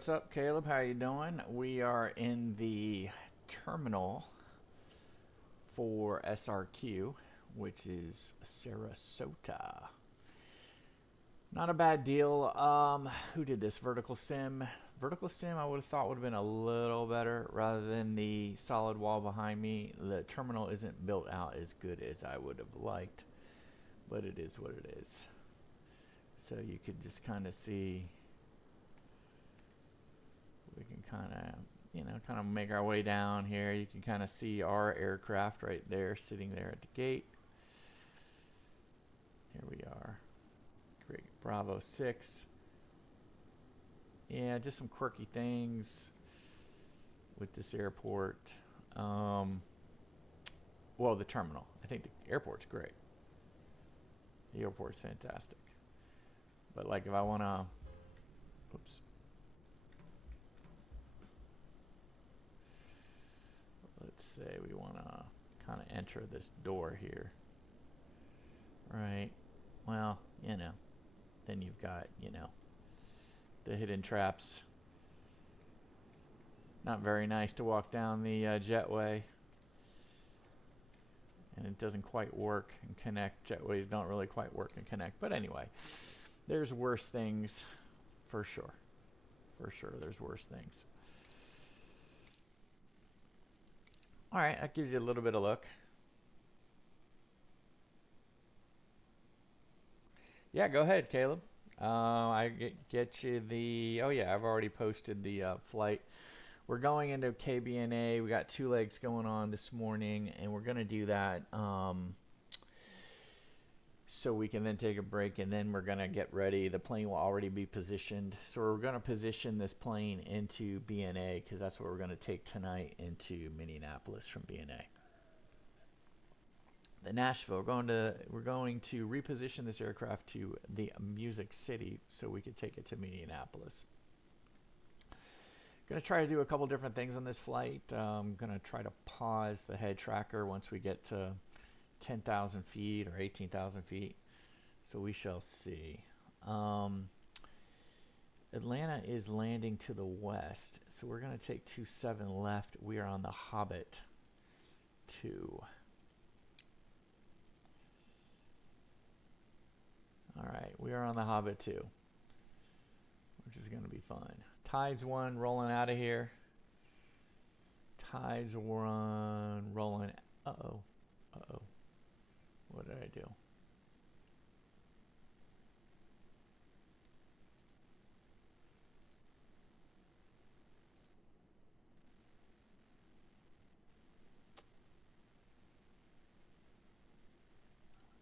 what's up, Caleb? How you doing? We are in the terminal for SRQ, which is Sarasota. Not a bad deal. Who did this? VerticalSim. VerticalSim I would have thought would have been a little better rather than the solid wall behind me. The terminal isn't built out as good as I would have liked, but it is what it is. So you could just kind of see, we can kind of make our way down here. You can kind of see our aircraft right there sitting there at the gate. Here we are. Great. Bravo 6. Yeah, just some quirky things with this airport. Well, the terminal. I think the airport's great. The airport's fantastic. But like if I want to, oops. Let's say we want to kind of enter this door here. Right. Well, you know, then you've got, you know, the hidden traps. Not very nice to walk down the jetway. And it doesn't quite work and connect. Jetways don't really quite work and connect. But anyway, there's worse things for sure. For sure, there's worse things. All right, that gives you a little bit of look. Yeah, go ahead, Caleb. I get you the, oh yeah, I've already posted the flight. We're going into KBNA. We got 2 legs going on this morning, and we're going to do that so we can then take a break, and then we're going to get ready. The plane will already be positioned. So we're going to position this plane into BNA because that's what we're going to take tonight into Minneapolis from BNA. The Nashville, we're going to reposition this aircraft to the Music City so we could take it to Minneapolis. Going to try to do a couple different things on this flight. I'm going to try to pause the head tracker once we get to 10,000 feet or 18,000 feet. So we shall see. Atlanta is landing to the west. So we're going to take 27 left. We are on the Hobbit 2. Alright, we are on the Hobbit 2, which is going to be fun. Tides 1 rolling out of here. Tides 1 rolling. Uh-oh. Uh-oh. What did I do?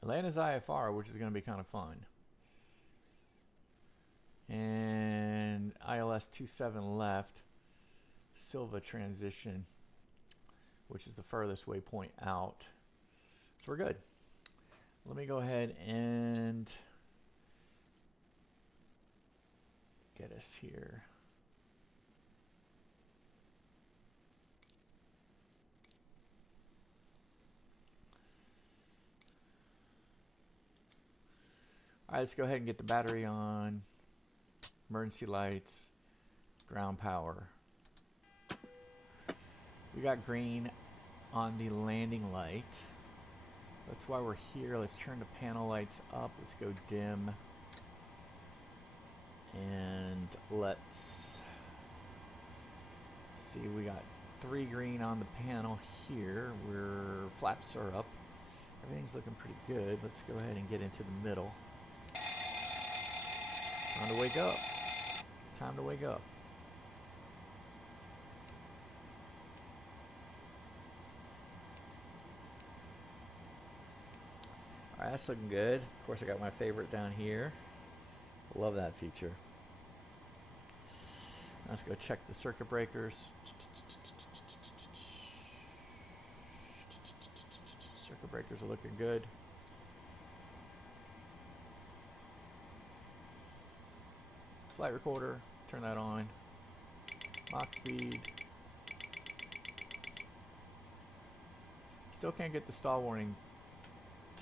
Atlanta's IFR, which is going to be kind of fun. And ILS 27 left. Silva transition, which is the furthest waypoint out. So we're good. Let me go ahead and get us here. All right, let's go ahead and get the battery on. Emergency lights, ground power. We got green on the landing light. That's why we're here. Let's turn the panel lights up. Let's go dim. And let's see, we got 3 green on the panel here. Flaps are up. Everything's looking pretty good. Let's go ahead and get into the middle. Time to wake up. Time to wake up. Alright, that's looking good. Of course, I got my favorite down here. Love that feature. Let's go check the circuit breakers. Circuit breakers are looking good. Flight recorder, turn that on. Mach speed. Still can't get the stall warning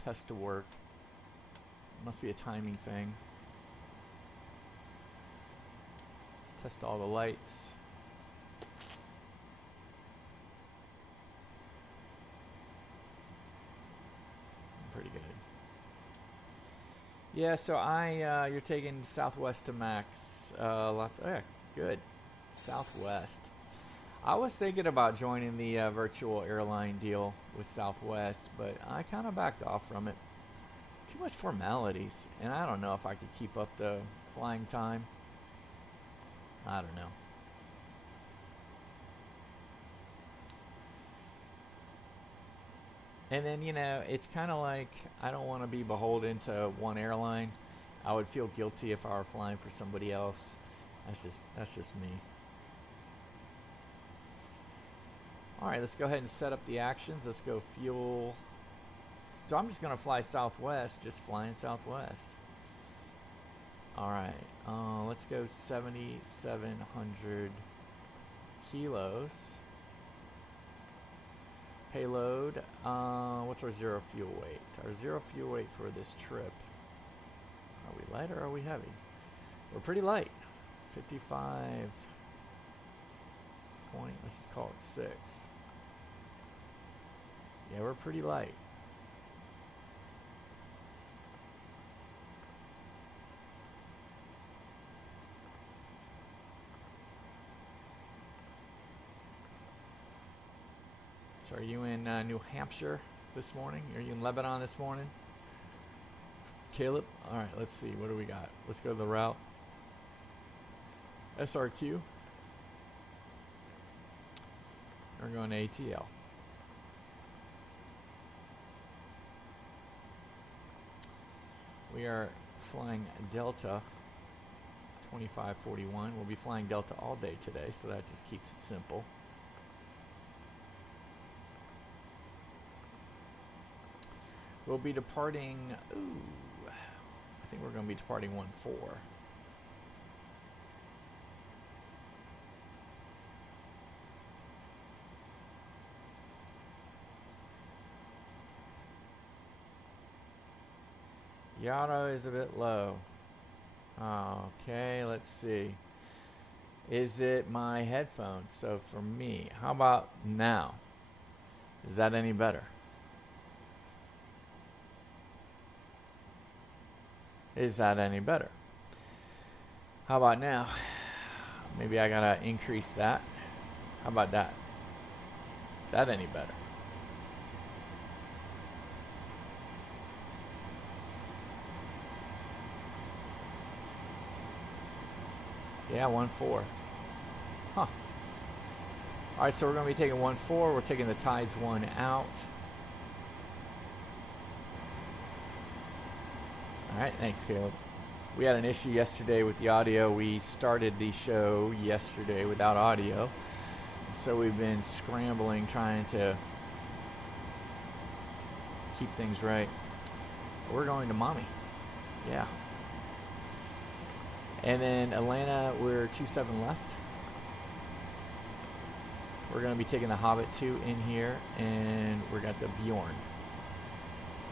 test to work. It must be a timing thing. Let's Test all the lights. Pretty good. Yeah, so you're taking Southwest to Max. Oh yeah, good. Southwest. I was thinking about joining the virtual airline deal with Southwest, but I kind of backed off from it. Too much formalities, and I don't know if I could keep up the flying time. I don't know. And then, you know, it's kind of like I don't want to be beholden to one airline. I would feel guilty if I were flying for somebody else. That's just me. All right, let's go ahead and set up the actions. Let's go fuel. So I'm just going to fly Southwest, just flying Southwest. All right, let's go 7,700 kilos. Payload, what's our zero fuel weight? Our zero fuel weight for this trip. Are we light or are we heavy? We're pretty light. 55, 20, let's just call it 6. Yeah, we're pretty light. So are you in New Hampshire this morning? Are you in Lebanon this morning? Caleb? All right, let's see. What do we got? Let's go to the route. SRQ. We're going to ATL. We are flying Delta 2541. We'll be flying Delta all day today, so that just keeps it simple. We'll be departing, I think we're going to be departing 1-4. Yada is a bit low. Okay, let's see. Is it my headphones? So for me, how about now? Is that any better? Is that any better? How about now? Maybe I gotta increase that. How about that? Is that any better? Yeah, 1-4. Huh. Alright, so we're gonna be taking 1-4. We're taking the tides 1 out. Alright, thanks Caleb. We had an issue yesterday with the audio. We started the show yesterday without audio. So we've been scrambling trying to keep things right. We're going to Mommy. Yeah. And then Atlanta, we're 27 left. We're going to be taking the Hobbit 2 in here, and we got the Bjorn.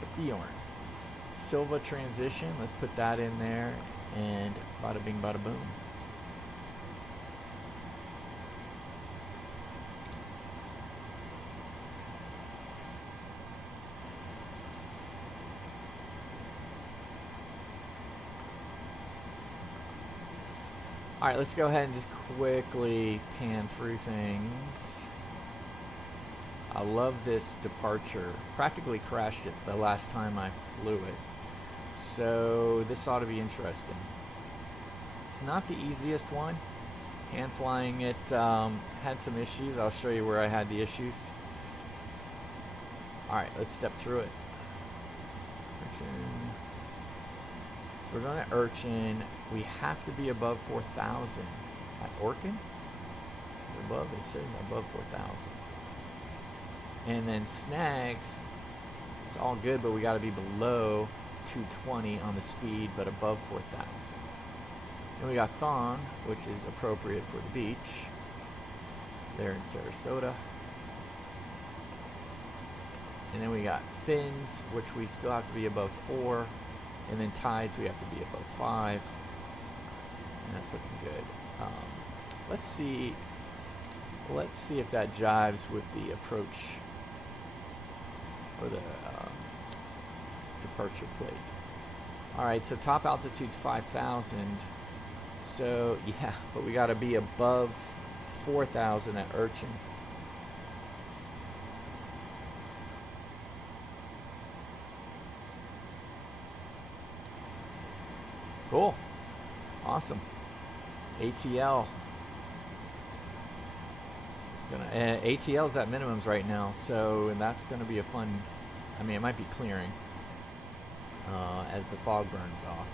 The Bjorn. Silva transition, let's put that in there, and bada bing bada boom. Alright, let's go ahead and just quickly pan through things. I love this departure. Practically crashed it the last time I flew it. So this ought to be interesting. It's not the easiest one. Hand flying it had some issues. I'll show you where I had the issues. Alright, let's step through it. Urchin. So we're going to Urchin. We have to be above 4,000. At Orkin? Above, it says above 4,000. And then Snags, it's all good, but we got to be below 220 on the speed, but above 4,000. And we got Thon, which is appropriate for the beach, there in Sarasota. And then we got Fins, which we still have to be above 4. And then Tides, we have to be above 5. and that's looking good. Let's see if that jives with the approach or the departure plate. All right, so top altitude's 5,000. So yeah, but we got to be above 4,000 at Urchin. Cool. Awesome. ATL. ATL's at minimums right now, so that's going to be a fun. I mean, it might be clearing as the fog burns off.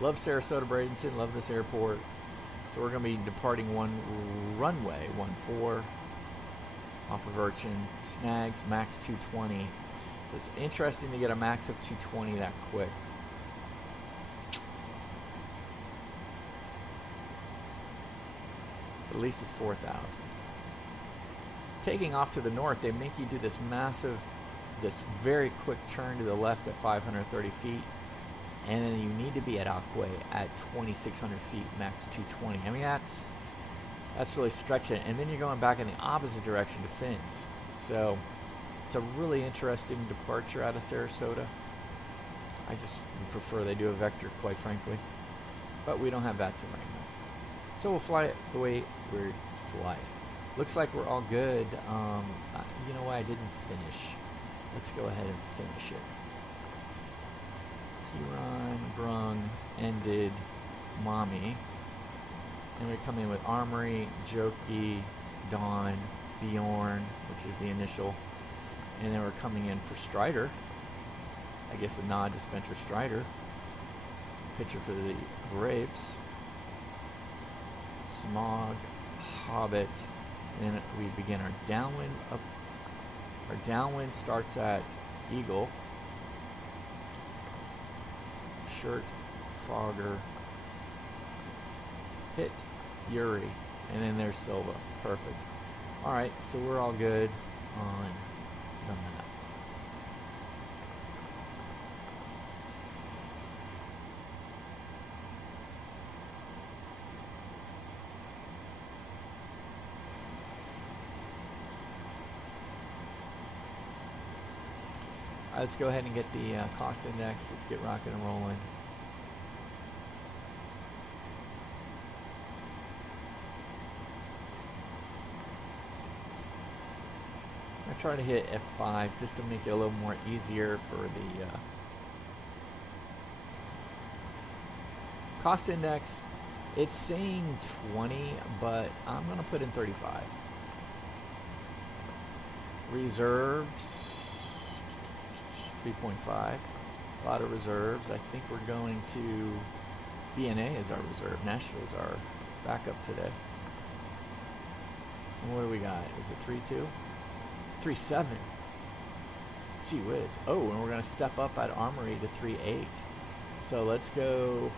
Love Sarasota, Bradenton. Love this airport. So we're going to be departing one runway 14 off of Urchin. Snags max 220. So it's interesting to get a max of 220 that quick. At least it's 4,000. Taking off to the north, they make you do this very quick turn to the left at 530 feet. And then you need to be at Alquay at 2,600 feet, max 220. I mean, that's really stretching it. And then you're going back in the opposite direction to Fins. So it's a really interesting departure out of Sarasota. I just prefer they do a vector, quite frankly. But we don't have VATSIM right now. So we'll fly it the way we're flying. Looks like we're all good. You know what? I didn't finish. Let's go ahead and finish it. Huron, Brung, ended, Mommy. And we come in with Armory, Jokey, Dawn, Bjorn, which is the initial. And then we're coming in for Strider. I guess a nod to Spencer Strider. Picture for the Braves. Smog, Hobbit, and then we begin our downwind up. Our downwind starts at Eagle, Shirt, Fogger, Hit, Yuri, and then there's Silva. Perfect. All right, so we're all good on the map. Let's go ahead and get the cost index. Let's get rocking and rolling. I try to hit F5 just to make it a little more easier for the cost index. It's saying 20, but I'm going to put in 35. Reserves. 3.5. A lot of reserves. I think we're going to BNA as our reserve. Nashville is our backup today. And what do we got? Is it 3.2? 3.7. Gee whiz. Oh, and we're going to step up at Armory to 3.8. So let's go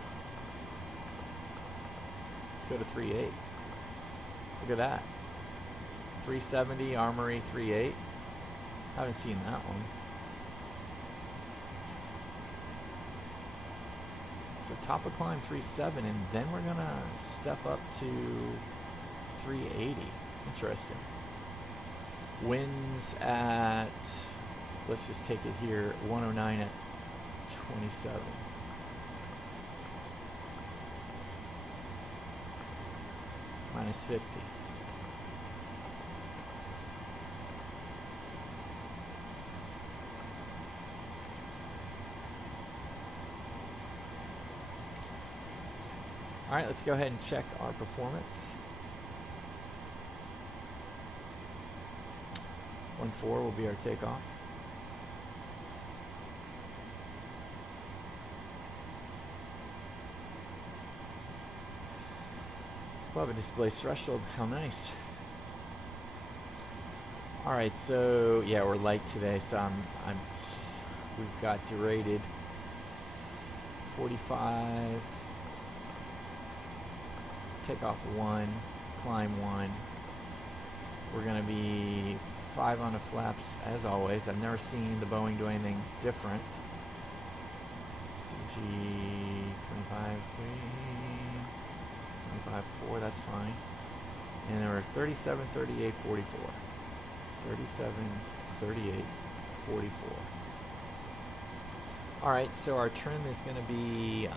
to 3.8. Look at that. 370, Armory 3.8. Haven't seen that one. So top of climb 3.7, and then we're gonna step up to 380. Interesting. Winds at, let's just take it here, 109 at 27. Minus 50. All right, let's go ahead and check our performance. 1.4 will be our takeoff. We'll have a display threshold. How nice. All right, so yeah, we're light today, so we've got derated 45. Takeoff 1, climb 1. We're going to be 5 on the flaps as always. I've never seen the Boeing do anything different. 25.4, that's fine. And there were 37, 38, 44. 37, 38, 44. All right, so our trim is going to be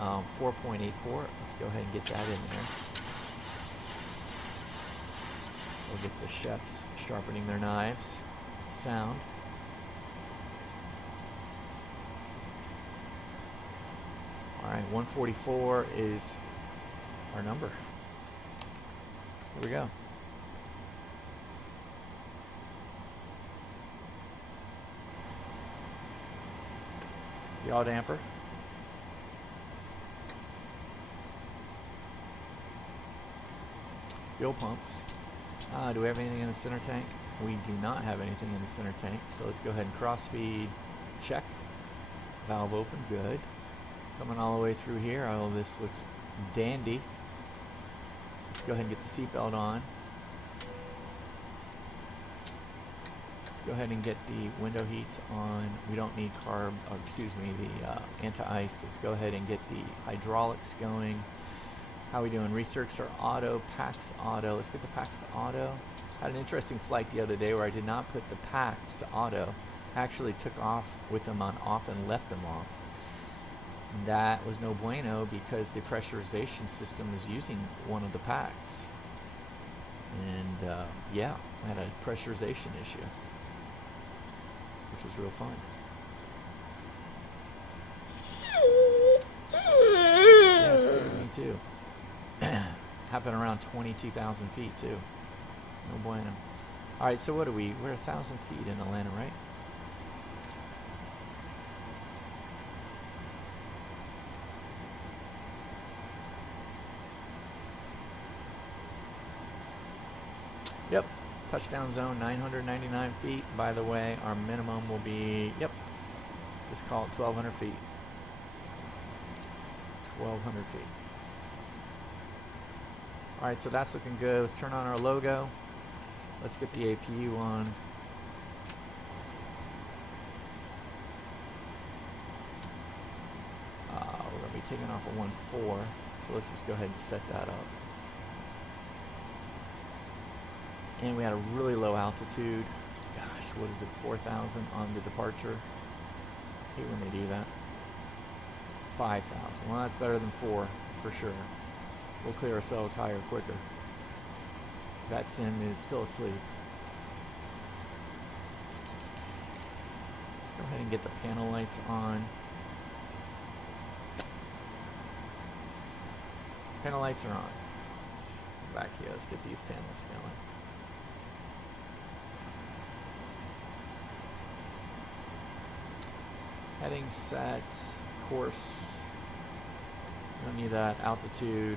4.84. Let's go ahead and get that in there. We'll get the chefs sharpening their knives sound. All right, 144 is our number. Here we go. Yaw damper. Fuel pumps. Do we have anything in the center tank? We do not have anything in the center tank, so let's go ahead and cross-feed check. Valve open, good. Coming all the way through here. Oh, this looks dandy. Let's go ahead and get the seatbelt on. Let's go ahead and get the window heats on. We don't need the anti-ice. Let's go ahead and get the hydraulics going. How are we doing? Research or auto? PAX auto. Let's get the PAX to auto. Had an interesting flight the other day where I did not put the PAX to auto. Actually took off with them on off and left them off. That was no bueno because the pressurization system was using one of the PAX. And yeah, I had a pressurization issue, which was real fun. Yeah, scared me too. Happened around 22,000 feet too. No bueno. All right, so what are we? We're 1,000 feet in Atlanta, right? Yep, touchdown zone 999 feet. By the way, our minimum will be, yep, let's call it 1,200 feet. 1,200 feet. All right, so that's looking good. Let's turn on our logo. Let's get the APU on. We're gonna be taking off a 1.4, so let's just go ahead and set that up. And we had a really low altitude. Gosh, what is it, 4,000 on the departure? I hate when they do that. 5,000. Well, that's better than 4 for sure. We'll clear ourselves higher quicker. VATSIM is still asleep. Let's go ahead and get the panel lights on. Panel lights are on. Back here, let's get these panels going. Heading set, course, don't need that, altitude,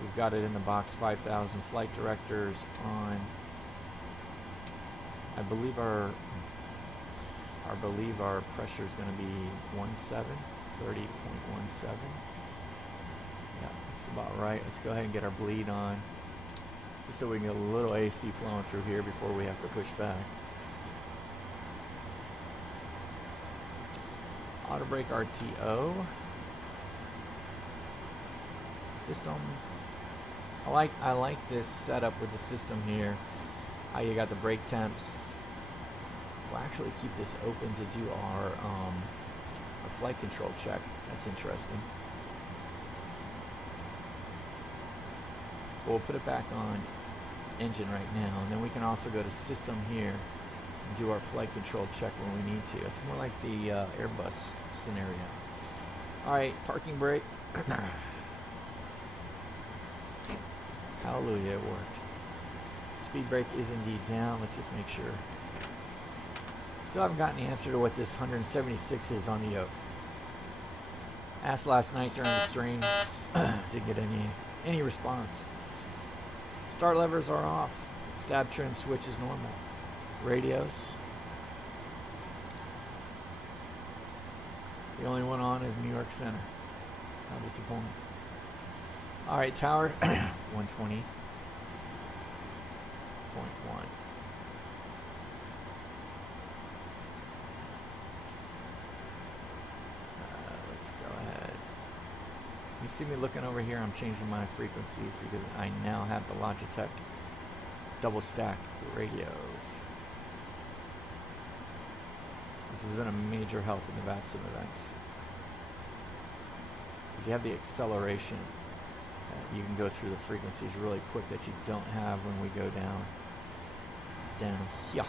we've got it in the box, 5,000, flight directors on. I believe our pressure is going to be 30.17. Yeah, that's about right. Let's go ahead and get our bleed on, just so we can get a little AC flowing through here before we have to push back. Auto brake RTO system. I like this setup with the system here. How you got the brake temps. We'll actually keep this open to do our flight control check. That's interesting. We'll put it back on engine right now, and then we can also go to system here and do our flight control check when we need to. It's more like the Airbus scenario. All right, parking brake. Hallelujah, it worked. Speed brake is indeed down. Let's just make sure. Still haven't gotten the answer to what this 176 is on the yoke. Asked last night during the stream. Didn't get any response. Start levers are off. Stab trim switch is normal. Radios. The only one on is New York Center. How disappointing. All right, tower 120.1. Let's go ahead. You see me looking over here, I'm changing my frequencies because I now have the Logitech double stack radios, which has been a major help in the VATSIM events. Because you have the acceleration. You can go through the frequencies really quick that you don't have when we go down here.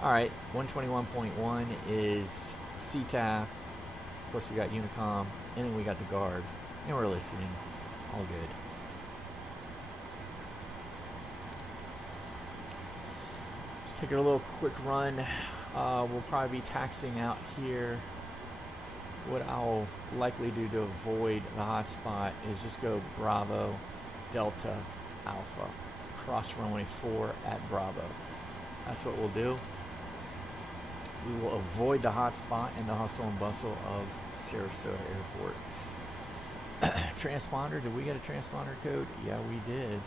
Alright, 121.1 is CTAF. Of course we got Unicom, and then we got the guard. And we're listening. All good. Just take a little quick run. We'll probably be taxiing out here. What I'll likely do to avoid the hotspot is just go Bravo, Delta, Alpha. Cross runway 4 at Bravo. That's what we'll do. We will avoid the hotspot and the hustle and bustle of Sarasota Airport. Transponder, did we get a transponder code? Yeah, we did.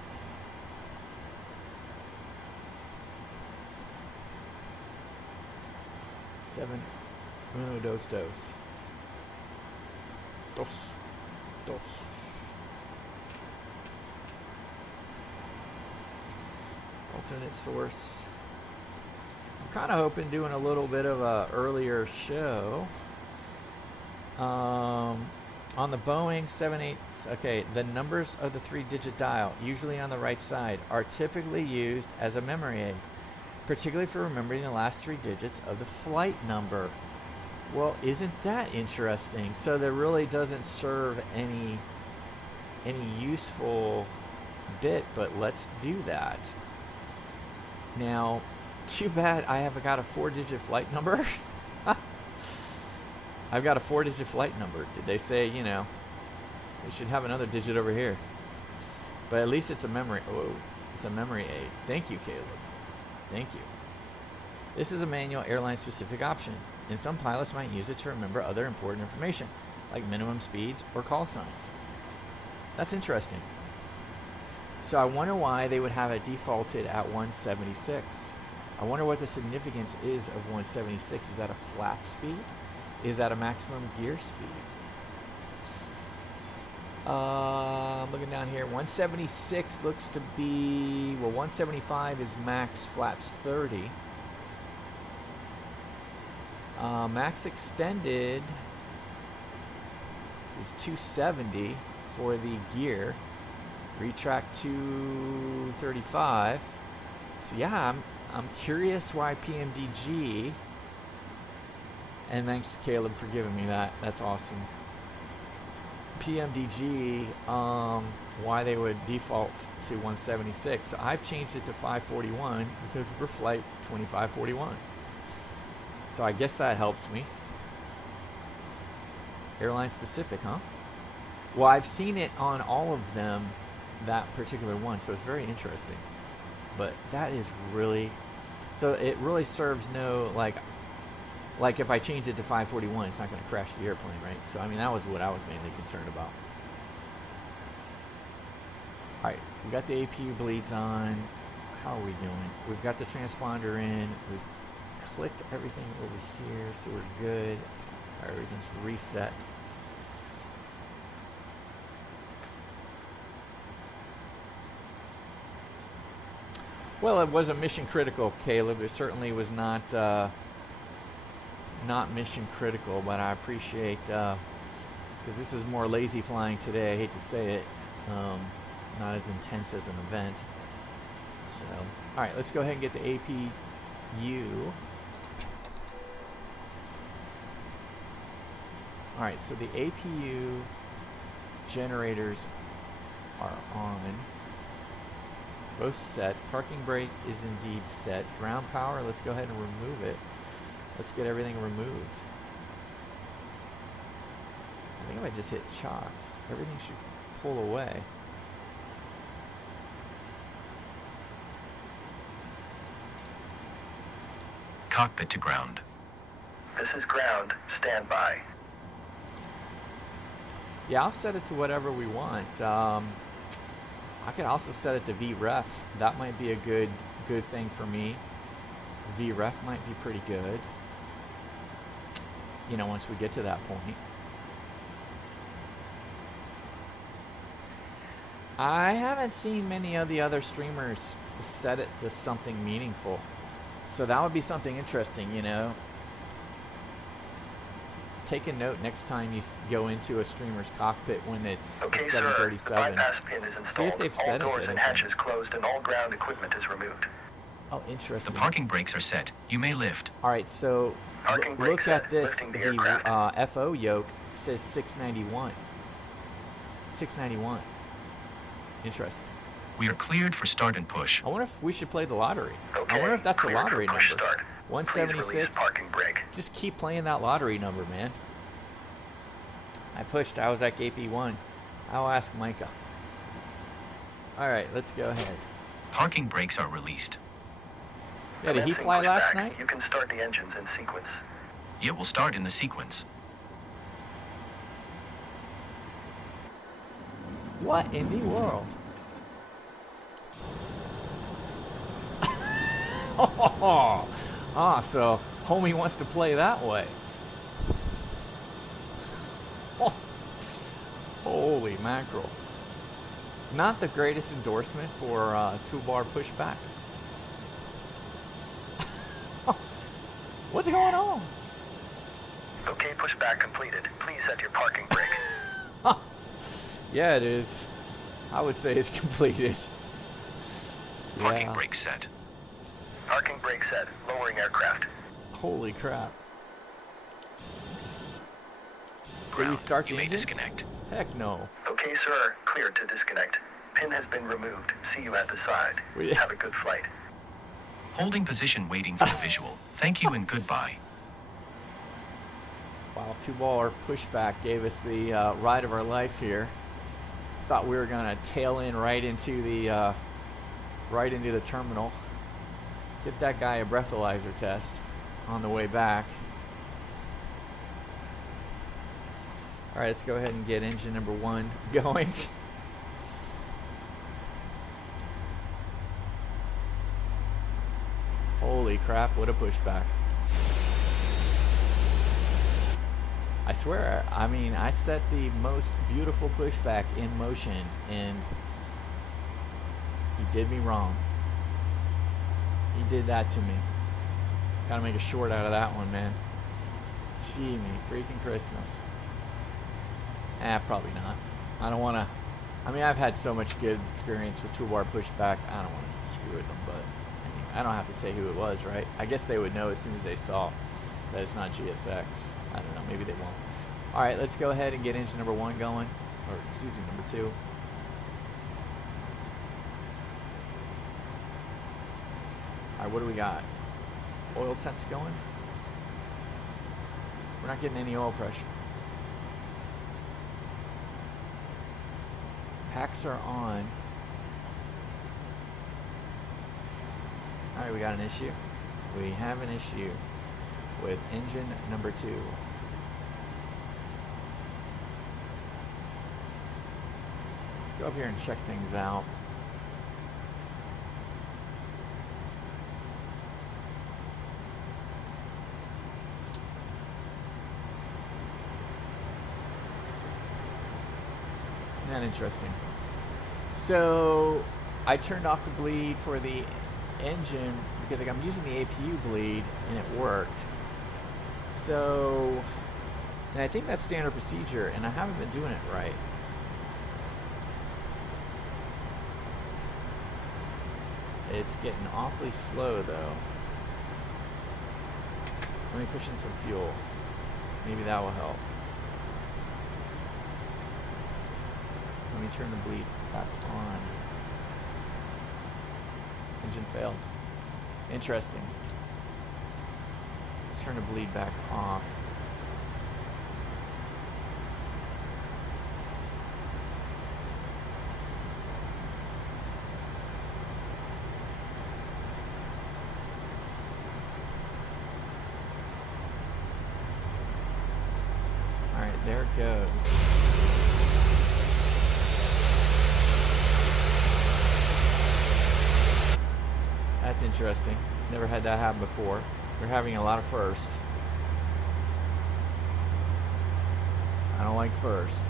Seven. Uno, dos, dos. Dos. Dos. Alternate source. I'm kind of hoping doing a little bit of a earlier show. On the Boeing 78, okay, the numbers of the 3-digit dial, usually on the right side, are typically used as a memory aid, particularly for remembering the last 3 digits of the flight number. Well, isn't that interesting? So there really doesn't serve any useful bit, but let's do that. Now, too bad I have got a 4-digit flight number. I've got a 4-digit flight number. Did they say, you know, they should have another digit over here? But at least it's a memory. Oh, it's a memory aid. Thank you, Caleb. Thank you. This is a manual airline specific option, and some pilots might use it to remember other important information, like minimum speeds or call signs. That's interesting. So I wonder why they would have it defaulted at 176. I wonder what the significance is of 176. Is that a flap speed? Is that a maximum gear speed? I'm looking down here. 176 looks to be, well, 175 is max flaps 30. Max extended is 270 for the gear. Retract 235. So yeah, I'm curious why PMDG, and thanks Caleb for giving me that. That's awesome. PMDG, why they would default to 176. So I've changed it to 541 because we're flight 2541. So I guess that helps me. Airline specific, huh? Well, I've seen it on all of them, that particular one, so it's very interesting. But that is really, so it really serves no, like if I change it to 541, it's not going to crash the airplane, right? So I mean, that was what I was mainly concerned about. All right, we got the APU bleeds on. How are we doing? We've got the transponder in. We've clicked everything over here, so we're good. Everything's reset. Well, it wasn't mission critical, Caleb. It certainly was not mission critical, but I appreciate, because this is more lazy flying today. I hate to say it, not as intense as an event. So, all right, let's go ahead and get the APU. All right, so the APU generators are on. Both set. Parking brake is indeed set. Ground power, let's go ahead and remove it. Let's get everything removed. I think if I just hit chocks, everything should pull away. Cockpit to ground. This is ground. Stand by. Yeah, I'll set it to whatever we want. I could also set it to VREF. That might be a good thing for me. VREF might be pretty good. you know, once we get to that point. I haven't seen many of the other streamers set it to something meaningful. So that would be something interesting, you know. Take a note next time you go into a streamer's cockpit when it's a 737. Sir, the bypass pin is installed. See if they've all set doors it. and hatches closed and all ground equipment is removed. Oh, interesting. The parking brakes are set. You may lift. All right, so Parking look brake at set, this. lifting the The aircraft. FO yoke says 691. 691. Interesting. We are cleared for start and push. I wonder if we should play the lottery. Okay, I wonder if that's a cleared for lottery push number. start. Please release 176. parking brake. Just keep playing that lottery number, man. I pushed. I was at gate B1. I'll ask Micah. All right, let's go ahead. Parking brakes are released. Yeah, did he Commencing fly last pushback. night? You can start the engines in sequence. It will start in the sequence. What in the world? Ah, so homie wants to play that way. Oh, holy mackerel. Not the greatest endorsement for two-bar pushback. What's going on? Okay, pushback completed. Please set your parking brake. Yeah, it is. I would say it's completed. Parking Yeah. brake set. Parking brake set. Lowering aircraft. Holy crap. Did Ground. we start You the may engines? disconnect. Heck no. Okay, sir. Cleared to disconnect. Pin has been removed. See you at the side. Have a good flight. Holding position waiting for the visual. Thank you and goodbye. Wow, two-bar pushback gave us the ride of our life here. Thought we were gonna tail in right into the terminal. Get that guy a breathalyzer test on the way back. All right, let's go ahead and get engine number 1 going. Holy crap, what a pushback. I swear, I mean, I set the most beautiful pushback in motion, and he did me wrong. He did that to me. Gotta make a short out of that one, man. Gee, me freaking Christmas. Probably not. I don't want to. I mean, I've had so much good experience with two-bar pushback. I don't want to screw with them, but I mean, I don't have to say who it was, right? I guess they would know as soon as they saw that it's not GSX. I don't know. Maybe they won't. All right, let's go ahead and get engine number 1 going, or excuse me, number 2. All right, what do we got? Oil temps going. We're not getting any oil pressure. Packs are on. All right, we got an issue. We have an issue with engine number 2. Let's go up here and check things out. Isn't that interesting? So I turned off the bleed for the engine because like I'm using the APU bleed and it worked. So, and I think that's standard procedure and I haven't been doing it right. It's getting awfully slow though. Let me push in some fuel. Maybe that will help. Let me turn the bleed back on. Engine failed. Interesting. Let's turn the bleed back off. All right, there it goes. That's interesting. Never had that happen before. We're having a lot of first. mic first.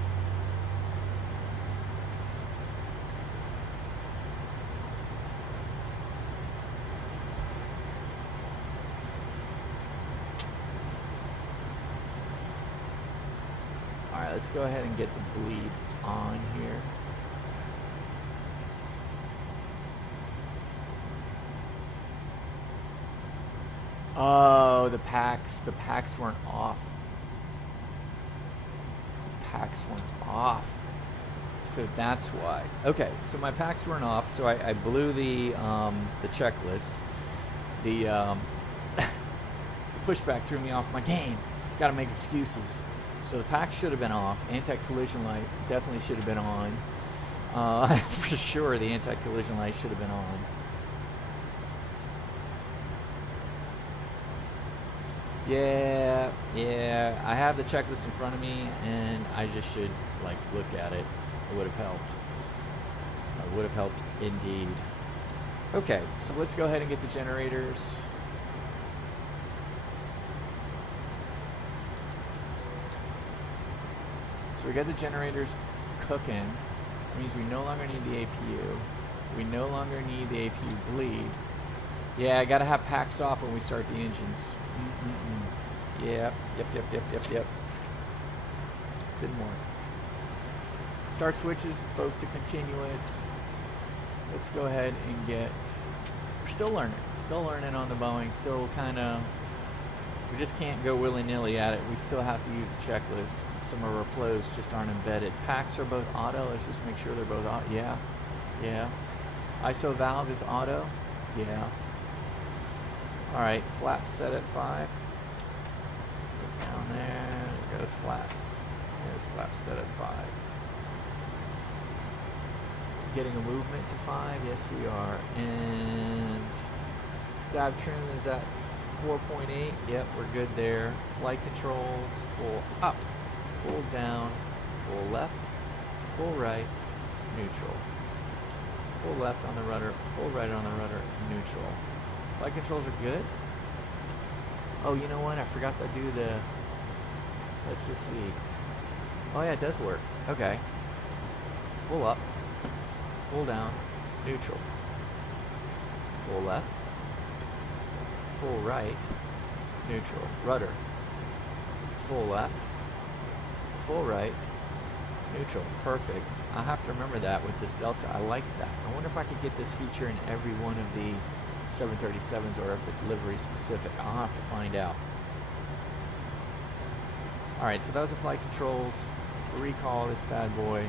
Alright, let's go ahead and get the bleed on here. Oh, the packs weren't off. The packs weren't off. So that's why. Okay, so my packs weren't off, so I blew the checklist. The pushback threw me off my game. Gotta make excuses. So the pack should have been off. Anti-collision light definitely should have been on. For sure, the anti-collision light should have been on. Yeah, I have the checklist in front of me, and I just should, like, look at it. It would have helped. It would have helped indeed. Okay, so let's go ahead and get the generators. So we got the generators cooking. That means we no longer need the APU. We no longer need the APU bleed. Yeah, I gotta have packs off when we start the engines. Yep. Didn't work. Start switches, both to continuous. Let's go ahead and get, we're still learning on the Boeing, still kind of, we just can't go willy-nilly at it. We still have to use the checklist. Some of our flows just aren't embedded. Packs are both auto. Let's just make sure they're both auto. Yeah. ISO valve is auto. Yeah. All right, flaps set at 5. Go down there goes flaps. There's flaps set at 5. Getting a movement to 5, yes we are. And stab trim is at 4.8. Yep, we're good there. Flight controls, full up, full down, full left, full right, neutral. Full left on the rudder, full right on the rudder, neutral. Flight controls are good. Oh, you know what? I forgot to do the, let's just see. Oh yeah, it does work. Okay. Full up, full down, neutral. Full left, full right, neutral. Rudder. Full left, full right, neutral. Perfect. I'll have to remember that with this Delta. I like that. I wonder if I could get this feature in every one of the 737s or if it's livery specific. I'll have to find out. Alright, so that was the flight controls. Recall this bad boy.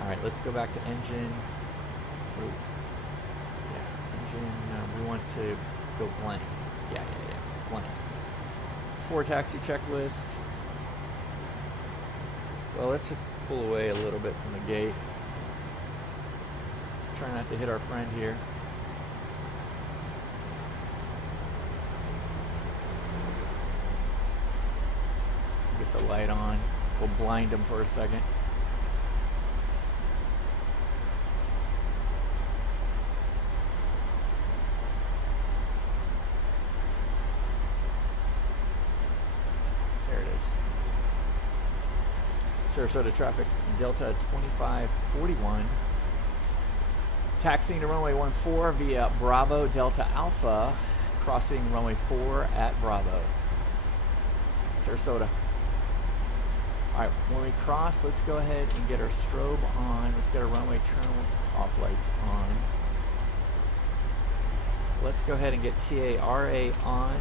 Alright, let's go back to engine. Ooh. Yeah, engine. We want to go blank. Yeah. Blank. Forward taxi checklist. Well, let's just pull away a little bit from the gate. Try not to hit our friend here. Get the light on. We'll blind him for a second. There it is. Sarasota traffic, Delta 2541. Taxiing to runway 14 via Bravo Delta Alpha, crossing runway 4 at Bravo. Sarasota. Alright, when we cross, let's go ahead and get our strobe on. Let's get our runway turn off lights on. Let's go ahead and get TARA on.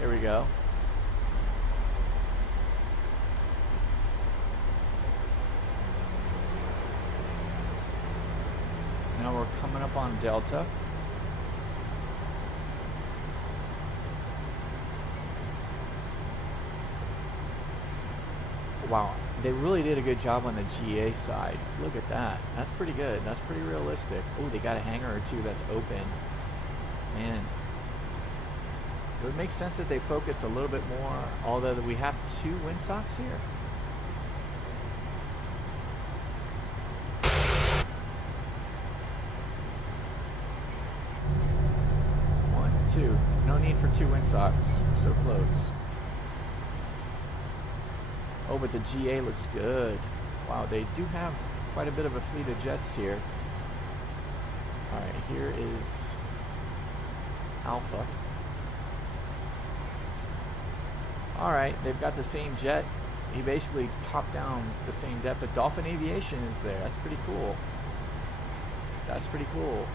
There we go. Now we're coming up on Delta. Wow, they really did a good job on the GA side. Look at that. That's pretty good. That's pretty realistic. Oh, they got a hangar or two that's open. Man. It would make sense that they focused a little bit more, although we have 2 windsocks here. Two. No need for 2 windsocks. So close. Oh, but the GA looks good. Wow, they do have quite a bit of a fleet of jets here. Alright, here is Alpha. Alright, they've got the same jet. He basically popped down the same jet, but Dolphin Aviation is there. That's pretty cool. That's pretty cool.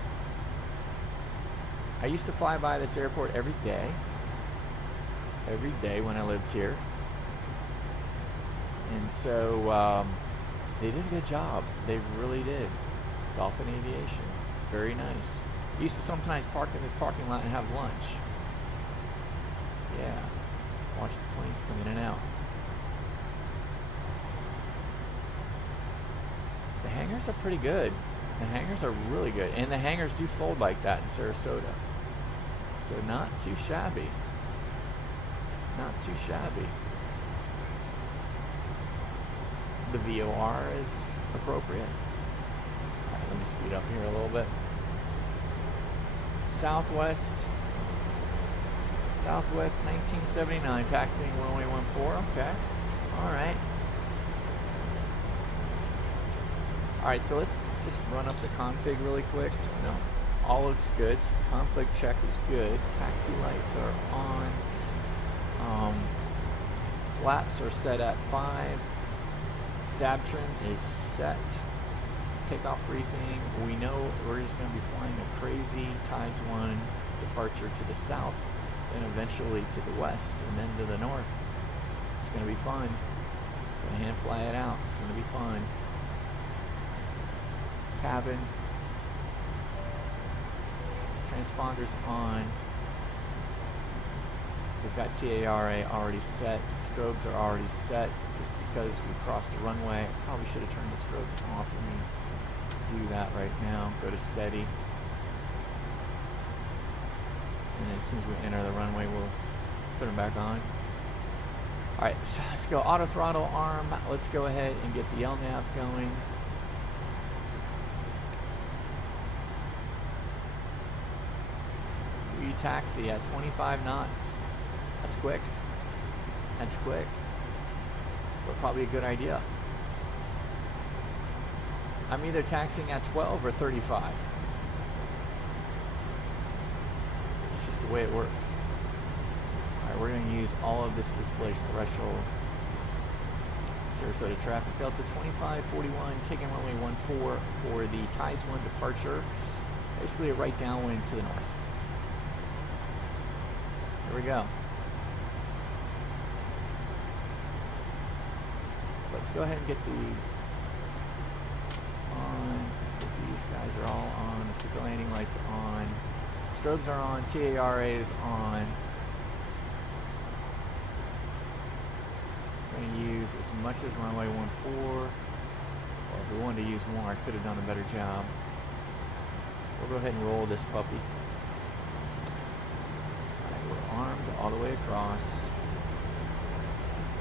I used to fly by this airport every day. Every day when I lived here. And so they did a good job. They really did. Dolphin Aviation. Very nice. I used to sometimes park in this parking lot and have lunch. Yeah. Watch the planes come in and out. The hangars are pretty good. The hangars are really good. And the hangars do fold like that in Sarasota. So not too shabby. Not too shabby. The VOR is appropriate. Alright, let me speed up here a little bit. Southwest 1979, taxiing runway 14. Okay. Alright. Alright, so let's just run up the config really quick. No, all looks good. Config check is good. Taxi lights are on. Flaps are set at 5. Stab trim is set. Takeoff briefing. We know we're just going to be flying a crazy Tides 1 departure to the south, then eventually to the west, and then to the north. It's going to be fun. Going to hand fly it out. It's going to be fun. Cabin. Transponders on. We've got TARA already set. Strobes are already set. Just because we crossed the runway, I probably should have turned the strobes off. Let me do that right now. Go to steady. And as soon as we enter the runway, we'll put them back on. Alright, so let's go auto throttle arm. Let's go ahead and get the LNAV going. We taxi at 25 knots. That's quick. That's quick. But probably a good idea. I'm either taxiing at 12 or 35. It's just the way it works. Alright, we're going to use all of this displaced threshold. Sarasota traffic, Delta 2541, taking runway 14 for the Tides 1 departure. Basically a right downwind to the north. Here we go. Let's go ahead and get the on. Let's get these guys are all on. Let's get the landing lights on. Strobes are on. TARA is on. I'm going to use as much as runway 14. Well, if we wanted to use more, I could have done a better job. We'll go ahead and roll this puppy. Alright, we're armed all the way across.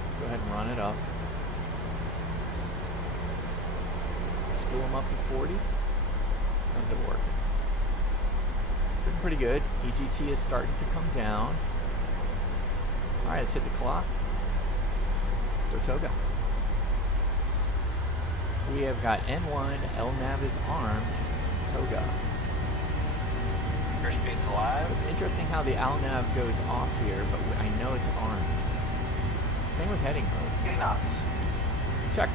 Let's go ahead and run it up. Spool them up to 40. How's it working? Sitting pretty good. EGT is starting to come down. Alright, let's hit the clock. Go Toga. We have got N1, LNAV is armed, Toga. Airspeed's alive. It's interesting how the LNAV goes off here, but I know it's armed. Same with heading mode. Getting knots. Check.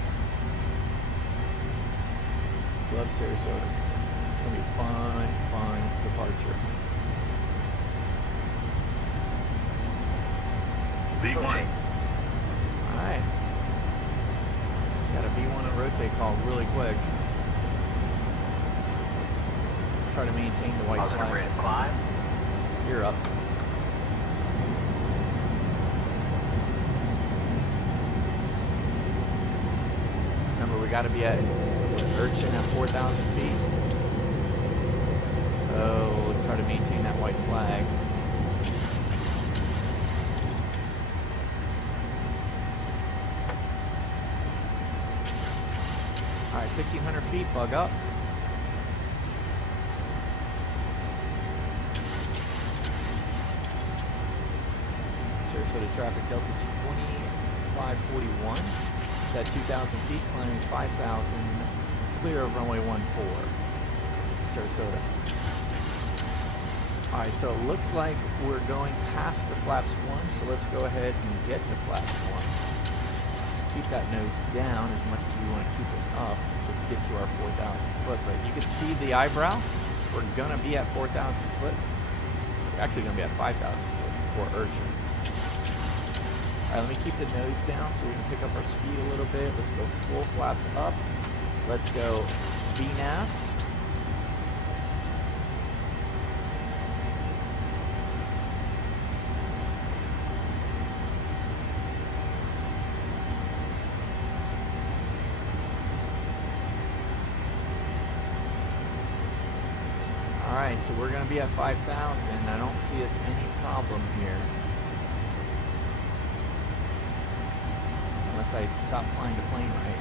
Love Sarasota. It's going to be fun, fun departure. V1. Alright. Got a V1 and rotate call really quick. Let's try to maintain the white Positive flag. rate of climb. You're up. Remember, we got to be at Urchin at 4,000 feet. So let's try to maintain that white flag. Alright, 1,500 feet, bug up. Sarasota traffic, Delta 2541. It's at 2,000 feet, climbing 5,000, clear of runway 14, Sarasota. Alright, so it looks like we're going past the flaps 1, so let's go ahead and get to flaps 1. Keep that nose down as much as we want to keep it up to get to our 4,000 foot. But you can see the eyebrow. We're going to be at 4,000 foot. We're actually going to be at 5,000 foot for Urchin. Alright, let me keep the nose down so we can pick up our speed a little bit. Let's go full flaps up. Let's go VNAV. Alright, so we're going to be at 5,000. I don't see us any problem here. Unless I stop flying the plane right.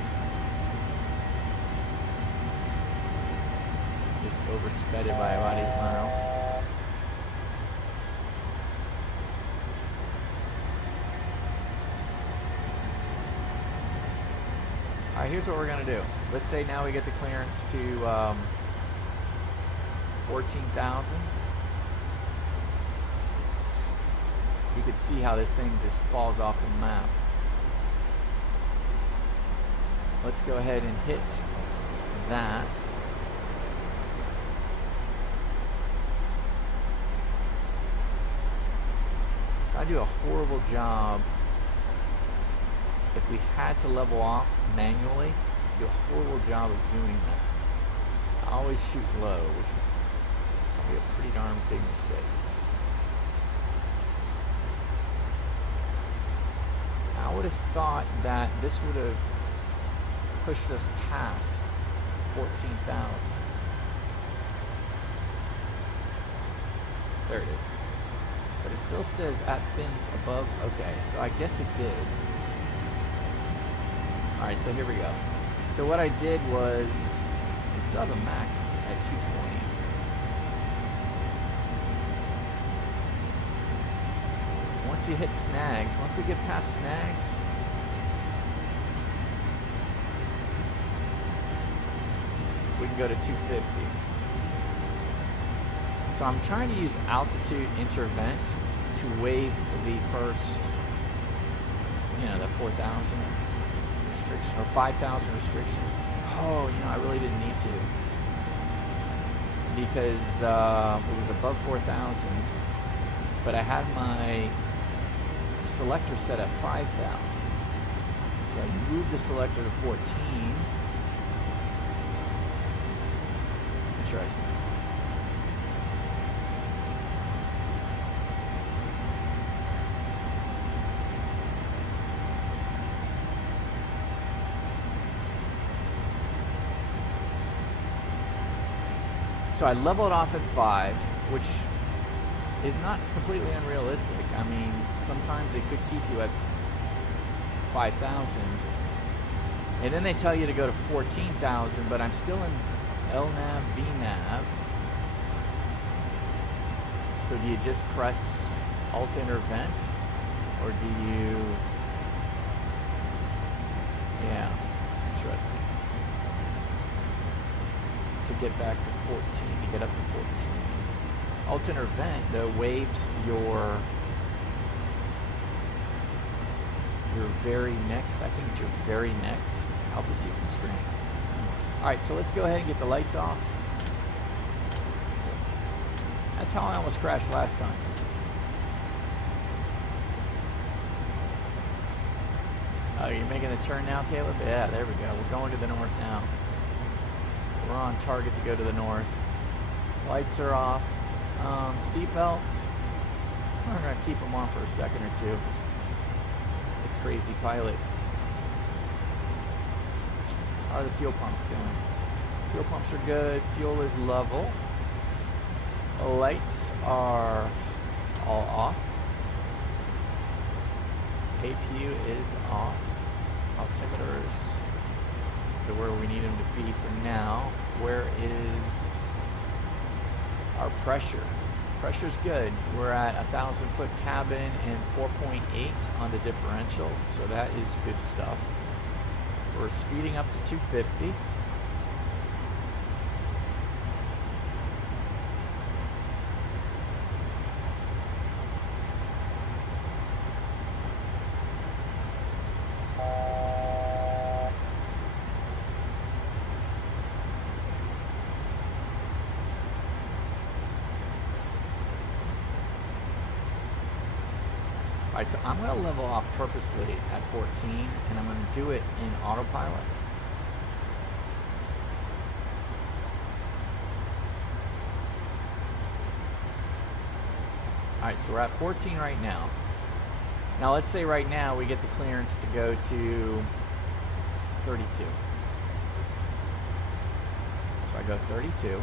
Just oversped it by about 8 miles. Alright, here's what we're going to do. Let's say now we get the clearance to 14,000. You can see how this thing just falls off the map. Let's go ahead and hit that. So I do a horrible job. If we had to level off manually, I do a horrible job of doing that. I always shoot low, which is probably a pretty darn big mistake. I would have thought that this would have pushed us past 14,000. There it is. But it still says at fins above. Okay, so I guess it did. Alright, so here we go. So what I did was, we still have a max at 220. Once you hit snags, once we get past snags, we can go to 250. So I'm trying to use altitude intervent to waive the first, you know, the 4,000 restriction, or 5,000 restriction. Oh, you know, I really didn't need to. Because it was above 4,000, but I had my selector set at 5,000. So I moved the selector to 14. Interesting. So I leveled off at 5, which is not completely unrealistic. I mean, sometimes they could keep you at 5,000. And then they tell you to go to 14,000, but I'm still in LNAV, VNAV. So do you just press Alt Intervent? Or do you... Yeah, interesting. To get back to 14, to get up to 14. Alt Intervent, though, waives your very next, I think it's your very next altitude constraint. Alright, so let's go ahead and get the lights off. That's how I almost crashed last time. Oh, you're making the turn now, Caleb? Yeah, there we go. We're going to the north now. We're on target to go to the north. Lights are off. Seatbelts. We're going to keep them on for a second or two. The crazy pilot. How are the fuel pumps doing? Fuel pumps are good. Fuel is level. The lights are all off. APU is off. Altimeters to where we need them to be for now. Where is our pressure? pressure's good. We're at 1,000-foot cabin and 4.8 on the differential, so that is good stuff. We're speeding up to 250. Alright, so I'm going to level off purposely at 14, and I'm going to do it in autopilot. Alright, so we're at 14 right now. Now let's say right now we get the clearance to go to 32. So I go 32.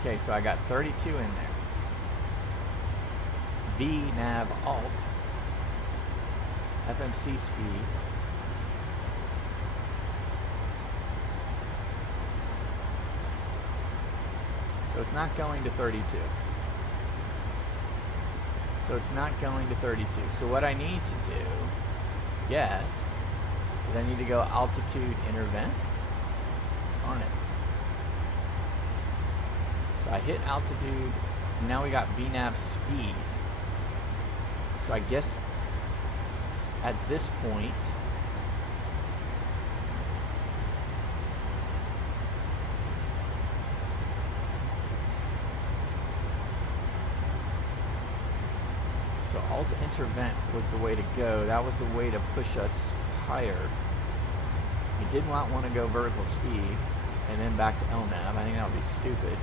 Okay, so I got 32 in there. V nav alt, FMC speed. So it's not going to 32. So it's not going to 32. So what I need to do, yes, is I need to go altitude intervent on it. So I hit altitude, and now we got VNAV speed. So I guess at this point, so alt intervent was the way to go. That was the way to push us higher. You did not want to go vertical speed and then back to LNAV. I think that would be stupid.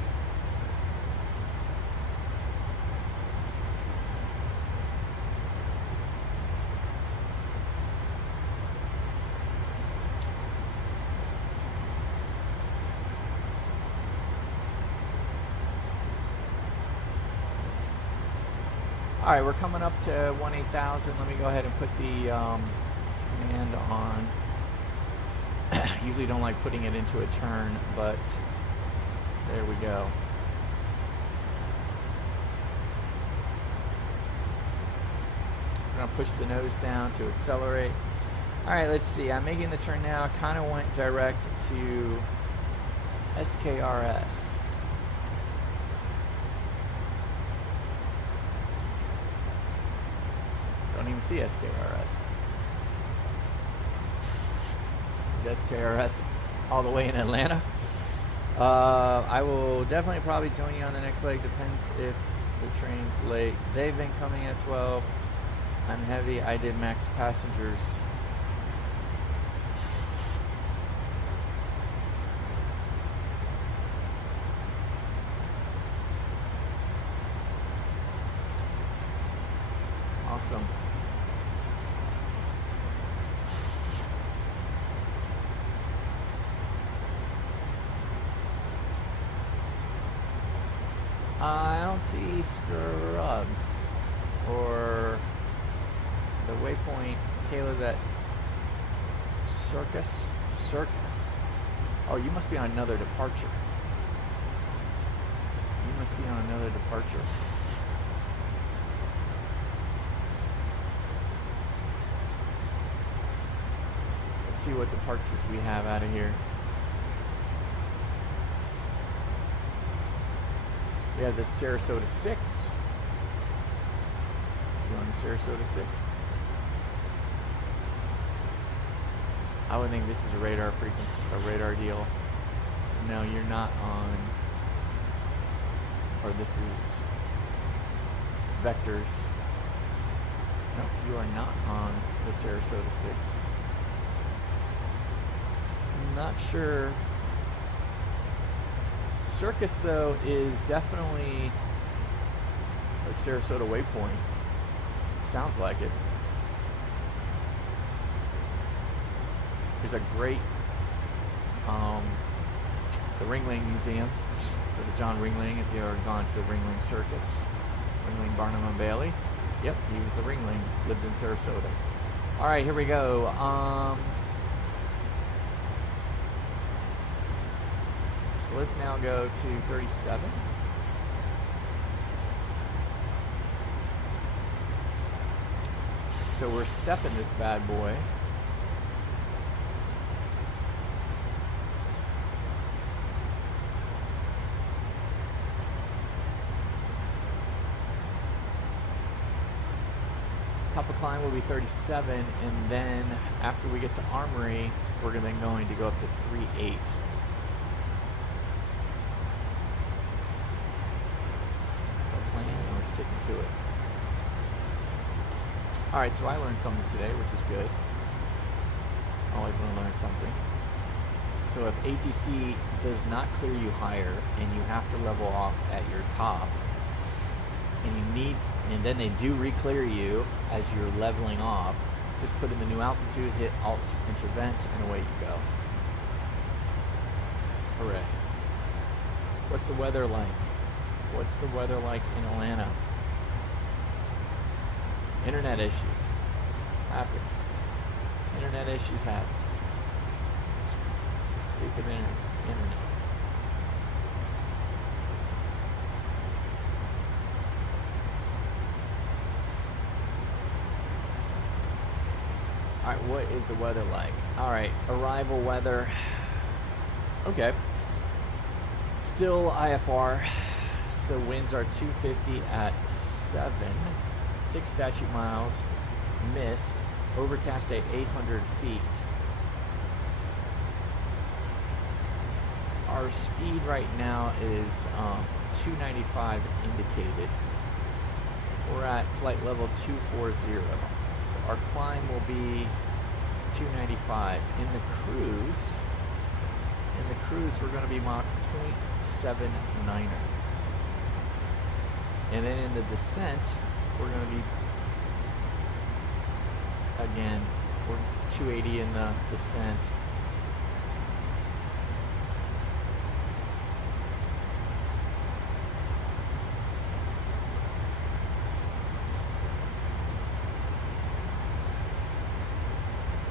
Alright, we're coming up to 18,000. Let me go ahead and put the command on. Usually don't like putting it into a turn, but there we go. We're going to push the nose down to accelerate. Alright, let's see. I'm making the turn now. Kind of went direct to SKRS. Don't even see SKRS. Is SKRS all the way in Atlanta? I will definitely probably join you on the next leg. Depends if the train's late. They've been coming at 12. I'm heavy. I did max passengers. Awesome. I don't see scrubs or the waypoint. Kayla, that circus? Oh, you must be on another departure. You must be on another departure. Let's see what departures we have out of here. We have the Sarasota 6. You on the Sarasota 6? I would think this is a radar frequency, a radar deal. So no, you're not on, or this is vectors. Nope, you are not on the Sarasota 6. I'm not sure. Circus, though, is definitely a Sarasota waypoint. Sounds like it. There's a great, the Ringling Museum for the John Ringling, if you ever gone to the Ringling Circus. Ringling, Barnum and Bailey. Yep, he was the Ringling, lived in Sarasota. All right, here we go. So let's now go to 37. So we're stepping this bad boy. Top of climb will be 37, and then after we get to Armory, we're then going to go up to 38. That's our plan, and we're sticking to it. Alright, so I learned something today, which is good. Always want to learn something. So if ATC does not clear you higher, and you have to level off at your top, and then they do re-clear you as you're leveling off, just put in the new altitude, hit Alt Intervent, and away you go. Hooray. What's the weather like? What's the weather like in Atlanta? Internet issues. Happens. Internet issues happen. Stupid internet. Alright, what is the weather like? Alright, arrival weather. Okay. Still IFR. So winds are 250 at 7. 6 statute miles. Mist. Overcast at 800 feet. Our speed right now is 295 indicated. We're at flight level 240. So our climb will be 295. In the cruise we're going to be Mach 0.79er. And then in the descent, we're going to be, again, we're 280 in the descent.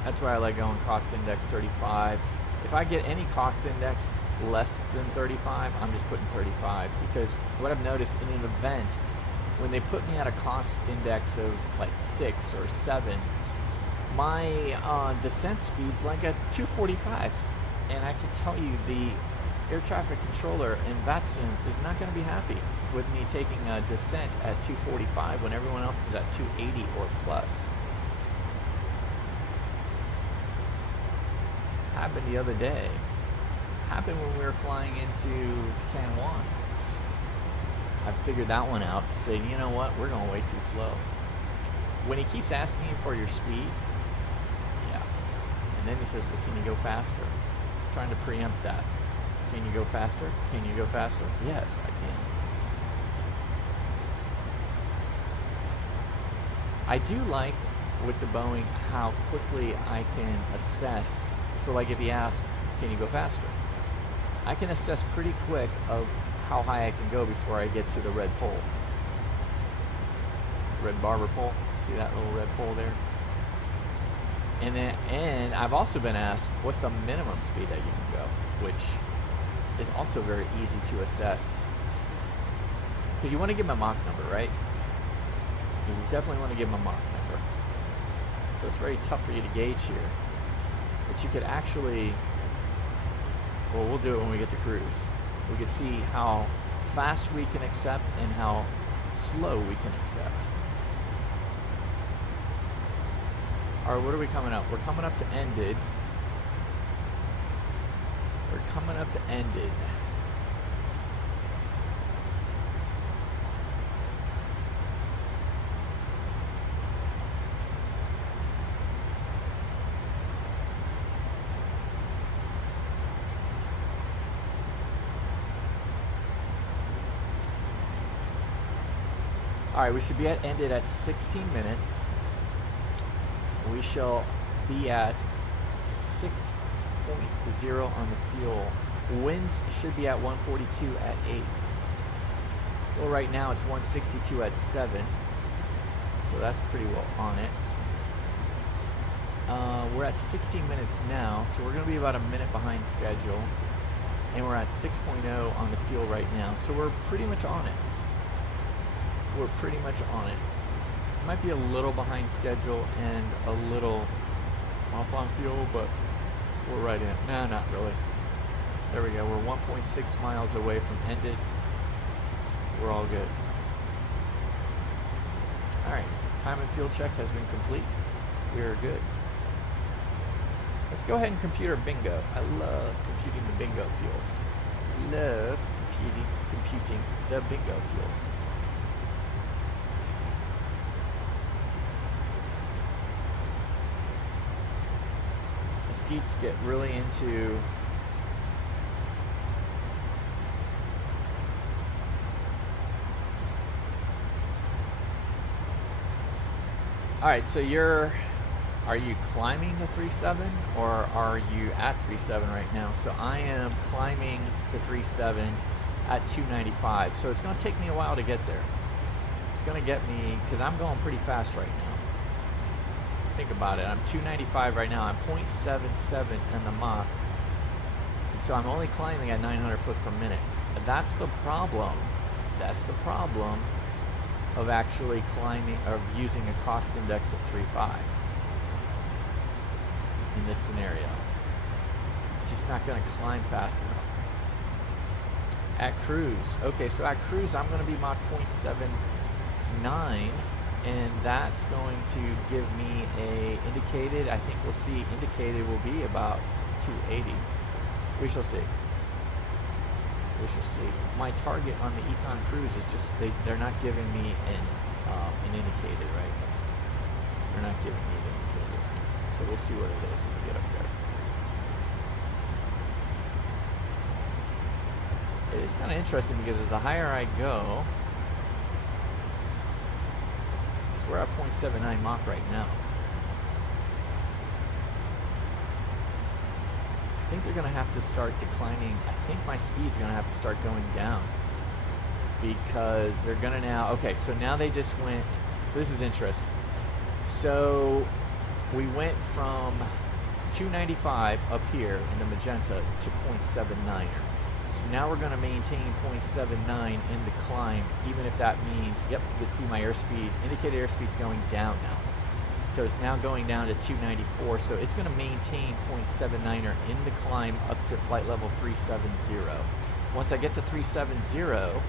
That's why I like going cost index 35. If I get any cost index less than 35, I'm just putting 35, because what I've noticed in an event, when they put me at a cost index of like 6 or 7, my descent speed's like at 245, and I can tell you the air traffic controller in VATSIM is not going to be happy with me taking a descent at 245 when everyone else is at 280 or plus. Happened the other day. Happened when we were flying into San Juan. I figured that one out, saying, you know what, we're going way too slow. When he keeps asking you for your speed, yeah. And then he says, well, can you go faster? I'm trying to preempt that. Can you go faster? Can you go faster? Yes, I can. I do like with the Boeing how quickly I can assess. So like if he asks, can you go faster? I can assess pretty quick of how high I can go before I get to the red pole. Red barber pole. See that little red pole there? And I've also been asked, what's the minimum speed that you can go? Which is also very easy to assess. Because you want to give them a Mach number, right? You definitely want to give them a Mach number. So it's very tough for you to gauge here. But you could actually, well, we'll do it when we get to cruise. We could see how fast we can accept and how slow we can accept. Alright, what are we coming up? We're coming up to ended. We're coming up to ended. Alright, we should be ended at 16 minutes. We shall be at 6.0 on the fuel. Winds should be at 142 at 8. Well, right now it's 162 at 7. So that's pretty well on it. we're at 16 minutes now, so we're going to be about a minute behind schedule. And we're at 6.0 on the fuel right now, so we're pretty much on it. We're pretty much on it. Might be a little behind schedule and a little off on fuel, but we're right in. Nah, not really. There we go. We're 1.6 miles away from ended. We're all good. All right, time and fuel check has been complete. We are good. Let's go ahead and compute our bingo. I love computing the bingo fuel. Love computing the bingo fuel. As geeks get really into Alright, so are you climbing the 3.7 or are you at 3.7 right now? So I am climbing to 3.7 at 295. So it's going to take me a while to get there. It's going to get me, because I'm going pretty fast right now. Think about it. I'm 295 right now. I'm 0.77 in the Mach. And so I'm only climbing at 900 foot per minute. And that's the problem. That's the problem of actually climbing, of using a cost index of 3.5. In this scenario, just not going to climb fast enough. At cruise, okay, so at cruise I'm going to be Mach 0.79, and that's going to give me a indicated, I think we'll see, indicated will be about 280. We shall see. We shall see. My target on the Econ cruise is just, they're not giving me an indicated, right? They're not giving me an indicated. So we'll see what it is when we get up there. It is kind of interesting because as the higher I go, so we're at 0.79 Mach right now. I think they're going to have to start declining. I think my speed's going to have to start going down because they're going to now, okay, so now they just went, so this is interesting. So we went from 295 up here in the magenta to 0.79. So now we're going to maintain 0.79 in the climb, even if that means, yep, you can see my airspeed, indicated airspeed's going down now. So it's now going down to 294, so it's going to maintain 0.79er in the climb up to flight level 370. Once I get to 370,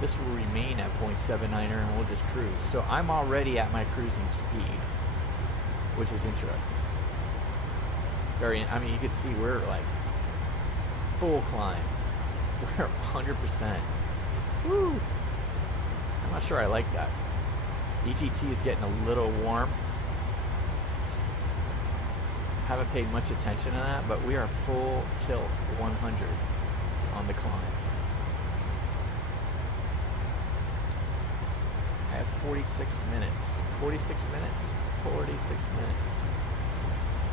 this will remain at 0.79er and we'll just cruise. So I'm already at my cruising speed, which is interesting. I mean, you can see we're like full climb. We're 100%. Woo! I'm not sure I like that. EGT is getting a little warm. Haven't paid much attention to that, but we are full tilt 100 on the climb. I have 46 minutes. 46 minutes. 46 minutes.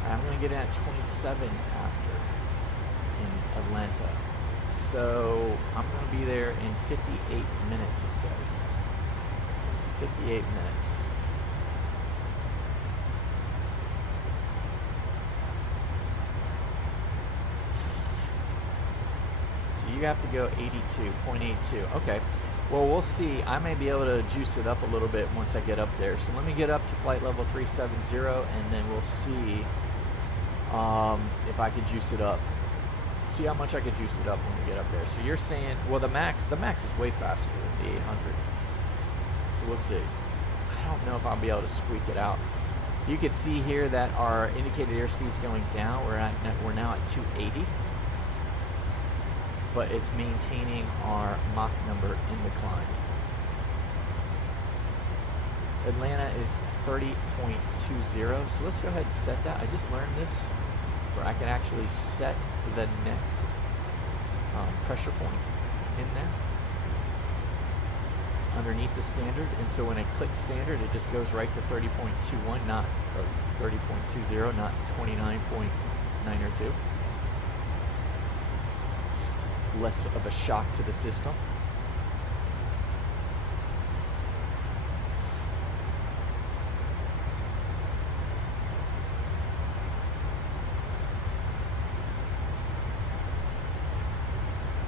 I'm going to get in at 27 after in Atlanta. So I'm going to be there in 58 minutes, it says. 58 minutes. So you have to go 82.82. Okay. Well, we'll see. I may be able to juice it up a little bit once I get up there. So let me get up to flight level 370, and then we'll see if I can juice it up. See how much I can juice it up when we get up there. So you're saying, well, the max is way faster than the 800. So we'll see. I don't know if I'll be able to squeak it out. You can see here that our indicated airspeed is going down. We're now at 280. But it's maintaining our Mach number in the climb. Atlanta is 30.20, so let's go ahead and set that. I just learned this, where I can actually set the next pressure point in there underneath the standard, and so when I click standard, it just goes right to 30.21, not 30.20, not 29.902. Less of a shock to the system.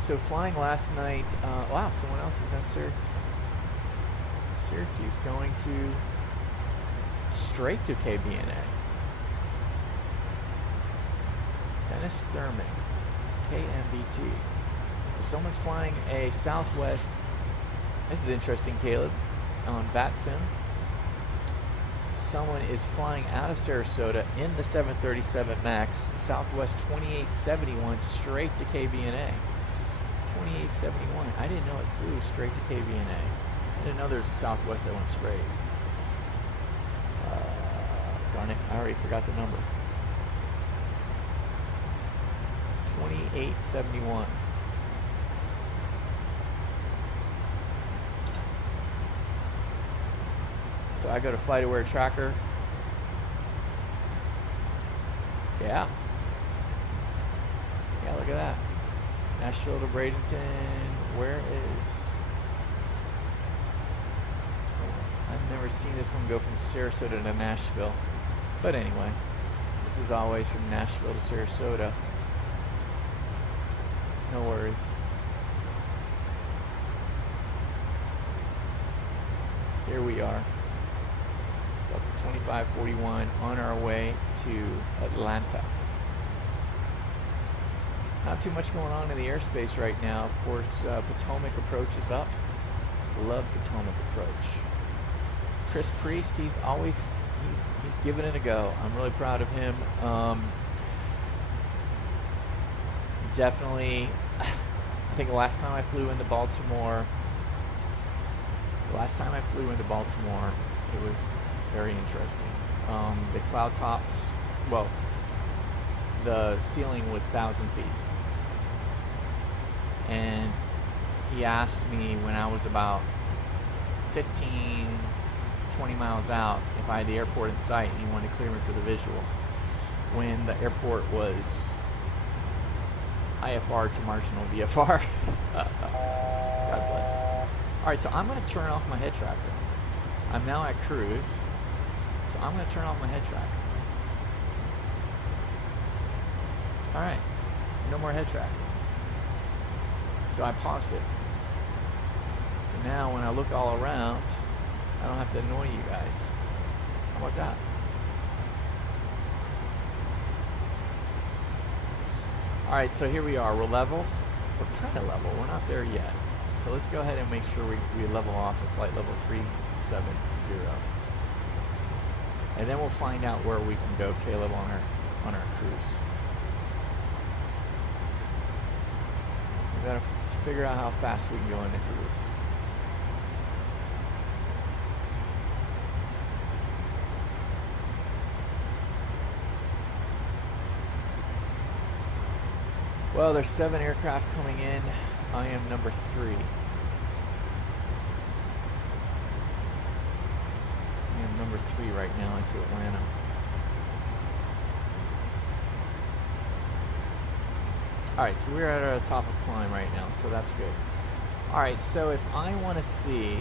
So flying last night, wow, someone else is at Syracuse, going to straight to KBNA. Dennis Thurman, KMBT. So someone's flying a Southwest, this is interesting, Caleb, on VATSIM. Someone is flying out of Sarasota in the 737 MAX, Southwest 2871, straight to KBNA. 2871. I didn't know it flew straight to KBNA. I didn't know there's a Southwest that went straight. Darn it, I already forgot the number. 2871. So I go to FlightAware Tracker. Yeah. Yeah, look at that. Nashville to Bradenton. Where is... I've never seen this one go from Sarasota to Nashville. But anyway, this is always from Nashville to Sarasota. No worries. Here we are. Delta 2541 on our way to Atlanta. Not too much going on in the airspace right now. Of course, Potomac approach is up. Love Potomac approach. Chris Priest, he's giving it a go. I'm really proud of him. Definitely, I think the last time I flew into Baltimore, it was very interesting. The cloud tops, well, the ceiling was 1,000 feet. And he asked me when I was about 15, 20 miles out if I had the airport in sight, and he wanted to clear me for the visual. When the airport was IFR to marginal VFR. God bless him. Alright, so I'm going to turn off my head tracker. I'm now at cruise, so I'm going to turn off my head tracker. Alright, no more head tracker. So I paused it. So now when I look all around, I don't have to annoy you guys. How about that? Alright, so here we are. We're level. We're kind of level. We're not there yet. So let's go ahead and make sure we level off at flight level 370. And then we'll find out where we can go, Caleb, on our cruise. We gotta figure out how fast we can go on the cruise. Well, there's 7 aircraft coming in. I am number 3. I am number 3 right now into Atlanta. Alright, so we're at our top of climb right now, so that's good. Alright, so if I want to see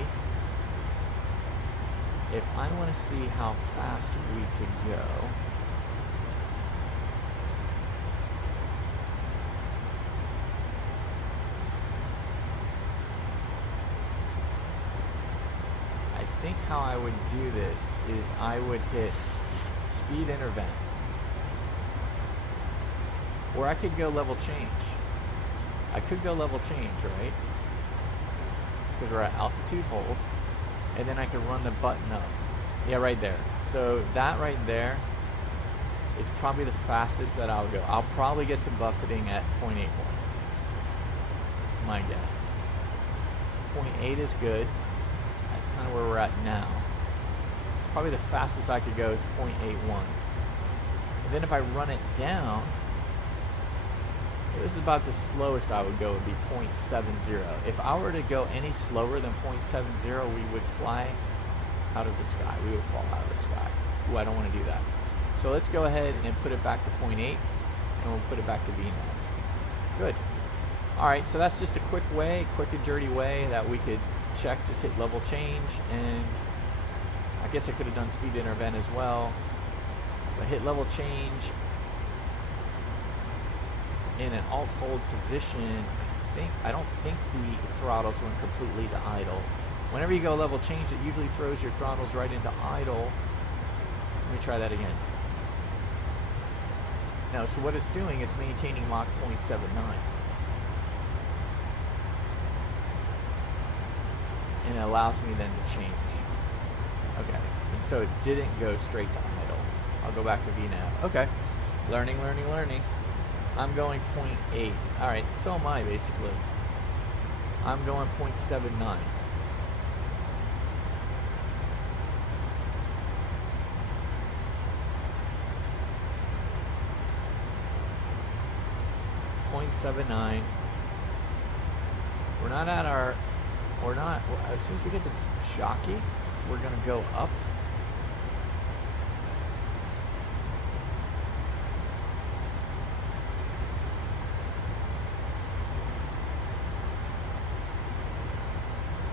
how fast we could go, I think how I would do this is I would hit speed intervent, or I could go level change. I could go level change, right? Because we're at altitude hold, and then I could run the button up. Yeah, right there. So that right there is probably the fastest that I'll go. I'll probably get some buffeting at 0.81. That's my guess. 0.8 is good. That's kind of where we're at now. It's probably the fastest I could go is 0.81. And then if I run it down, so this is about the slowest I would go, would be 0.70. If I were to go any slower than 0.70, we would fly out of the sky. We would fall out of the sky. Ooh, I don't want to do that. So let's go ahead and put it back to 0.8, and we'll put it back to VNAV. Good. Alright, so that's just a quick and dirty way that we could check, just hit level change, and I guess I could have done speed intervent as well. But hit level change in an alt hold position. I I don't think the throttles went completely to idle. Whenever you go level change, it usually throws your throttles right into idle. Let me try that again. No, so what it's doing, it's maintaining Mach 0.79. And it allows me then to change. Okay, and so it didn't go straight to idle. I'll go back to VNAV. Okay, learning. I'm going 0.8. All right, so am I basically. I'm going 0.79. We're not at our, as soon as we get to jockey, we're gonna go up.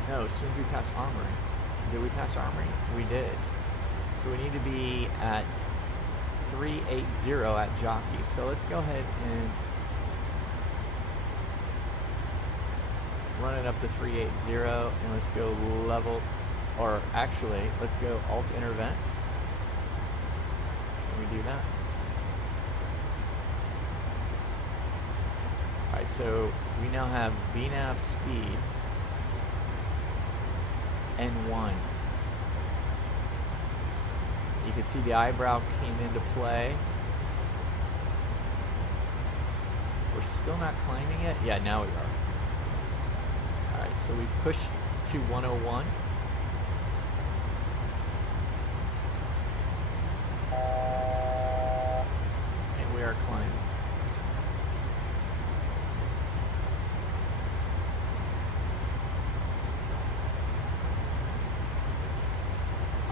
No, as soon as we pass armory. Did we pass armory? We did. So we need to be at 380 at jockey. So let's go ahead and run it up to 380, and let's go level, or actually, let's go alt intervent. Can we do that? Alright, so we now have VNAV speed N1. You can see the eyebrow came into play. We're still not climbing yet? Yeah, now we are. Alright, so we pushed to 101. And we are climbing.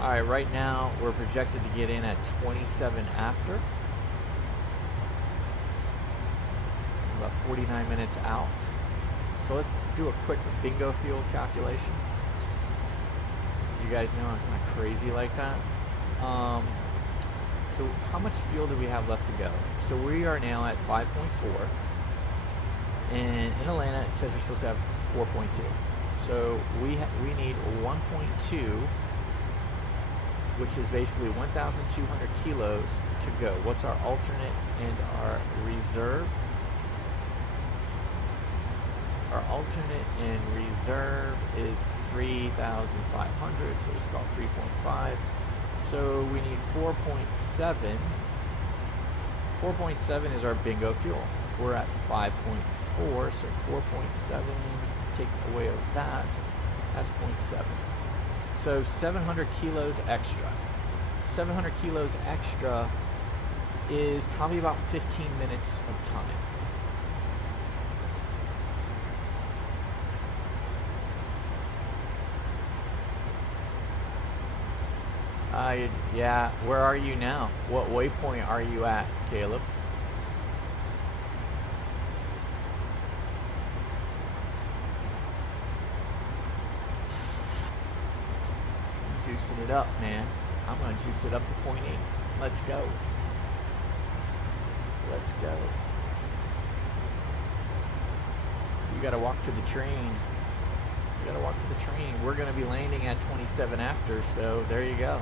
Alright, right now we're projected to get in at 27 after. About 49 minutes out. So let's do a quick bingo fuel calculation. You guys know I'm kind of crazy like that. So how much fuel do we have left to go? So we are now at 5.4. And in Atlanta it says we're supposed to have 4.2. So we need 1.2, which is basically 1,200 kilos to go. What's our alternate and our reserve? Our alternate and reserve is 3,500, so it's called 3.5. So we need 4.7. 4.7 is our bingo fuel. We're at 5.4, so 4.7, take away of that, that's 0.7. So 700 kilos extra. 700 kilos extra is probably about 15 minutes of time. Yeah, where are you now? What waypoint are you at, Caleb? Juicing it up, man. I'm gonna juice it up to 0.8. Let's go. Let's go. You gotta walk to the train. You gotta walk to the train. We're gonna be landing at 27 after, so there you go.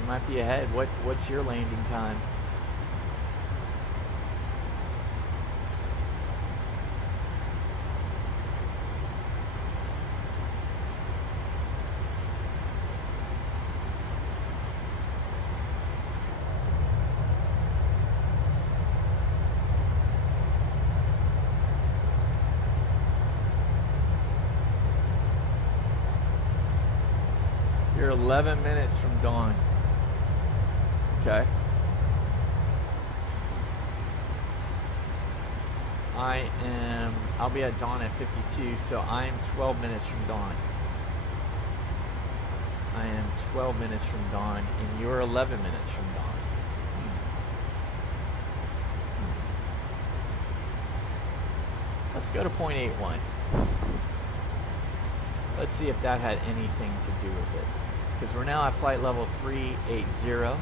You might be ahead. What's your landing time? You're 11 minutes from dawn. Okay. I'll be at dawn at 52, so I'm 12 minutes from dawn. I am 12 minutes from dawn, and you're 11 minutes from dawn. Let's go to 0.81. Let's see if that had anything to do with it. Because we're now at flight level 380.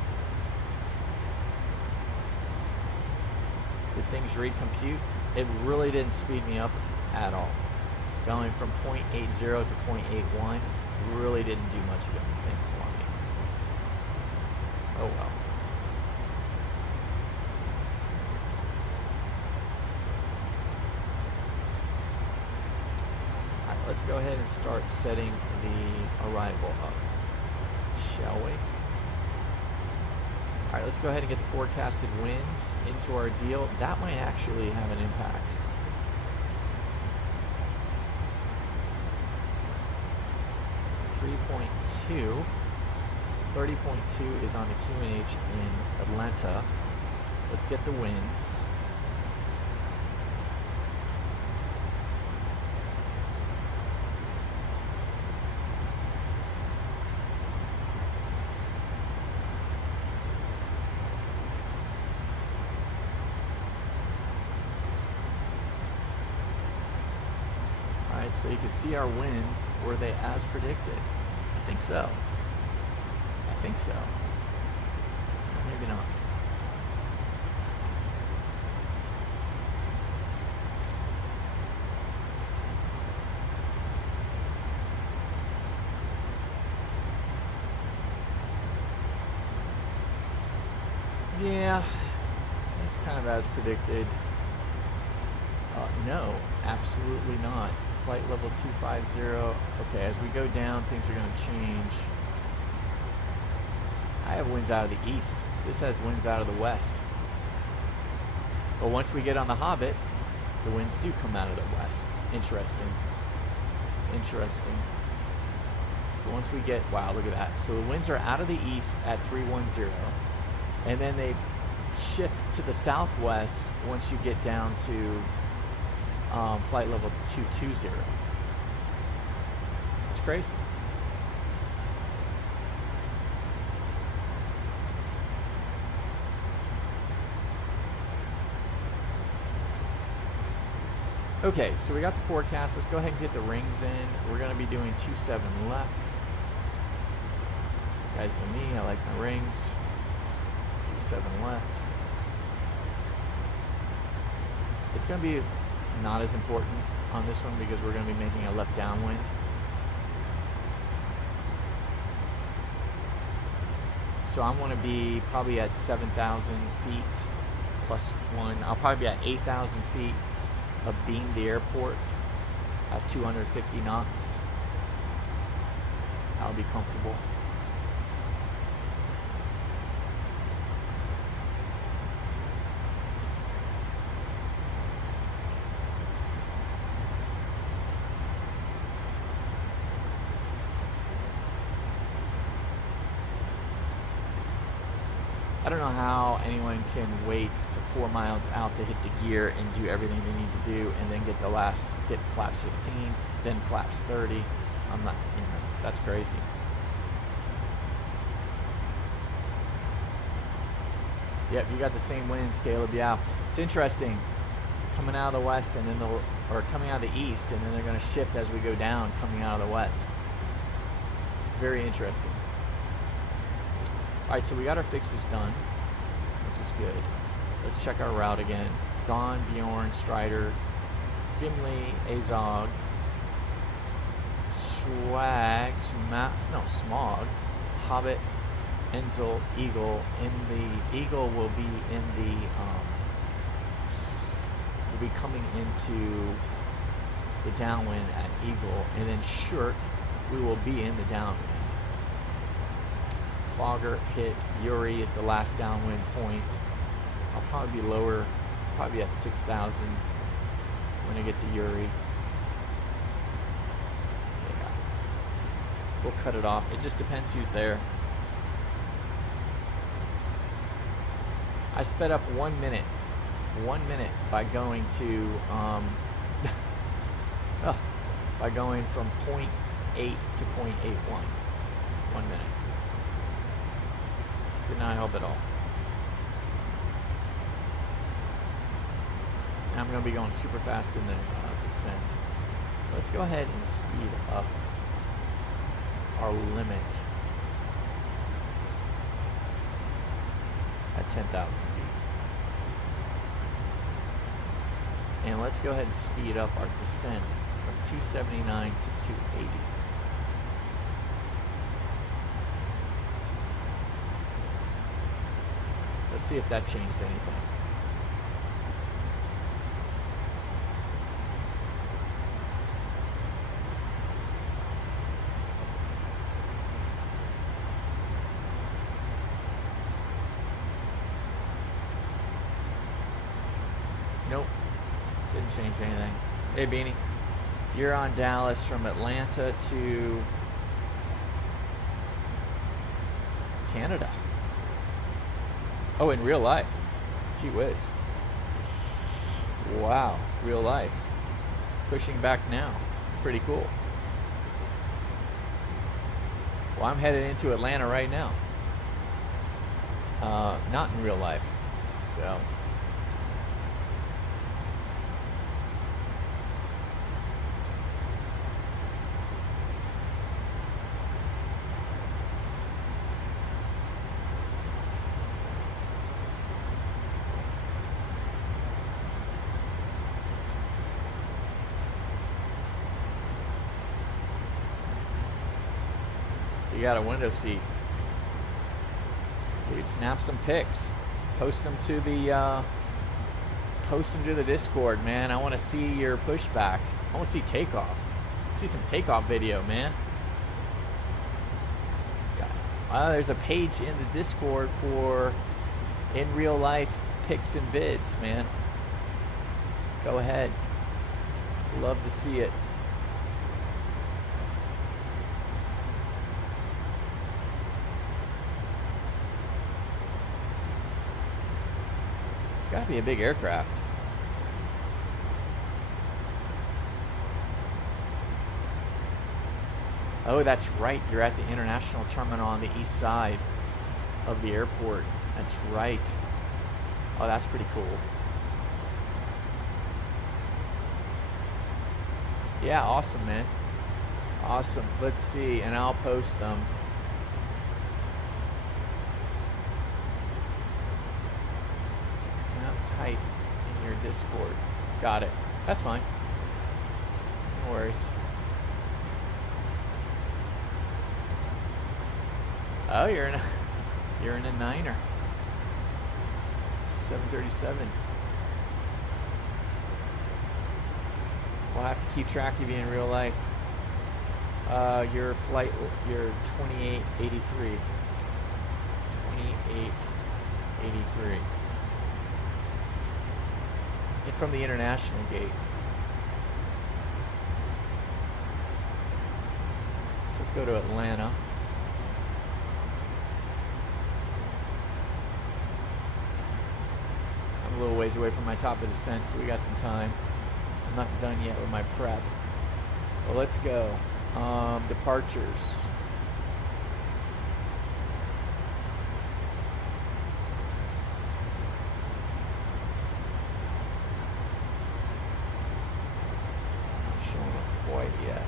Did things recompute? It really didn't speed me up at all. Going from 0.80 to 0.81 really didn't do much of anything for me. Oh well. Alright, let's go ahead and start setting the arrival up, shall we? Alright, let's go ahead and get the forecasted winds into our deal. That might actually have an impact. .2, 30.2 is on the QNH in Atlanta. Let's get the winds. Alright, so you can see our winds. Were they as predicted? I think so. I think so. Maybe not. Yeah, it's kind of as predicted. No, absolutely not. Flight level 250. Okay, as we go down, things are going to change. I have winds out of the east. This has winds out of the west. But once we get on the Hobbit, the winds do come out of the west. Interesting. Interesting. So once we get, wow, look at that. So the winds are out of the east at 310. And then they shift to the southwest once you get down to flight level 220. It's crazy. Okay, so we got the forecast. Let's go ahead and get the rings in. We're going to be doing 27 left. You guys know me, I like my rings. 27 left. It's going to be not as important on this one because we're going to be making a left downwind. So I'm going to be probably at 7,000 feet plus one. I'll probably be at 8,000 feet of being the airport at 250 knots. I'll be comfortable. I don't know how anyone can wait for 4 miles out to hit the gear and do everything they need to do and then get flaps 15, then flaps 30. I'm not, that's crazy. Yep, you got the same winds, Caleb. Yeah, it's interesting. Coming out of the west and then coming out of the east, and then they're going to shift as we go down, coming out of the west. Very interesting. Alright, so we got our fixes done, which is good. Let's check our route again. Dawn, Bjorn, Strider, Gimli, Azog, Smog, Hobbit, Enzel, Eagle. The Eagle will be in the will be coming into the downwind at Eagle, and then Shurt, we will be in the downwind. Fogger hit Yuri is the last downwind point. I'll probably be lower, probably at 6,000 when I get to Yuri. Yeah. We'll cut it off. It just depends who's there. I sped up 1 minute. 1 minute by going to by going from 0.8 to 0.81. 1 minute. Did not help at all. Now I'm going to be going super fast in the descent. Let's go ahead and speed up our limit at 10,000 feet. And let's go ahead and speed up our descent from 279 to 280. Let's see if that changed anything. Nope, didn't change anything. Hey Beanie, you're on Dallas from Atlanta to Canada. Oh, in real life. Gee whiz. Wow, real life. Pushing back now. Pretty cool. Well, I'm headed into Atlanta right now. Not in real life. So. You got a window seat. Dude, snap some pics. Post them to the Discord, man. I want to see your pushback. I want to see takeoff. See some takeoff video, man. There's a page in the Discord for in real life pics and vids, man. Go ahead. Love to see it. It's gotta be a big aircraft. Oh, that's right. You're at the international terminal on the east side of the airport. That's right. Oh, that's pretty cool. Yeah, awesome, man. Awesome. Let's see, and I'll post them. Type in your Discord. Got it. That's fine. No worries. Oh, you're in a niner. 737. We'll have to keep track of you in real life. Your 2883. 2883. And from the international gate. Let's go to Atlanta. I'm a little ways away from my top of descent, so we got some time. I'm not done yet with my prep. Well, let's go. Departures. Not showing up quite yet.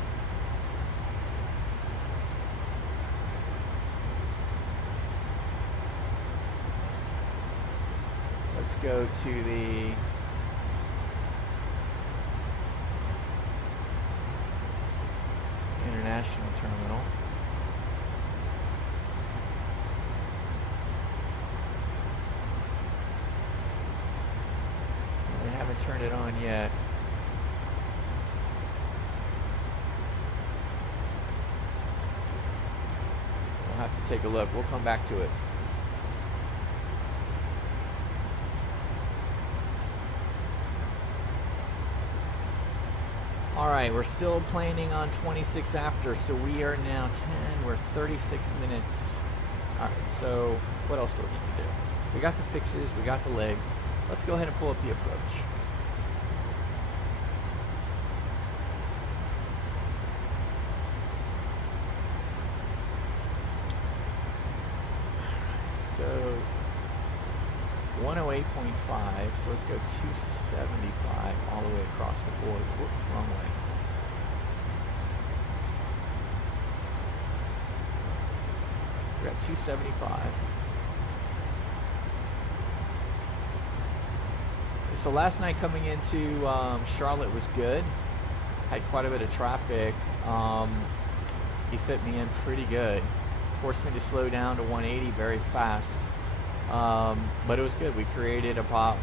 Let's go to the international terminal. They haven't turned it on yet. We'll have to take a look. We'll come back to it. Alright, we're still planning on 26 after, so we are now 10, we're 36 minutes. Alright, so what else do we need to do? We got the fixes, we got the legs. Let's go ahead and pull up the approach. So 108.5, so let's go 275 all the way across the board. Whoop, wrong way. So we got 275. So last night coming into Charlotte was good. Had quite a bit of traffic. He fit me in pretty good. Forced me to slow down to 180 very fast. But it was good. We created about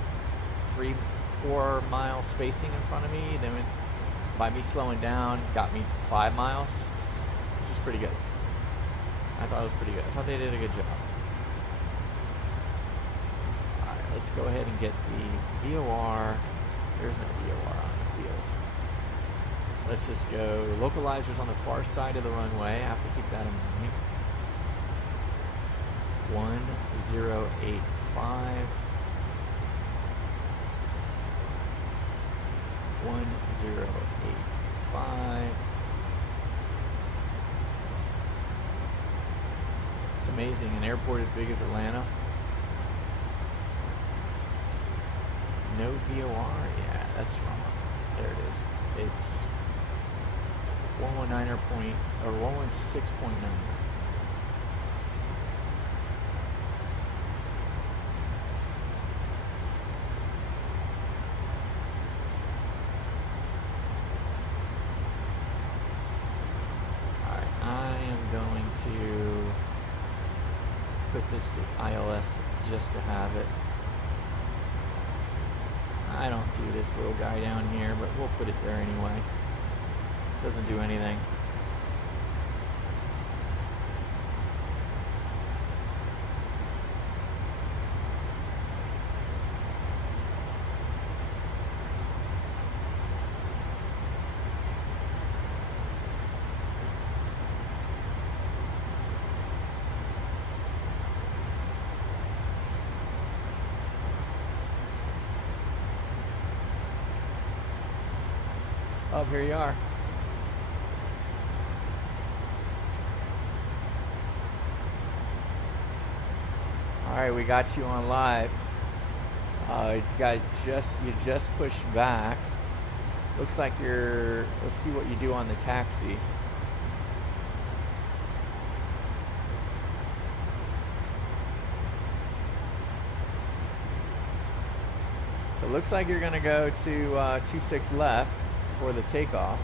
3-4 mile spacing in front of me. Then by me slowing down, got me 5 miles, which is pretty good. I thought it was pretty good. I thought they did a good job. Alright, let's go ahead and get the VOR. There's no VOR on the field. Let's just go localizers on the far side of the runway. I have to keep that in mind. 1085. 1085. It's amazing, an airport as big as Atlanta. No VOR? Yeah, that's wrong. There it is. It's 119 point or 116.9. This ILS just to have it. I don't do this little guy down here, but we'll put it there anyway. Doesn't do anything. Oh, here you are. All right, we got you on live. You guys just pushed back. Looks like you're. Let's see what you do on the taxi. So it looks like you're gonna go to 26 left for the takeoff.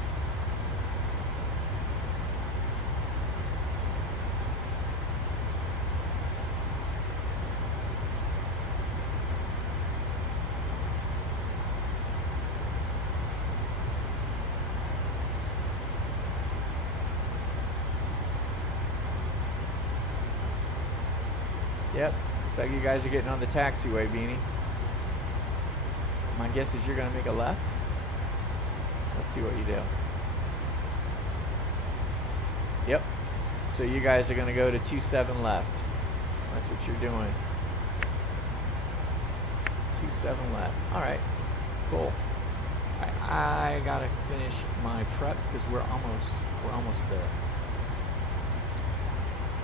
Yep, looks like you guys are getting on the taxiway, Beanie. My guess is you're gonna make a left. Let's see what you do. Yep. So you guys are going to go to 27 left. That's what you're doing. 27 left. All right. Cool. I got to finish my prep because we're almost there.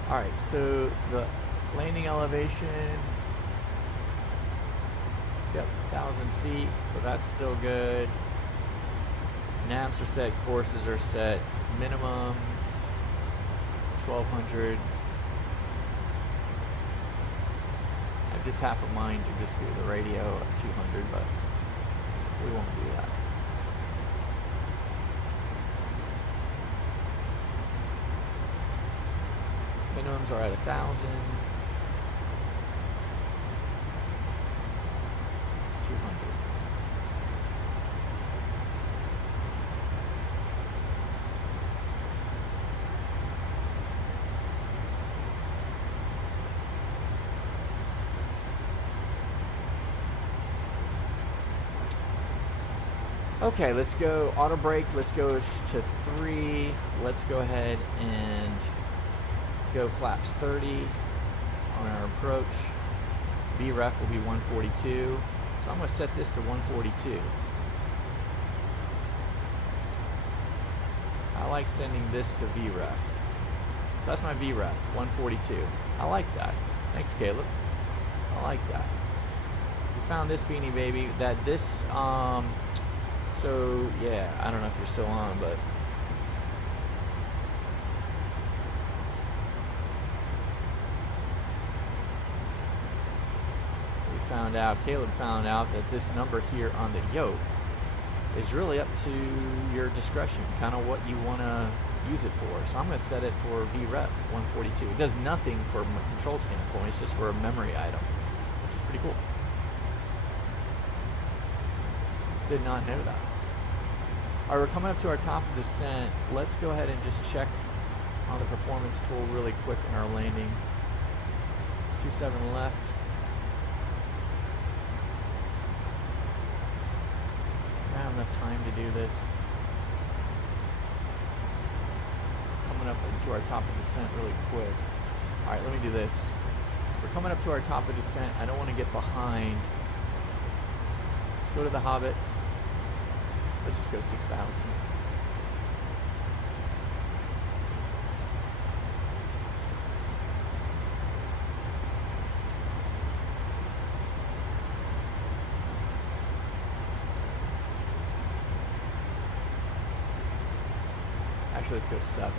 All right. So the landing elevation. Yep, 1,000 feet. So that's still good. Naps are set, courses are set, minimums 1,200. I have just half a mind to just do the radio at 200, but we won't do that. Minimums are at 1,000. 200. Okay, let's go auto brake. Let's go to 3. Let's go ahead and go flaps 30 on our approach. VREF will be 142. So I'm going to set this to 142. I like sending this to VREF. So that's my VREF, 142. I like that. Thanks, Caleb. I like that. We found this beanie baby. That this, so yeah, I don't know if you're still on, but we Caleb found out that this number here on the yoke is really up to your discretion, kind of what you want to use it for. So I'm going to set it for VREF 142. It does nothing from a control standpoint, it's just for a memory item, which is pretty cool. Did not know that. Alright, we're coming up to our top of descent. Let's go ahead and just check on the performance tool really quick on our landing. 27 left. I have enough time to do this. Coming up into our top of descent really quick. Alright, let me do this. We're coming up to our top of descent. I don't want to get behind. Let's go to the Hobbit. Let's just go 6,000. Actually, let's go 7.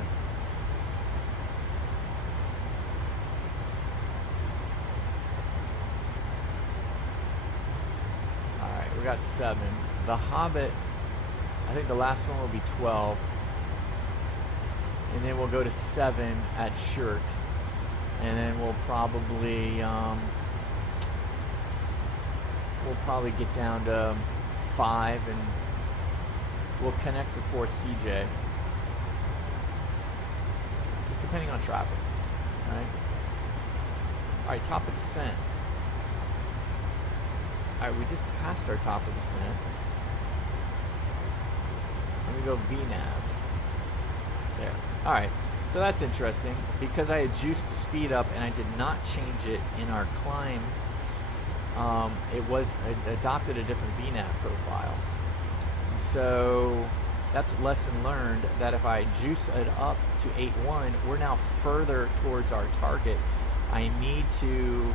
Alright, we got 7. The Hobbit, I think the last one will be 12. And then we'll go to 7 at Shirt. And then we'll probably get down to 5 and we'll connect before CJ. Just depending on traffic. Alright. Alright, top of descent. Alright, we just passed our top of descent. Let me go VNav. There. Alright, so that's interesting. Because I had juiced the speed up and I did not change it in our climb, it adopted a different VNav profile. And so that's a lesson learned, that if I juice it up to 8.1, we're now further towards our target. I need to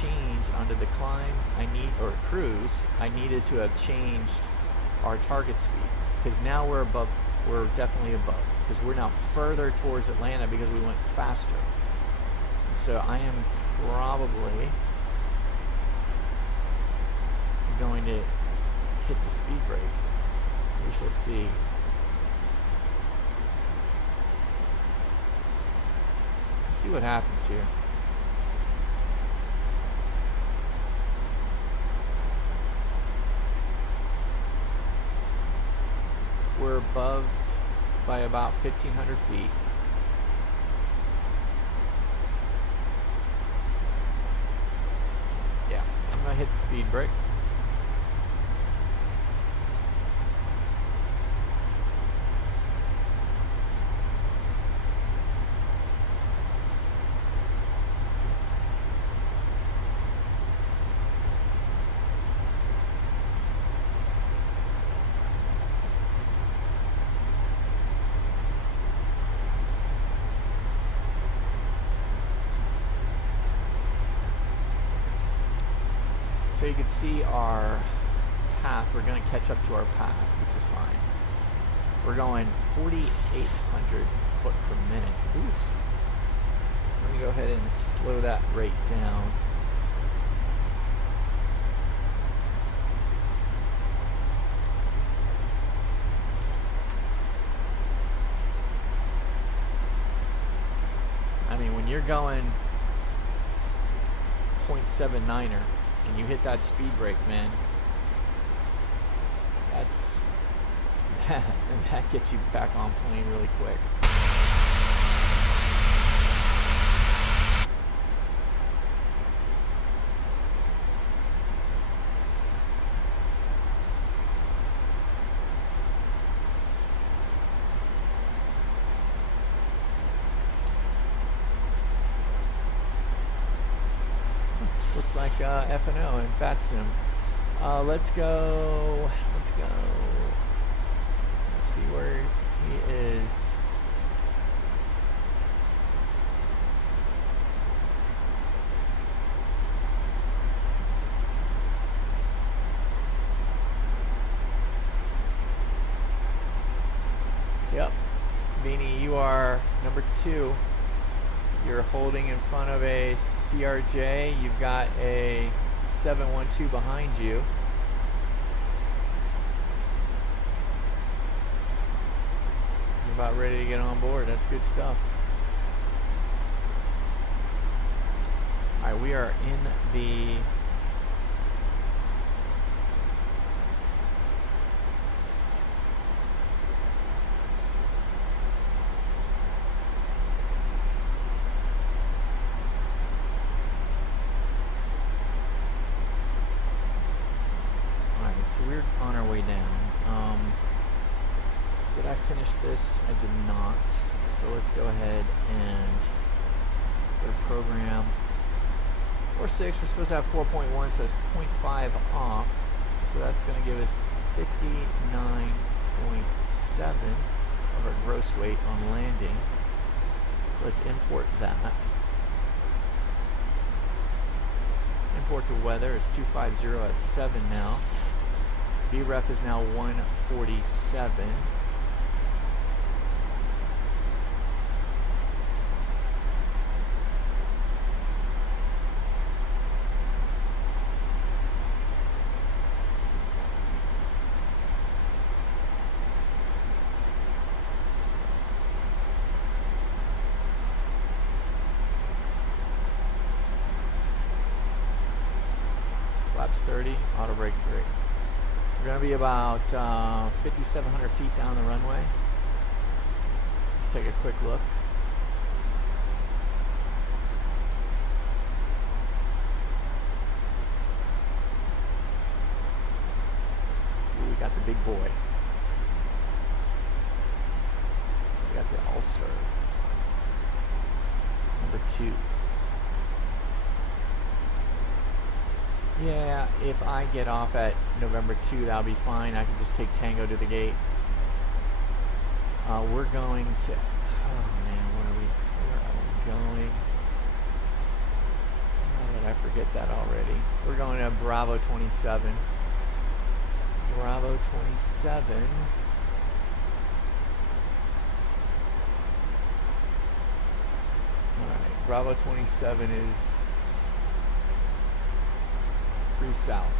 change under the climb, or cruise, I needed to have changed our target speed, because now we're definitely above, because we're now further towards Atlanta because we went faster. And so I am probably going to hit the speed brake. We shall see. Let's see what happens here. We're above by about 1,500 feet. Yeah, I'm gonna hit the speed brake. So you can see our path. We're going to catch up to our path, which is fine. We're going 4,800 foot per minute. Oof. Let me go ahead and slow that rate down. I mean, when you're going 0.79er, and you hit that speed brake, man, that gets you back on plane really quick. Looks like F&O and VATSIM. Let's go. Let's see where he is. Yep. Beanie, you are number 2. You're holding in front of a CRJ. You've got a 712 behind you. You're about ready to get on board. That's good stuff. Alright, we are in the we're on our way down. Did I finish this? I did not. So let's go ahead and go to program. 4.6, we're supposed to have 4.1, says 0.5 off. So that's going to give us 59.7 of our gross weight on landing. Let's import that. Import to weather is 250 at 7 now. VREF is now 147. Flaps 30, auto brake 3. We're going to be about 5,700 feet down the runway. Let's take a quick look. Ooh, we got the big boy. We got the ulcer. Number 2. Yeah, if I get off at November 2, that'll be fine. I can just take Tango to the gate. We're going to... Oh man, where are we going? How did I forget that already? We're going to Bravo 27. Bravo 27. Alright, Bravo 27 is 3 south.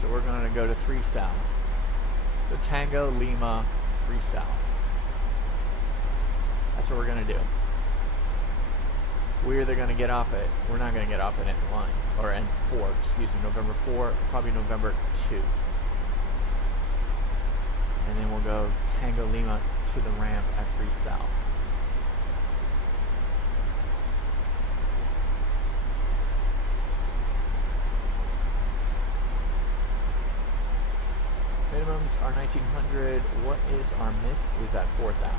So we're going to go to 3 south. So Tango, Lima, 3 south. That's what we're going to do. We're either going to get off at, we're not going to get off at N1, or N4, excuse me, November 4, probably November 2. And then we'll go Tango, Lima to the ramp at 3 south. Minimums are 1900. What is our mist? Is at 4,000.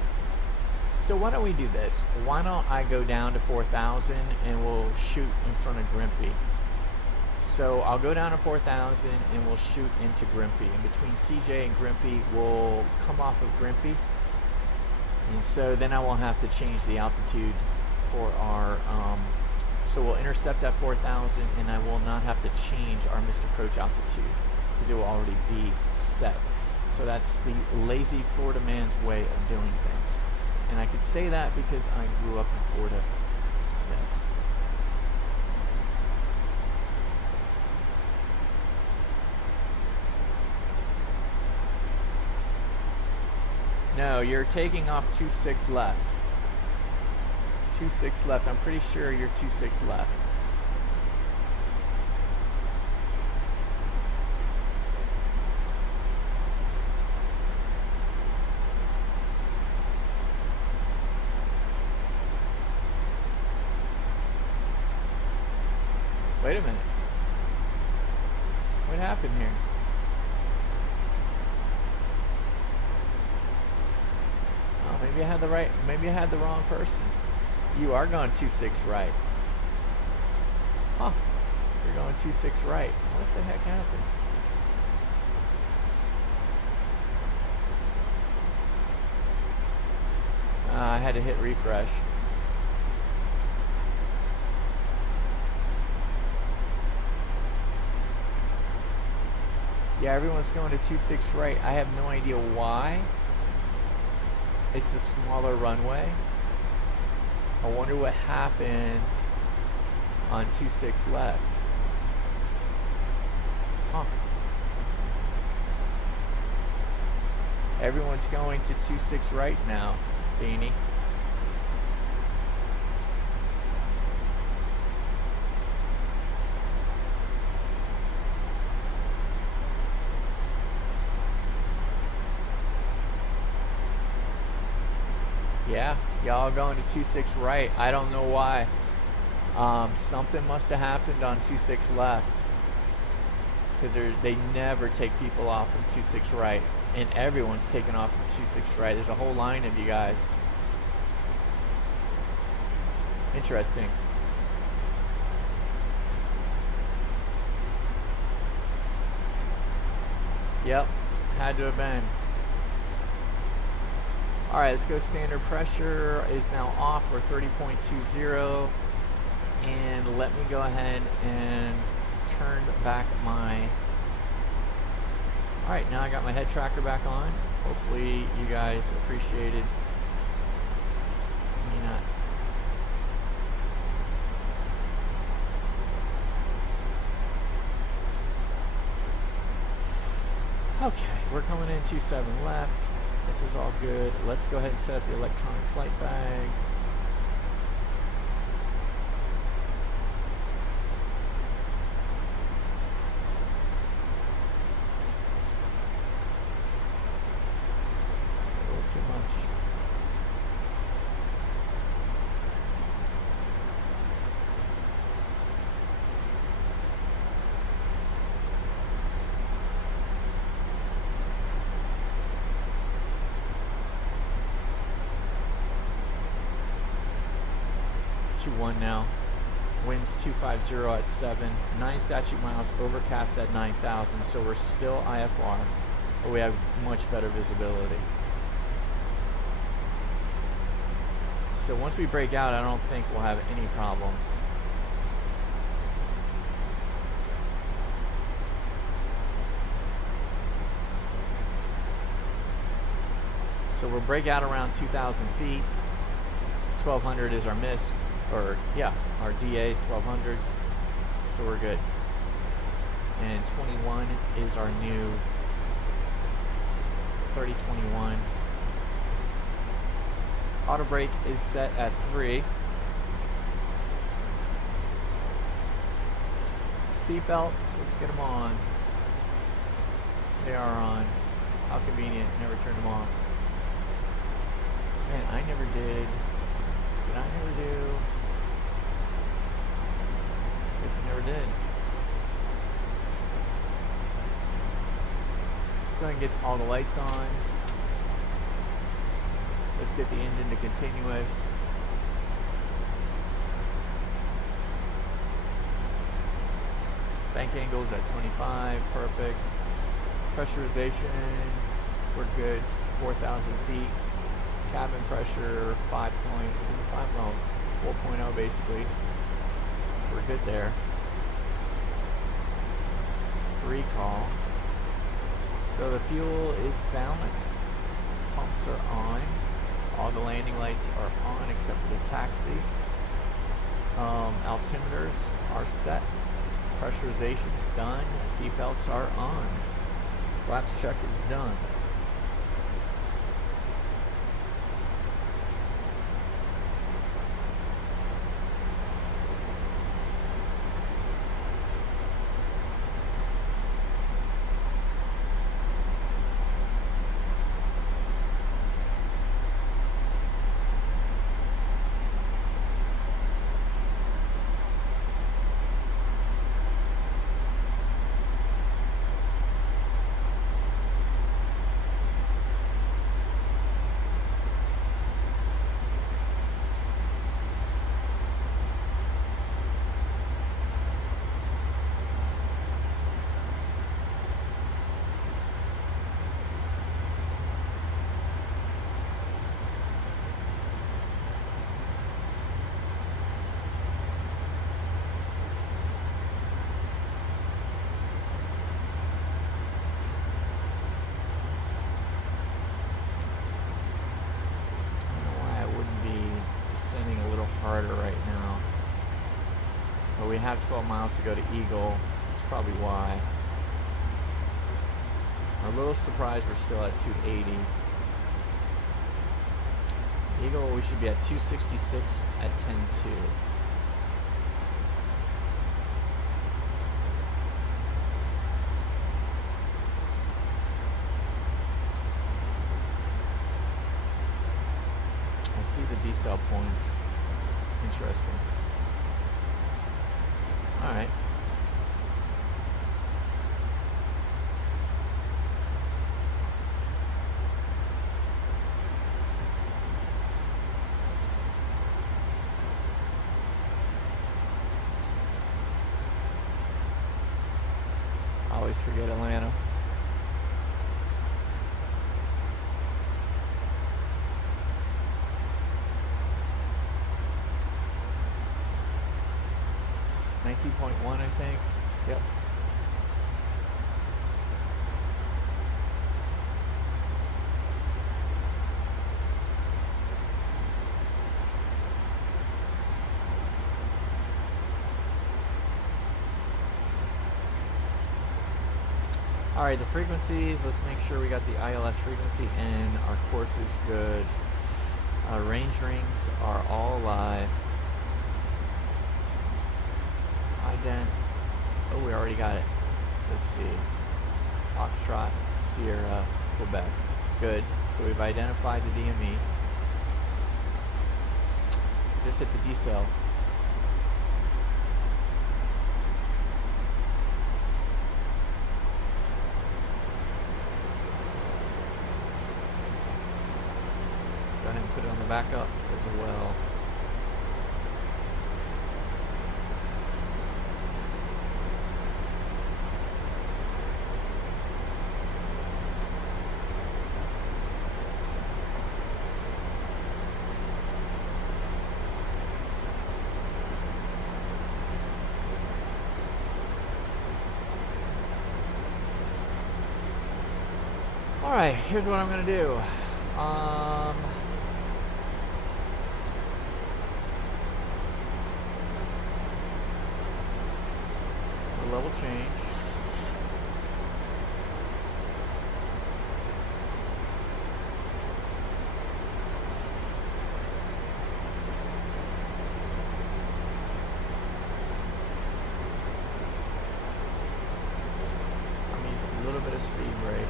So why don't we do this? Why don't I go down to 4,000 and we'll shoot in front of Grimpy. So I'll go down to 4,000 and we'll shoot into Grimpy. And between CJ and Grimpy, we'll come off of Grimpy. And so then I won't have to change the altitude for our, so we'll intercept at 4,000 and I will not have to change our missed approach altitude because it will already be set. So that's the lazy Florida man's way of doing things. And I could say that because I grew up in Florida. Yes. No, you're taking off 26 left. 26 left. I'm pretty sure you're 26 left. Wait a minute. What happened here? Oh, maybe I had the right, maybe I had the wrong person. You are going 26 right. Huh. You're going 26 right. What the heck happened? I had to hit refresh. Yeah, everyone's going to 26 right. I have no idea why. It's a smaller runway. I wonder what happened on 26 left. Huh. Everyone's going to 26 right now, Beanie. Yeah, y'all going to 26 right. I don't know why. Something must have happened on 26 left. Because they never take people off from 26 right. And everyone's taking off from 26 right. There's a whole line of you guys. Interesting. Yep, had to have been. Alright, let's go. Standard pressure is now off. We're 30.20. And let me go ahead and turn back my... Alright, now I got my head tracker back on. Hopefully you guys appreciated me not... Okay, we're coming in 27 left. This is all good. Let's go ahead and set up the electronic flight bag. A little too much. One now. Winds 250 at 7. 9 statute miles, overcast at 9,000. So we're still IFR, but we have much better visibility. So once we break out, I don't think we'll have any problem. So we'll break out around 2,000 feet. 1,200 is our mist. Or, yeah, our DA is 1,200, so we're good. And 21 is our new 3021. Auto brake is set at 3. Seatbelts, let's get them on. They are on. How convenient, never turned them off. Man, I never did. Did I never do? Guess I never did. Let's go ahead and get all the lights on. Let's get the engine to continuous. Bank angles at 25, perfect. Pressurization, we're good, 4,000 feet. Cabin pressure, 4.0 basically. So we're good there. Recall. So the fuel is balanced. Pumps are on. All the landing lights are on except for the taxi. Altimeters are set. Pressurization's done. Seatbelts are on. Flaps check is done. But we have 12 miles to go to Eagle. That's probably why. I'm a little surprised we're still at 280. Eagle, we should be at 266 at 10.2. I see the decel points. Interesting. Alright. I always forget Atlanta. .1, I think. Yep. All right, the frequencies. Let's make sure we got the ILS frequency in. Our course is good. Range rings are all live. Ident. Oh, we already got it. Let's see. Foxtrot, Sierra, Quebec. Good. So we've identified the DME. Just hit the decel. Let's go ahead and put it on the backup as well. Alright, here's what I'm going to do. The level change. I'm using a little bit of speed brake.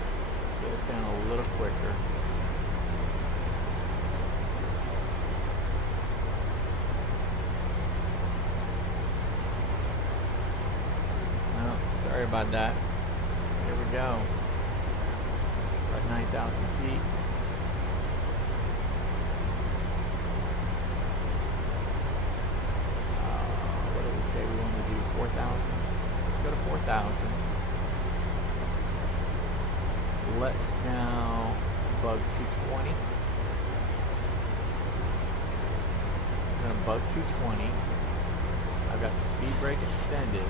Get us down a little quicker. Oh, sorry about that. Here we go. About 9,000 feet. What did we say we want to do? 4,000? Let's go to 4,000. Let's now bug 220. I'm going to bug 220. I've got the speed brake extended.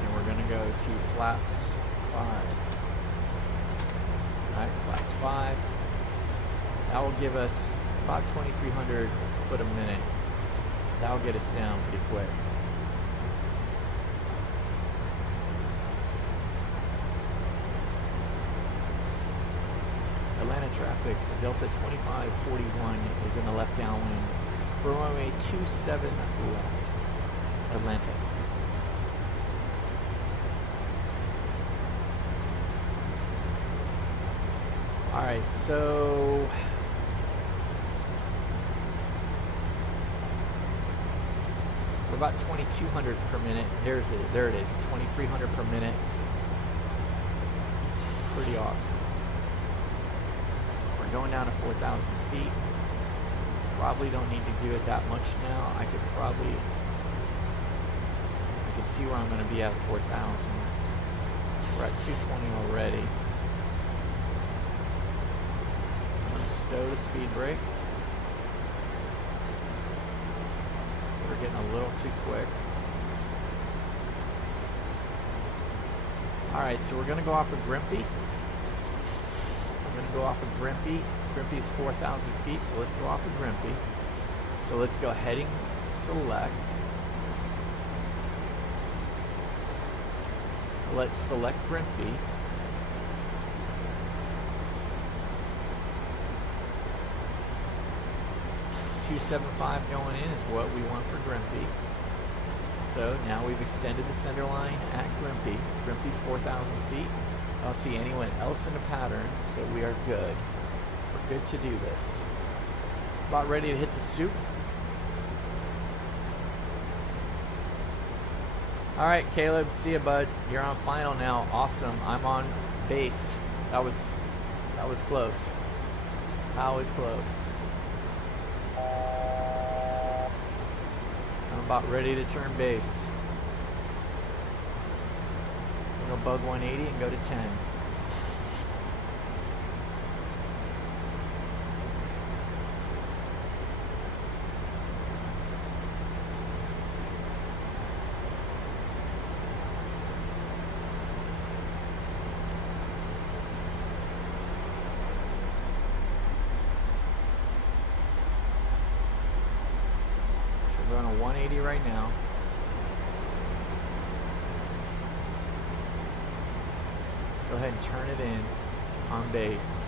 And we're going to go to flaps 5. Alright, flaps 5. That will give us about 2,300 foot a minute. That'll get us down pretty quick. Atlanta traffic, Delta 2541 is in the left downwind. For runway 27 left, Atlanta. Alright, so we're about 2,200 per minute. There it is, 2,300 per minute. It's pretty awesome. We're going down to 4,000 feet. Probably don't need to do it that much now. I can see where I'm going to be at 4,000. We're at 220 already. I'm going to stow the speed brake. We're getting a little too quick. Alright, so we're going to go off of Grimpy. We're going to go off of Grimpy. Grimpy is 4,000 feet, so let's go off of Grimpy. So let's go heading select. Let's select Grimpy. .275 going in is what we want for Grimpy. So now we've extended the center line at Grimpy. Grimpy's 4,000 feet. I don't see anyone else in the pattern, so we are good. We're good to do this. About ready to hit the soup. Alright, Caleb, see ya, bud. You're on final now. Awesome. I'm on base. That was close. That was close. I'm about ready to turn base. I'm gonna bug 180 and go to 10. We're going to 180 right now. Let's go ahead and turn it in on base.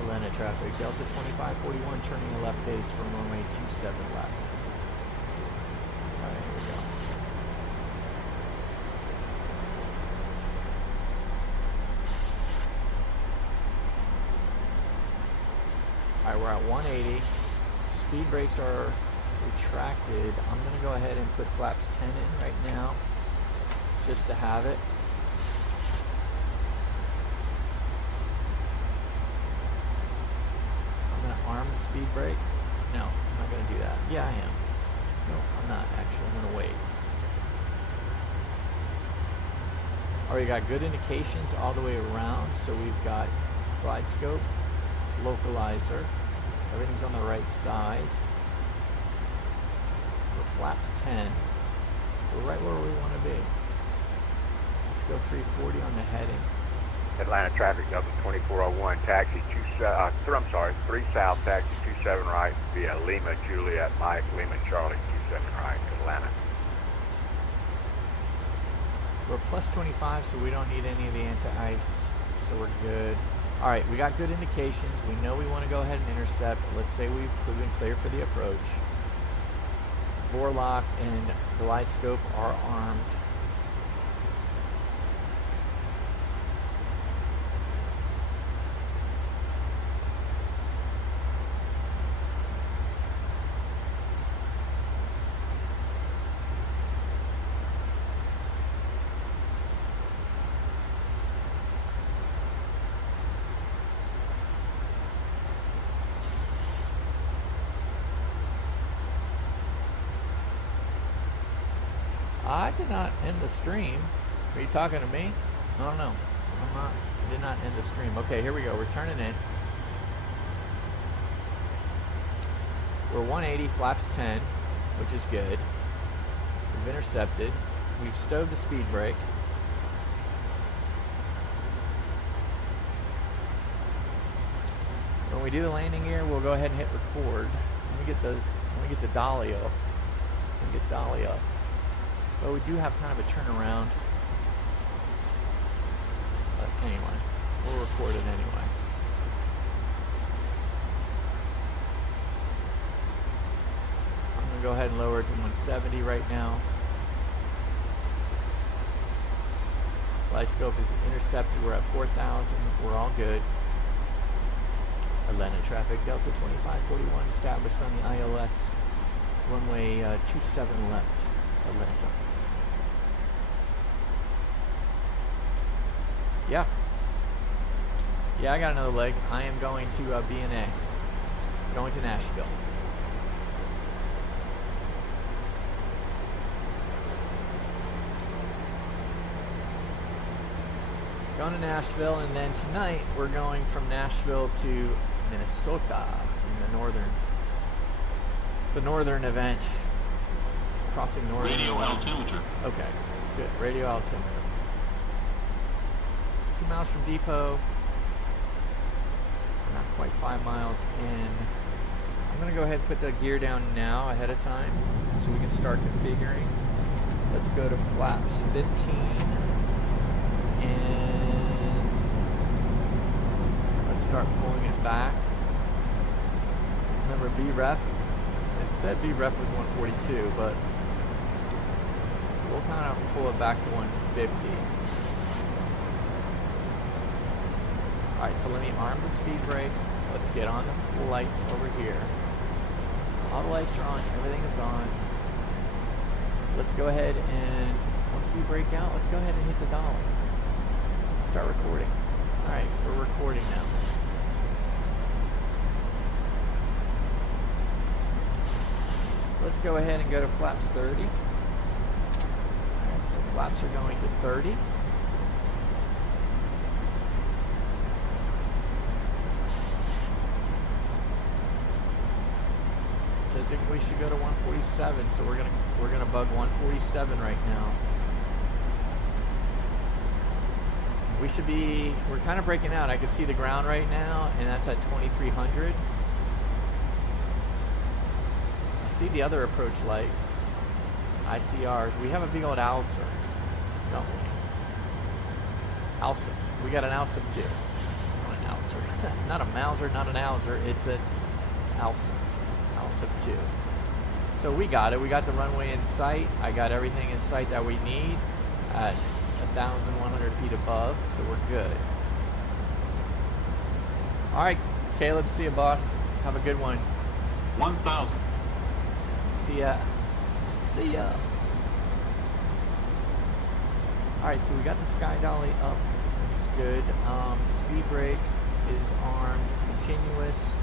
Atlanta traffic, Delta 2541 turning left base for runway 27 left. Alright, here we go. Alright, we're at 180. Speed brakes are retracted. I'm going to go ahead and put flaps 10 in right now, just to have it. I'm going to arm the speed brake. No, I'm not going to do that. Yeah, I am. No, I'm not. Actually, I'm going to wait. Alright, we got good indications all the way around. So we've got glide scope, localizer. Everything's on the right side. We're flaps 10. We're right where we want to be. Let's go 340 on the heading. Atlanta traffic, Delta 2401, taxi 3 south, taxi 27 right via Lima, Juliet, Mike, Lima, Charlie, 27 right, Atlanta. We're plus 25, so we don't need any of the anti-ice, so we're good. Alright, we got good indications. We know we want to go ahead and intercept. Let's say we've been clear for the approach. Vorlock and glide scope are armed. I did not end the stream. Are you talking to me? I don't know. I'm not. I did not end the stream. Okay, here we go. We're turning in. We're 180, flaps 10, which is good. We've intercepted. We've stowed the speed brake. When we do the landing gear, we'll go ahead and hit record. Let me get the dolly up. Let me get dolly up. But we do have kind of a turnaround. But anyway, we'll record it anyway. I'm going to go ahead and lower it to 170 right now. Light scope is intercepted. We're at 4,000. We're all good. Atlanta traffic, Delta 2541 established on the ILS. Runway 27 left. Atlanta. Yeah. Yeah, I got another leg. I am going to BNA. Going to Nashville. Going to Nashville, and then tonight we're going from Nashville to Minnesota in the northern event. Crossing northern. Radio altimeter Okay, good. Radio altimeter. 2 miles from depot. Not quite 5 miles in. I'm going to go ahead and put the gear down now ahead of time so we can start configuring. Let's go to flaps 15 and let's start pulling it back. Remember VREF? It said VREF was 142, but we'll kind of pull it back to 150. Alright, so let me arm the speed brake. Let's get on the lights over here. All the lights are on, everything is on. Let's go ahead and, once we break out, let's go ahead and hit the dollar. Start recording. Alright, we're recording now. Let's go ahead and go to flaps 30. Alright, so flaps are going to 30. Says if we should go to 147, so we're gonna bug 147 right now. We should be, we're kind of breaking out. I can see the ground right now, and that's at 2300. I see the other approach lights, ICRs. We have a big old ALSR, don't we? ALSM. We got an ALSM too. Not an ALSR. Not a Mauser, not an ALSR. It's an ALSM. ALSM 2. So we got it. We got the runway in sight. I got everything in sight that we need at 1,100 feet above, so we're good. Alright, Caleb, see ya, boss. Have a good one. 1,000. See ya. See ya. Alright, so we got the sky dolly up, which is good. Speed brake is armed. Continuous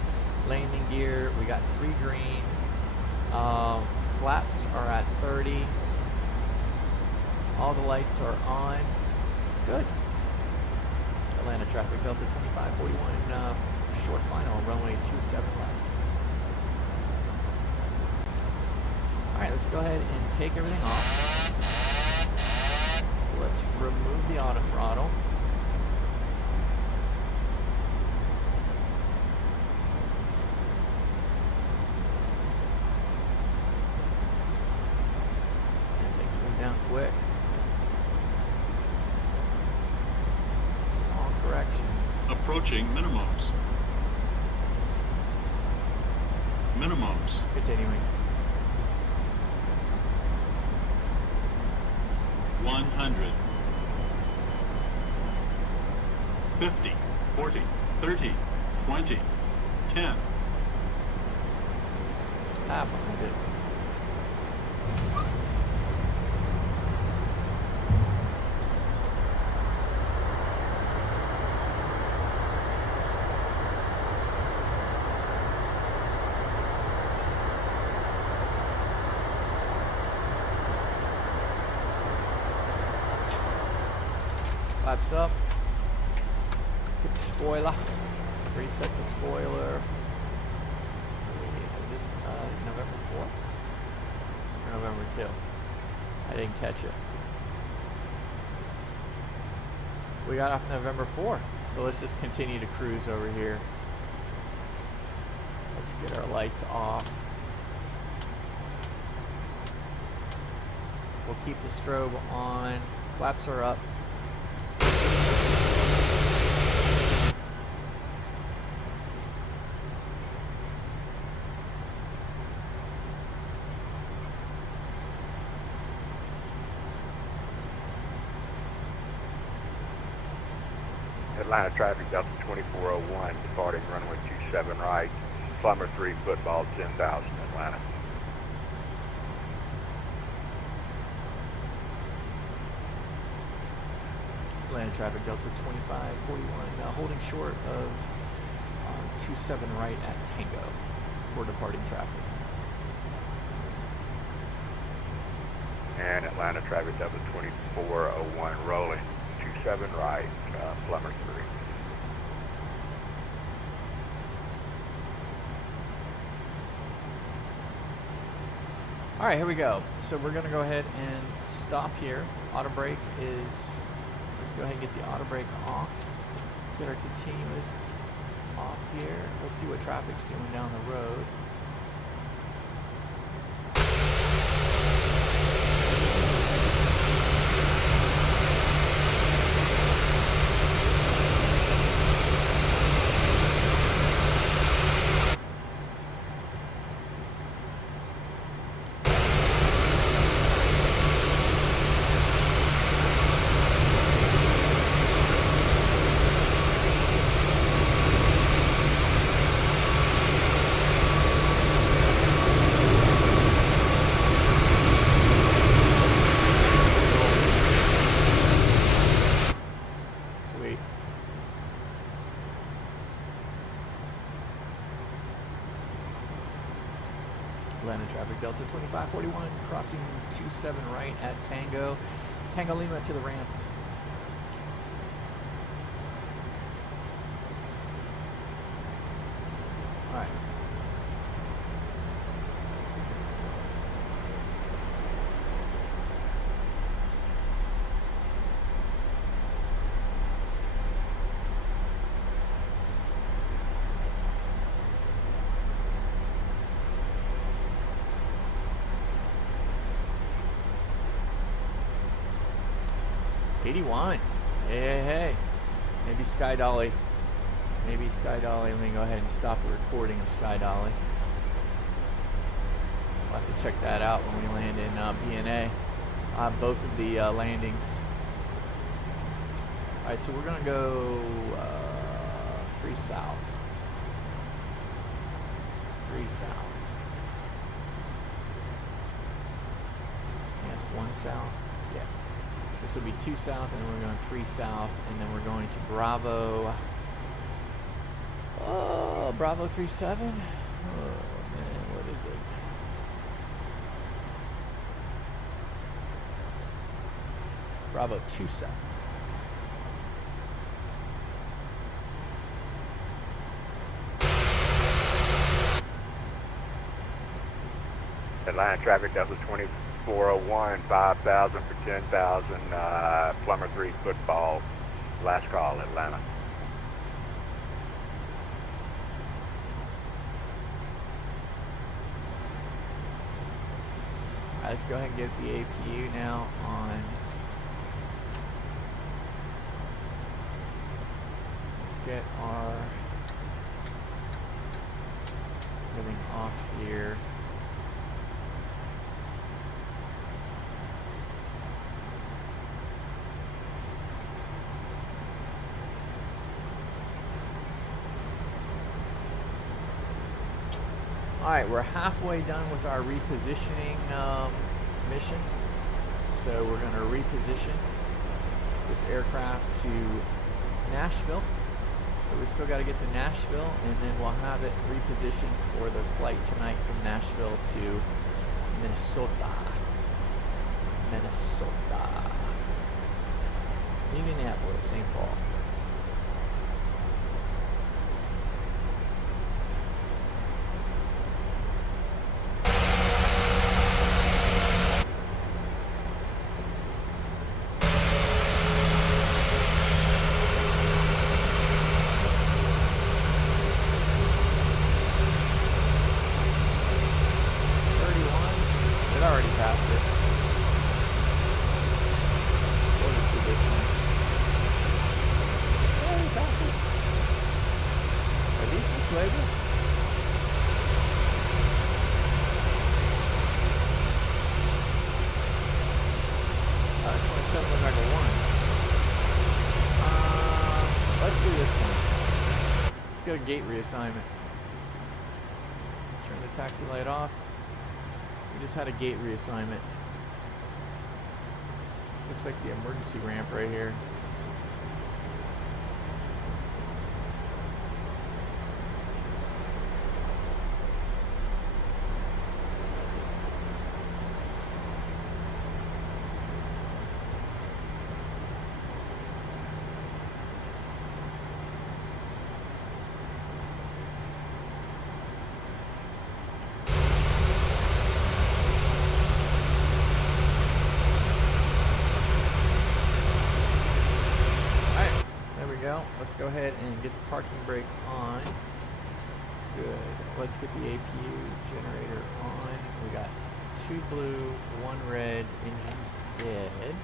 landing gear. We got 3 green. Flaps are at 30. All the lights are on. Good. Atlanta traffic, Delta 2541, short final, runway 27 left. Alright, let's go ahead and take everything off. Let's remove the auto throttle. And things move down quick. Small corrections. Approaching minimums. Minimums. Continuing. 100. 50. 40. 30. 20. 10. Ah, behind it. Flaps up. Let's get the spoiler. Reset the spoiler. Is this November 4th? Or November 2? I didn't catch it. We got off November 4th. So let's just continue to cruise over here. Let's get our lights off. We'll keep the strobe on. Flaps are up. Atlanta traffic, Delta 2401, departing runway 27 right, Plumber 3, football 10,000, Atlanta. Atlanta traffic, Delta 2541, holding short of 27 right at Tango for departing traffic. And Atlanta traffic, Delta 2401, rolling 27 right, Plumber 3. All right, here we go. So we're gonna go ahead and stop here. Auto brake is, let's go ahead and get the auto brake off. Let's get our continuous off here. Let's see what traffic's doing down the road. Atlanta traffic, Delta 2541, crossing 27 right at Tango. Tango Lima to the ramp. All right. '81. Hey. Maybe Sky Dolly. Maybe Sky Dolly. Let me go ahead and stop the recording of Sky Dolly. We'll have to check that out when we land in BNA. Both of the landings. Alright, so we're going to go 3 south. 3 south. And that's 1 south. Yeah. This will be 2 south, and then we're going 3 south, and then we're going to Bravo. Oh, Bravo 37. Oh man, what is it? Bravo 2 south. Atlanta traffic, Delta 2401, 5,000 for 10,000, Plumber 3 football, last call, Atlanta. All right, let's go ahead and get the APU now on. Let's get our everything off here. Alright, we're halfway done with our repositioning mission. So we're going to reposition this aircraft to Nashville. So we still got to get to Nashville, and then we'll have it repositioned for the flight tonight from Nashville to Minnesota. Indianapolis, St. Paul. Let's go to gate reassignment. Let's turn the taxi light off. We just had a gate reassignment. This looks like the emergency ramp right here. Well, let's go ahead and get the parking brake on. Good. Let's get the APU generator on. We got 2 blue, 1 red, engines dead.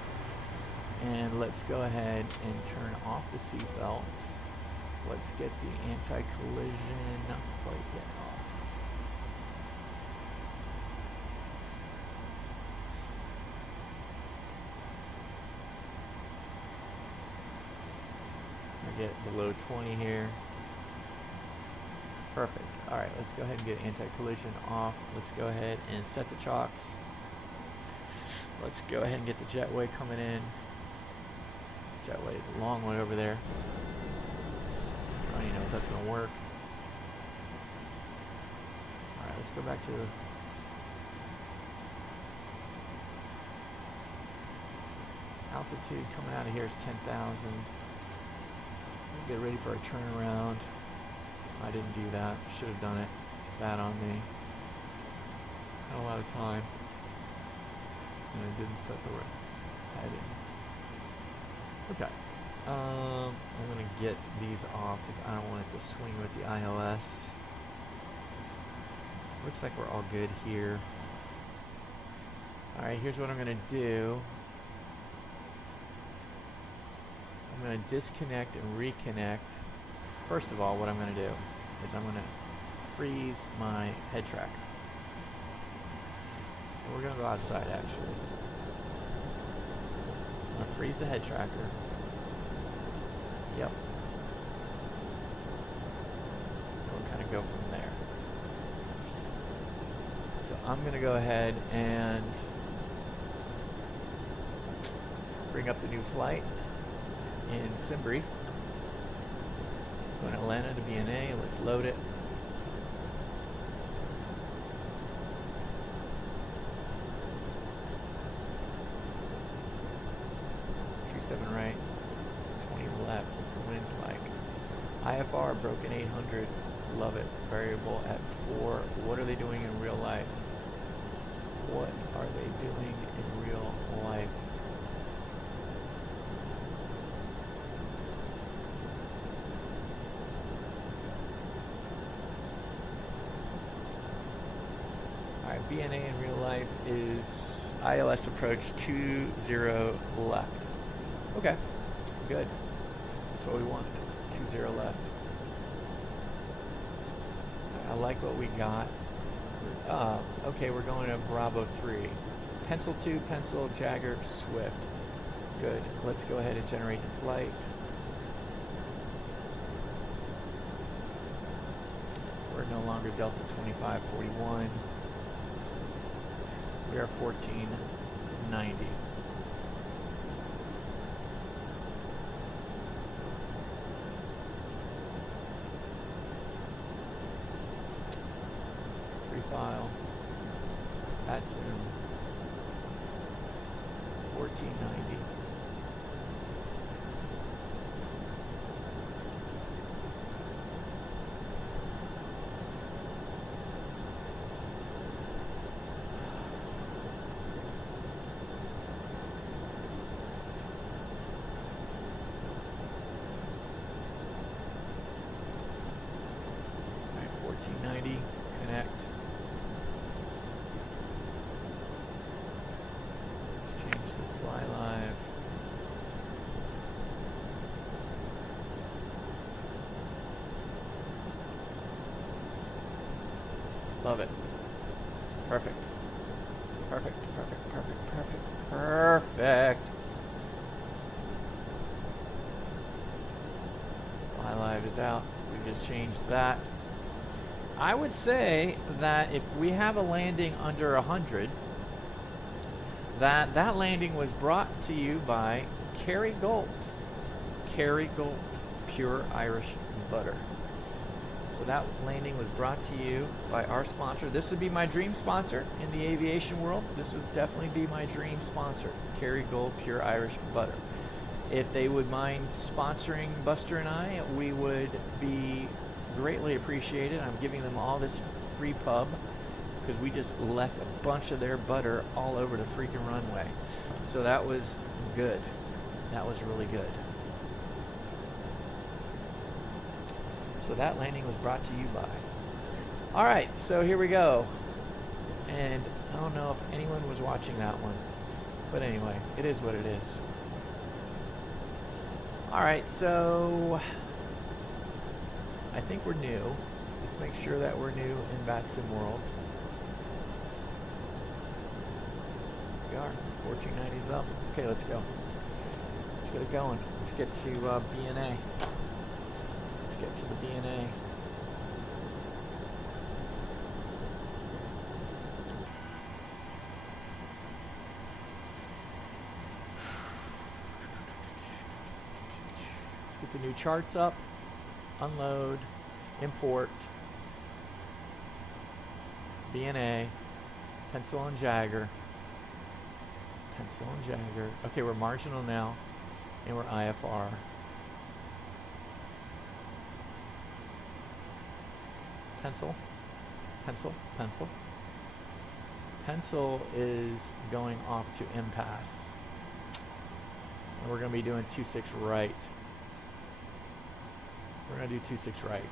And let's go ahead and turn off the seat belts. Let's get the anti-collision not quite yet off. I get below 20 here. Perfect. Alright, let's go ahead and get anti-collision off. Let's go ahead and set the chocks. Let's go ahead and get the jetway coming in. Jetway is a long way over there. I don't even know if that's going to work. Alright, let's go back to the... altitude coming out of here is 10,000. Get ready for a turnaround. I didn't do that. Should have done it. Bad on me. Had a lot of time. And I didn't set the right heading. Okay. I'm going to get these off because I don't want it to swing with the ILS. Looks like we're all good here. Alright, here's what I'm going to do. I'm going to disconnect and reconnect. First of all, what I'm going to do is I'm going to freeze my head tracker. And we're going to go outside, actually. I'm going to freeze the head tracker. Yep. We'll kind of go from there. So I'm going to go ahead and bring up the new flight in SimBrief. Going to Atlanta to BNA. Let's load it. Right, 20 left. What's the winds like? IFR broken 800. Love it. Variable at 4. What are they doing in real life? What are they doing in real life? Alright, BNA in real life is ILS approach 20 left. Okay, good. That's what we want. 20 left. I like what we got. Okay, we're going to Bravo 3. Pencil 2, Pencil, Jagger, Swift. Good. Let's go ahead and generate the flight. We're no longer Delta 2541. We are 1490. File, VATSIM, 1490. All right, 1490, connect. Love it. Perfect. Perfect, perfect, perfect, perfect, perfect. Fly Live is out. We just changed that. I would say that if we have a landing under 100, that landing was brought to you by Kerrygold. Kerrygold, pure Irish butter. So that landing was brought to you by our sponsor. This would be my dream sponsor in the aviation world. This would definitely be my dream sponsor, Kerrygold Pure Irish Butter. If they would mind sponsoring Buster and I, we would be greatly appreciated. I'm giving them all this free pub because we just left a bunch of their butter all over the freaking runway. So that was good. That was really good. So that landing was brought to you by. Alright, so here we go. And I don't know if anyone was watching that one. But anyway, it is what it is. Alright, so I think we're new. Let's make sure that we're new in VATSIM world. We are. 1490's up. Okay, let's go. Let's get it going. Let's get to BNA. Let's get to the BNA. Let's get the new charts up. Unload. Import. BNA. Pencil and Jagger. Pencil and Jagger. Okay, we're marginal now. And we're IFR. Pencil. Pencil. Pencil. Pencil is going off to impasse. And we're going to be doing 2-6 right. We're going to do 2-6 right.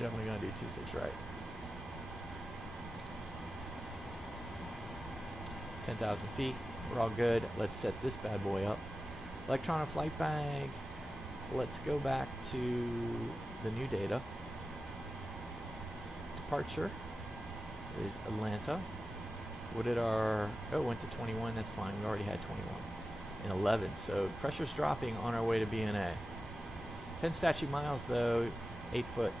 Definitely going to do 2-6 right. 10,000 feet. We're all good. Let's set this bad boy up. Electronic flight bag. Let's go back to the new data. Departure is Atlanta. What did our... Oh, it went to 21. That's fine. We already had 21 and 11. So pressure's dropping on our way to BNA. 10 statute miles, though. 8 foot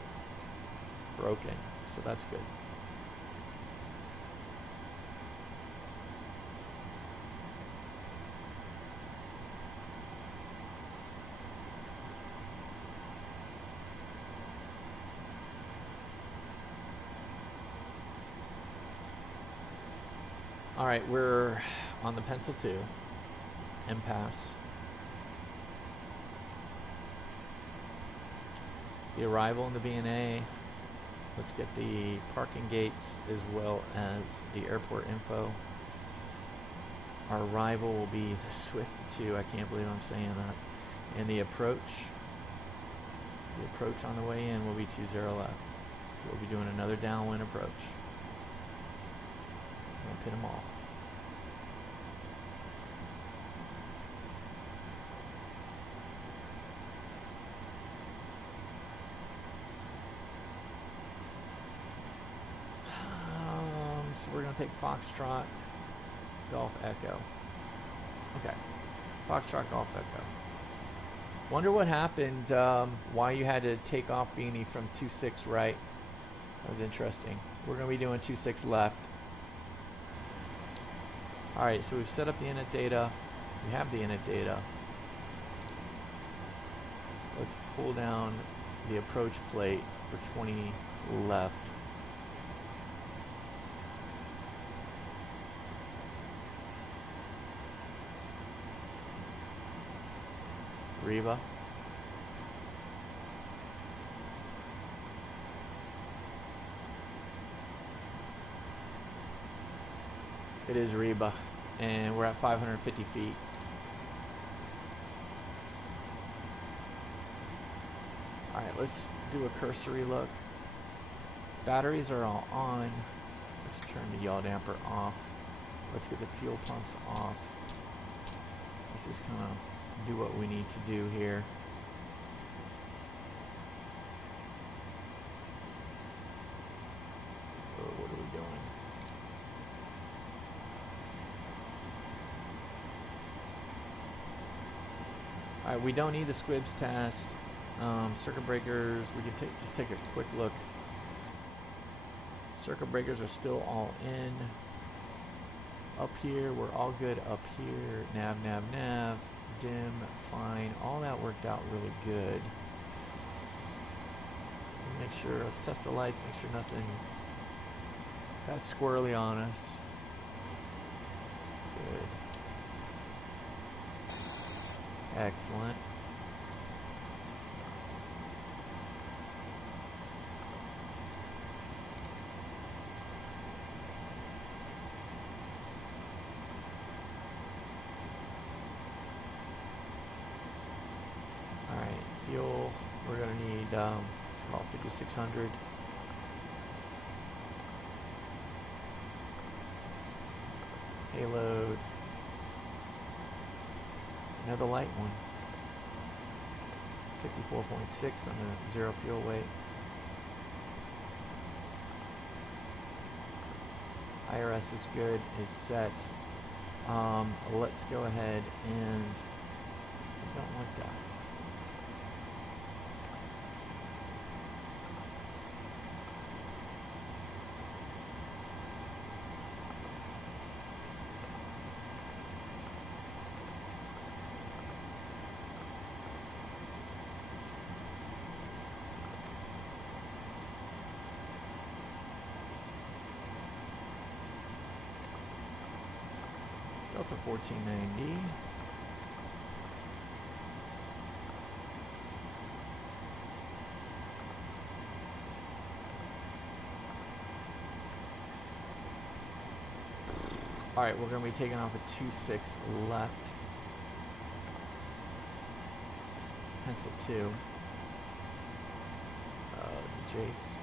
broken. So that's good. Alright, we're on the Pencil 2. Impasse. The arrival in the BNA. Let's get the parking gates as well as the airport info. Our arrival will be the Swift 2. I can't believe I'm saying that. And the approach. The approach on the way in will be 20 left. We'll be doing another downwind approach. We'll pin them all. So we're going to take Foxtrot, Golf Echo. Okay. Foxtrot, Golf Echo. Wonder what happened, why you had to take off Beanie from 2-6 right. That was interesting. We're going to be doing 2-6 left. Alright, so we've set up the init data. We have the init data. Let's pull down the approach plate for 20 left. Reba. It is Reba, and we're at 550 feet. Alright, let's do a cursory look. Batteries are all on. Let's turn the yaw damper off. Let's get the fuel pumps off. Let's just kind of do what we need to do here. Oh, what are we doing? Alright, we don't need the squibs test. Circuit breakers, we can just take a quick look. Circuit breakers are still all in. Up here, we're all good up here. Nav, nav, nav. Dim, fine. All that worked out really good. Make sure, let's test the lights, make sure nothing got squirrely on us. Good. Excellent. Fuel. let's call it 5600. Payload. Another light one. 54.6 on the 0 fuel weight. IRS is good, is set. Let's go ahead and I don't want that. Delta 1490. Alright, we're going to be taking off a 2-6 left. Pencil 2. Is it Jace?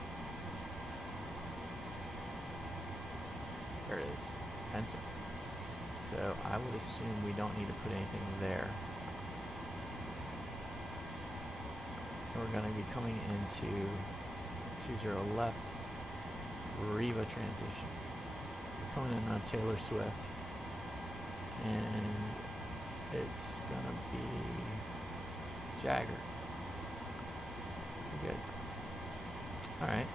There it is. Pencil. So I would assume we don't need to put anything there. We're going to be coming into 20 left, Riva transition. We're coming in on Taylor Swift, and it's going to be Jagger. Pretty good. Alright.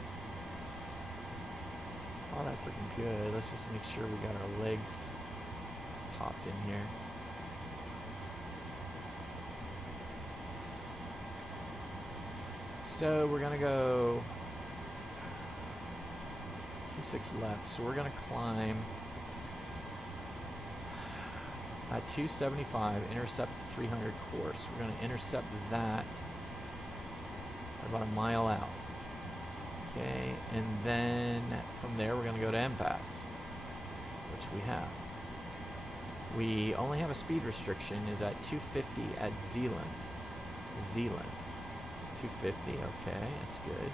Oh, that's looking good. Let's just make sure we got our legs popped in here. So we're gonna go 2-6 left. So we're gonna climb at 275, intercept 300 course. We're gonna intercept that about a mile out. Okay, and then from there we're gonna go to Impasse, which we have. We only have a speed restriction is at 250 at Zeeland. 250, okay, that's good.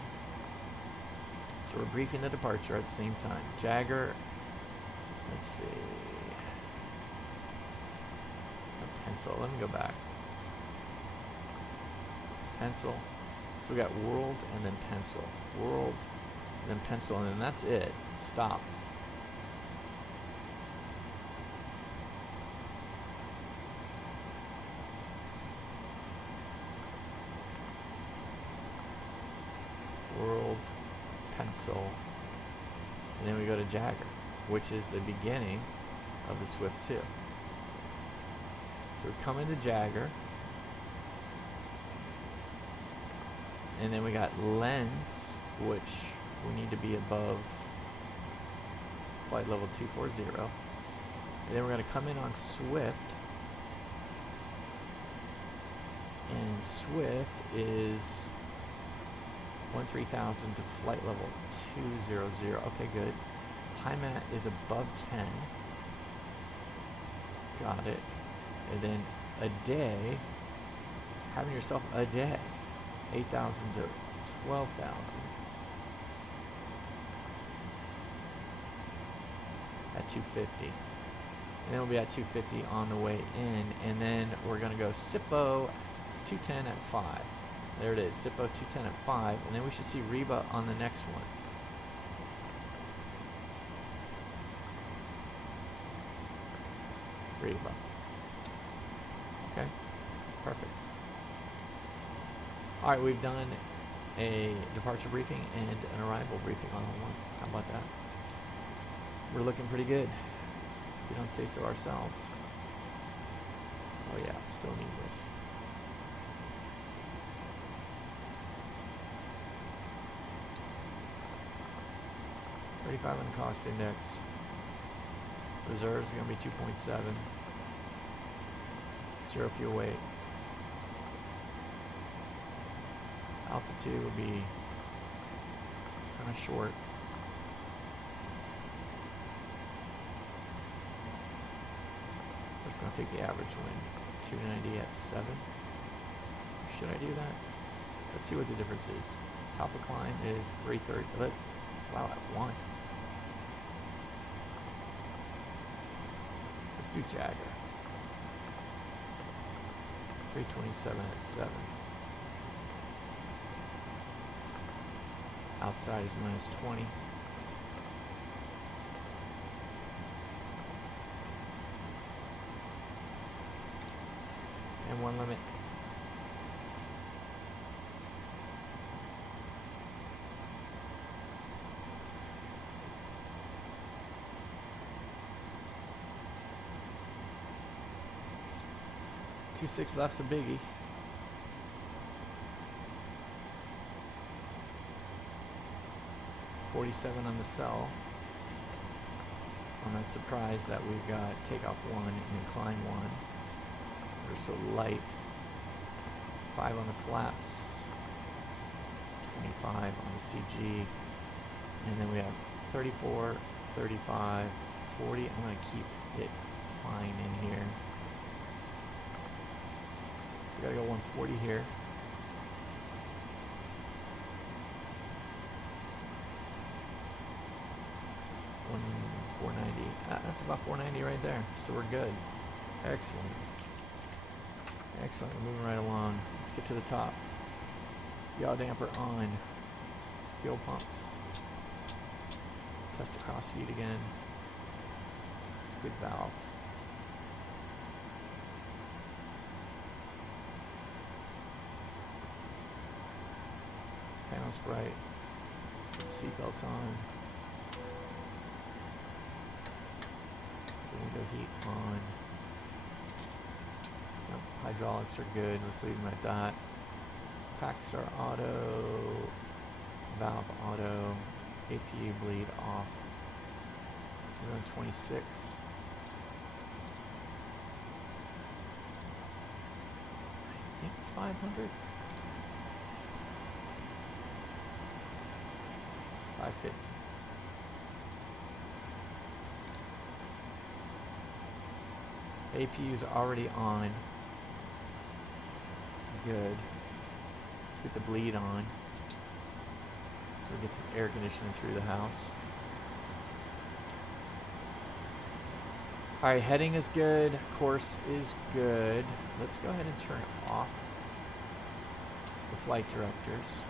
So we're briefing the departure at the same time. Jagger, let's see. A pencil, let me go back. Pencil. So we got world and then pencil. World, and then pencil, and then that's it. It stops. World, pencil, and then we go to Jagger, which is the beginning of the Swift 2. So we come into Jagger, and then we got lens, which we need to be above flight level 240, and then we're going to come in on Swift, and Swift is 13,000 to flight level 200. Okay, good. High mat is above 10. Got it. And then a day, having yourself a day, 8,000 to 12,000. At 250. And then we'll be at 250 on the way in. And then we're going to go SIPO 210 at 5. There it is, SIPO 210 at 5, and then we should see Reba on the next one. Reba. Okay, perfect. Alright, we've done a departure briefing and an arrival briefing on one. How about that? We're looking pretty good. If we don't say so ourselves. Oh yeah, still need this. 35 on the cost index. Reserves are going to be 2.7. 0 fuel weight. Altitude will be kind of short. That's going to take the average wind. 290 at 7. Should I do that? Let's see what the difference is. Top of climb is 330. Wow, at 1. Let's do Jagger. 327 at 7. Outside is minus 20. And 1 limit. Two 6 left's a biggie. $47 on the sell. I'm not surprised that we've got takeoff 1 and incline 1. They're so light. 5 on the flaps. 25 on the CG. And then we have 34, 35, 40. I'm going to keep it fine in here. We gotta go 140 here. One 490. That's about 490 right there. So we're good. Excellent. Excellent. We're moving right along. Let's get to the top. Yaw damper on. Fuel pumps. Test the cross feed again. Good valve. Panel's bright. Seatbelts on. Window heat on. Yep, hydraulics are good. Let's leave them at that. Packs are auto. Valve auto. APU bleed off. We're on 26. I think it's 500. 550. APU's already on. Good. Let's get the bleed on. So we get some air conditioning through the house. Alright, heading is good. Course is good. Let's go ahead and turn off the flight directors.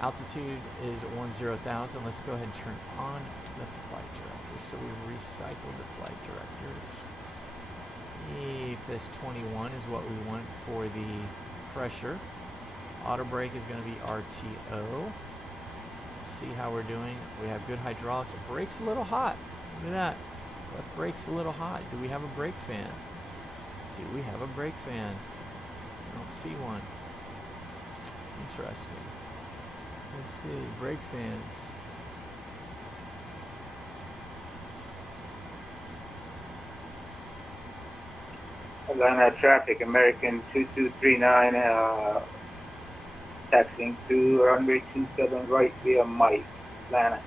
Altitude is 10,000. Let's go ahead and turn on the flight directors. So we recycled the flight directors. EFIS 21 is what we want for the pressure. Auto brake is going to be RTO. Let's see how we're doing. We have good hydraulics. The brake's a little hot. Look at that. Left brake's a little hot. Do we have a brake fan? Do we have a brake fan? I don't see one. Interesting. Let's see. Brake fans. Atlanta traffic, American 2239, taxiing to runway 27 right via Mike, Atlanta.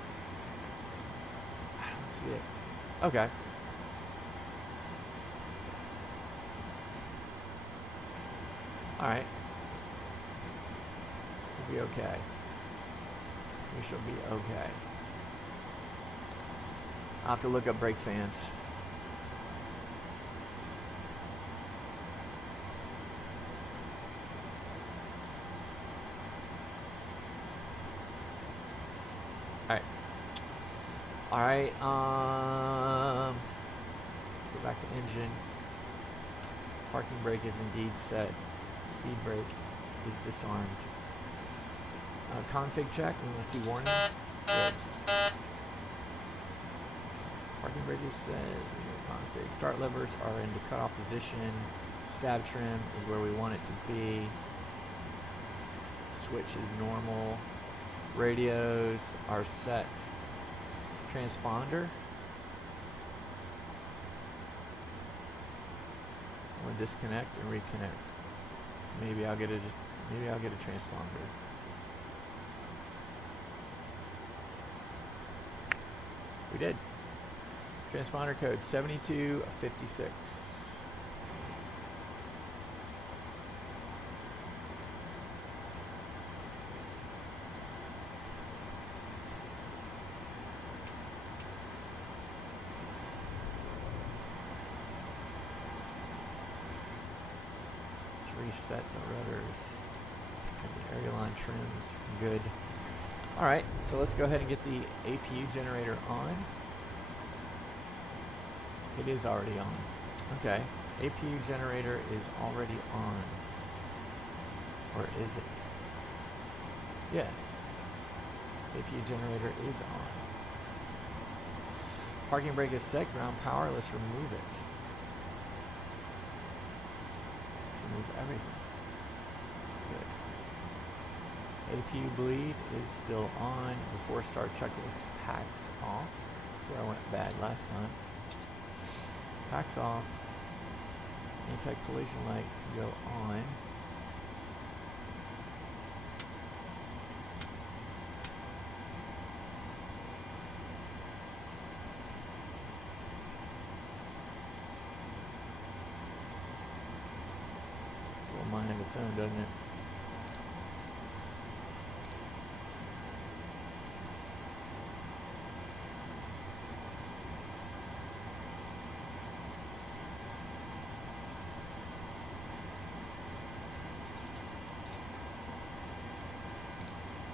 I don't see it. Okay. Alright. We'll be okay. We shall be okay. I'll have to look up brake fans. Alright, let's go back to engine. Parking brake is indeed set. Speed brake is disarmed. Config check, we want to see warning. Good. Parking brake is set. Config. Start levers are into cutoff position. Stab trim is where we want it to be. Switch is normal. Radios are set. Transponder. I'm gonna disconnect and reconnect. Maybe I'll get a transponder. We did. Transponder code 7256. reset the rotors. And the airline trims. Good. Alright, so let's go ahead and get the APU generator on. It is already on. Okay. APU generator is already on. Or is it? Yes. APU generator is on. Parking brake is set. Ground power. Let's remove it. Remove everything. Good. APU bleed is still on. Before start checklist packs off. That's where I went bad last time. Packs off. Anti-collision light can go on. It's a little mind of its own, doesn't it?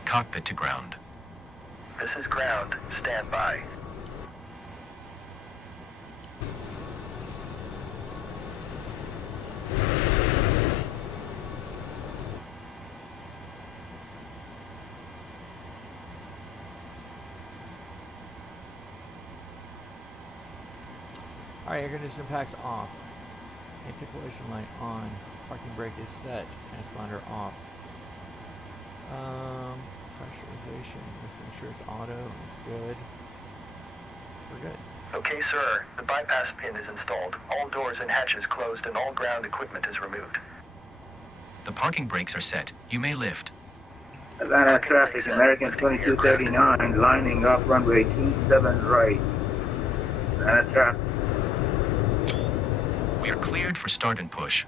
Cockpit to ground. This is ground. Stand by. Alright, air conditioner packs off. Anti-collision light on. Parking brake is set. Transponder off. Pressurization. Let's make sure it's auto. It's good. We're good. Okay, sir. The bypass pin is installed. All doors and hatches closed and all ground equipment is removed. The parking brakes are set. You may lift. Atlanta traffic, American 2239, lining up runway 27 right. Atlanta traffic. We are cleared for start and push.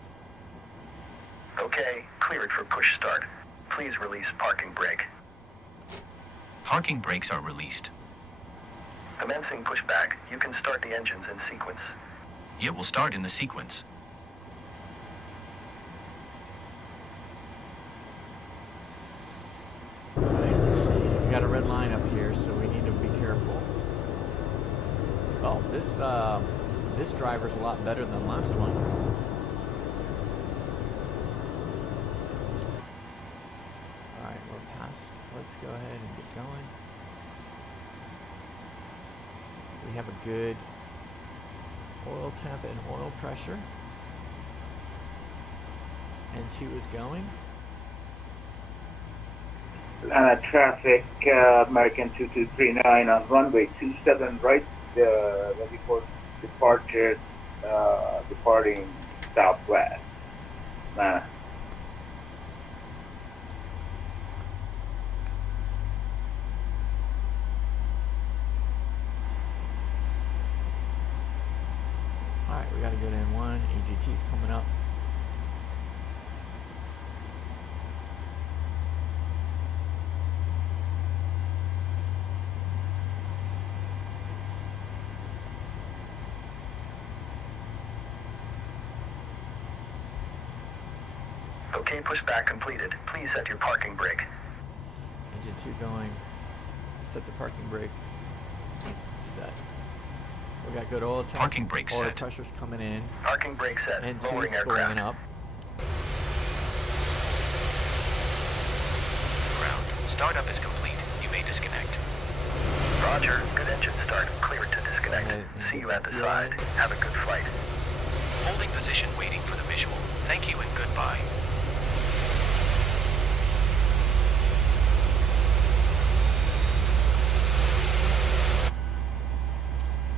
Okay, cleared for push start. Please release parking brake. Parking brakes are released. Commencing pushback. You can start the engines in sequence. It will start in the sequence. Alright, let's see. We got a red line up here, so we need to be careful. Oh, this driver's a lot better than the last one. Alright, we're past. Let's go ahead and get going. We have a good oil temp and oil pressure. N2 is going. Atlanta traffic, American 2239 on runway 27 right, ready for departure, departing southwest. Atlanta. Alright, we got a good N1. AGT's coming up. Okay, pushback completed. Please set your parking brake. Engine 2 going. Set the parking brake. Set. We got good oil temp. Parking brake oil set. pressure's coming in. Parking brake set. N2 Lowering is going aircraft. up. Ground. Startup is complete. You may disconnect. Roger. Good engine start. Cleared to disconnect. Alright, See you get at the some side. fuel. Have a good flight. Holding position waiting for the visual. Thank you and goodbye.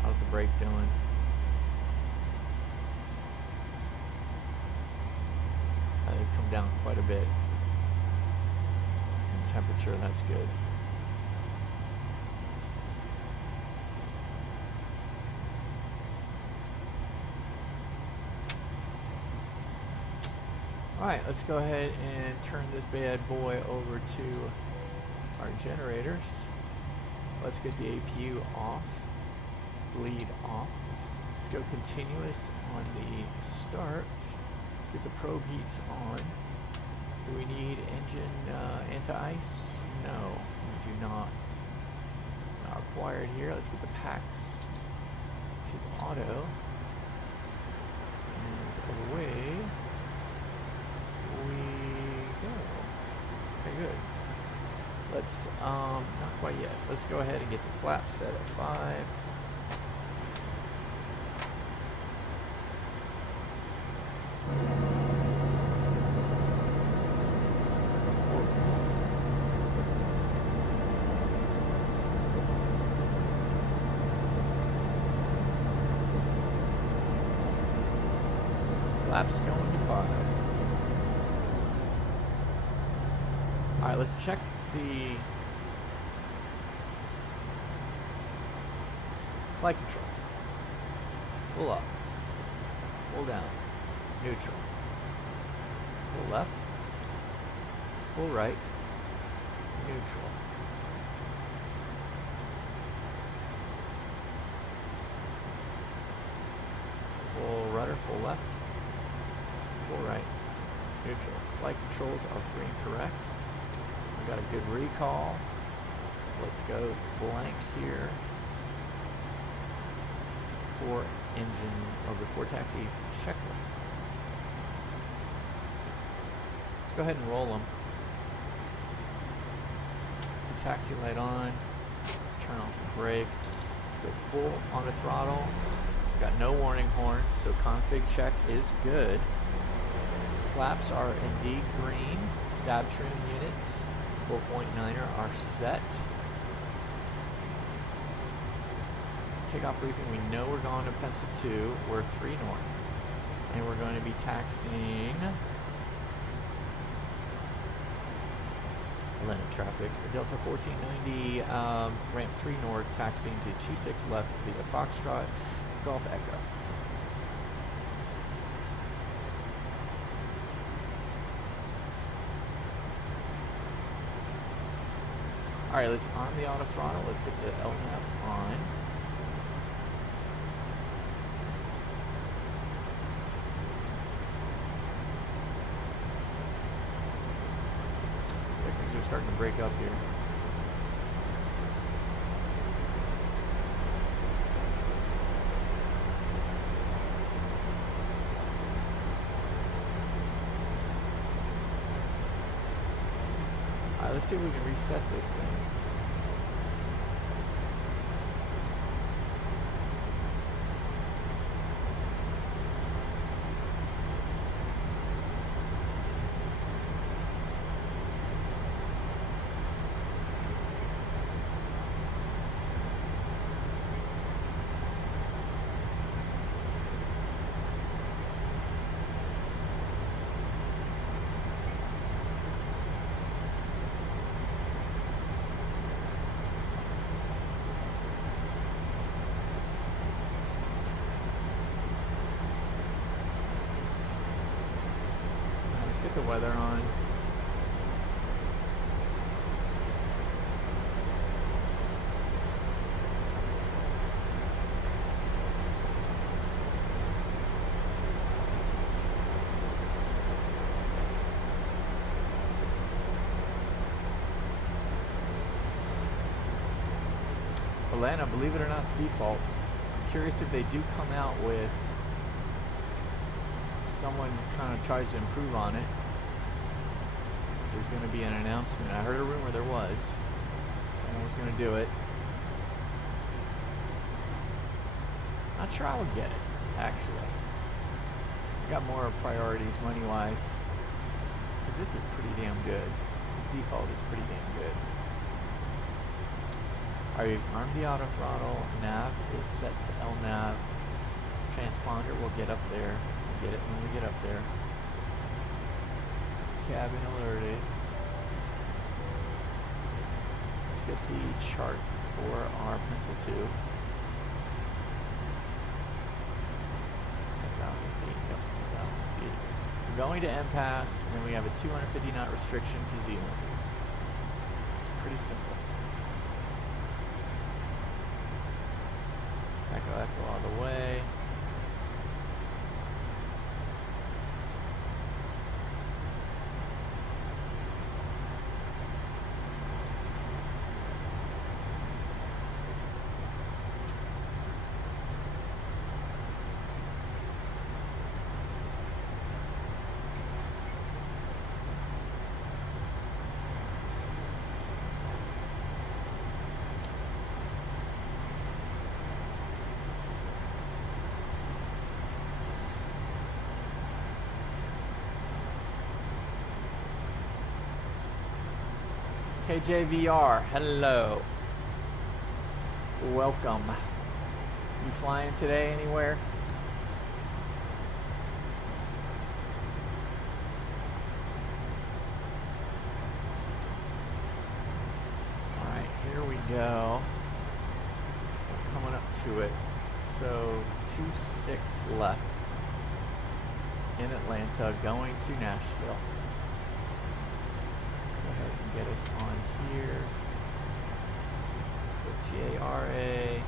How's the brake doing? They've come down quite a bit in temperature. That's good. Alright, let's go ahead and turn this bad boy over to our generators. Let's get the APU off, bleed off. Let's go continuous on the start. Let's get the probe heats on. Do we need engine anti-ice? No, we do not. Not required here. Let's get the packs to auto. And away we go. Okay, good. Let's, not quite yet. Let's go ahead and get the flaps set at 5. Flaps going to 5. Alright, let's check the flight controls. Full up, full down, neutral, full left, full right, neutral. Full rudder, full left, full right, neutral. Flight controls are free and correct. We got a good recall. Let's go blank here for engine or before taxi checklist. Let's go ahead and roll them. The taxi light on. Let's turn off the brake. Let's go full on the throttle. Got no warning horn, so config check is good. Flaps are indeed green. Stab trim units 4.9er are set. Takeoff briefing, we know we're going to pencil 2. We're 3 north. And we're going to be taxiing Atlanta traffic. Delta 1490, ramp 3 north, taxiing to 26 left via Foxtrot, Golf Echo. Alright, let's arm the auto throttle. Let's get the LNAV on. Looks like things are starting to break up here. Alright, let's see if we can reset this thing. The weather on. Atlanta, believe it or not, it's default. I'm curious if they do come out with someone kind of tries to improve on it. There's going to be an announcement. I heard a rumor there was. Someone was going to do it. Not sure I would get it, actually. I got more priorities money-wise. Because this is pretty damn good. This default is pretty damn good. Alright, arm the auto throttle. Nav is set to LNAV. Transponder will get up there. We'll get it when we get up there. Cabin alerted. Let's get the chart for our pencil 2. 10,000 feet, yep, 10,000 feet. We're going to MPass, and we have a 250 knot restriction to Zealand. Pretty simple. Echo all the way. KJVR, hello. Welcome. You flying today anywhere? Alright, here we go. We're coming up to it. So 26 left in Atlanta, going to Nashville. Let's go ahead and get us on here. Let's go TARA.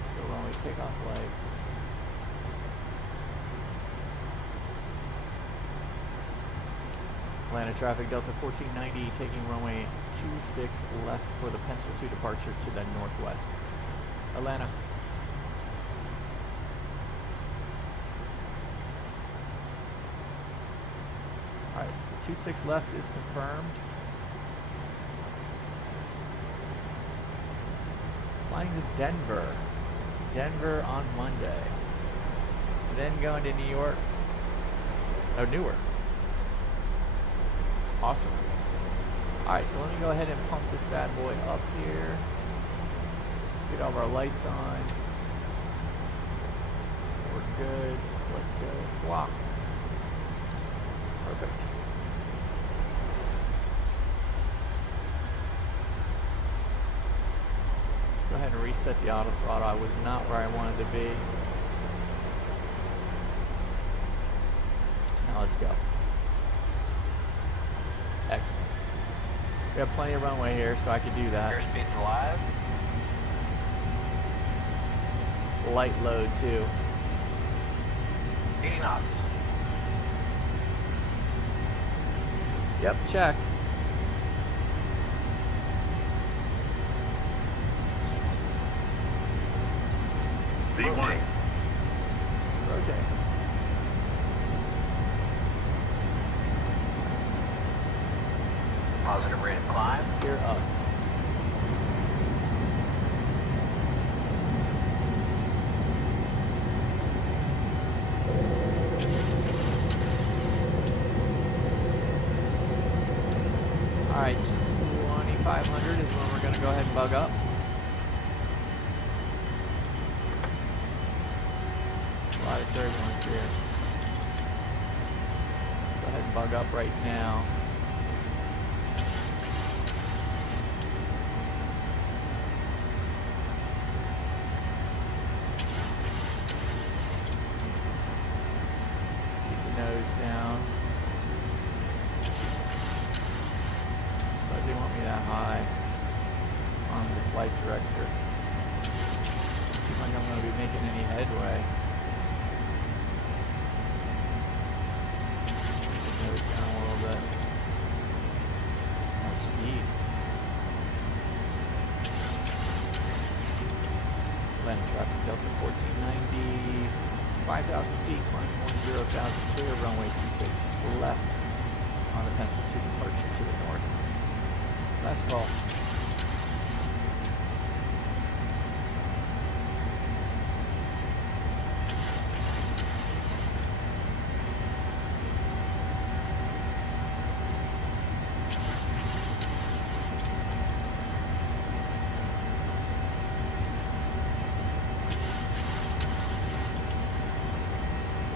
Let's go runway takeoff lights. Atlanta traffic, Delta 1490, taking runway 26 left for the Pencil 2 departure to the northwest. Atlanta. Alright, so 26 left is confirmed. Flying to Denver. Denver on Monday. Then going to New York. Oh, Newark. Awesome. Alright, so let me go ahead and pump this bad boy up here. Let's get all of our lights on. We're good. Let's go. Block. Perfect. Let's go ahead and reset the auto throttle. I was not where I wanted to be. Now let's go. Excellent. We have plenty of runway here, so I could do that. Airspeed's alive. Light load too. 80 knots. Yep, check. V1. Rotate. Positive rate of climb. Gear up. Alright, 2500 is when we're going to go ahead and bug up. A lot of turbulence here. Go ahead and bug up right now. Keep the nose down. They want me that high on the flight director. Seems like I'm going to be making any headway. Nose down a little bit. It's more speed. Land traffic Delta 1490, 5,000 feet, climb 10,000, clear runway 26 left on the Pencil 2 departure to the north. Last call.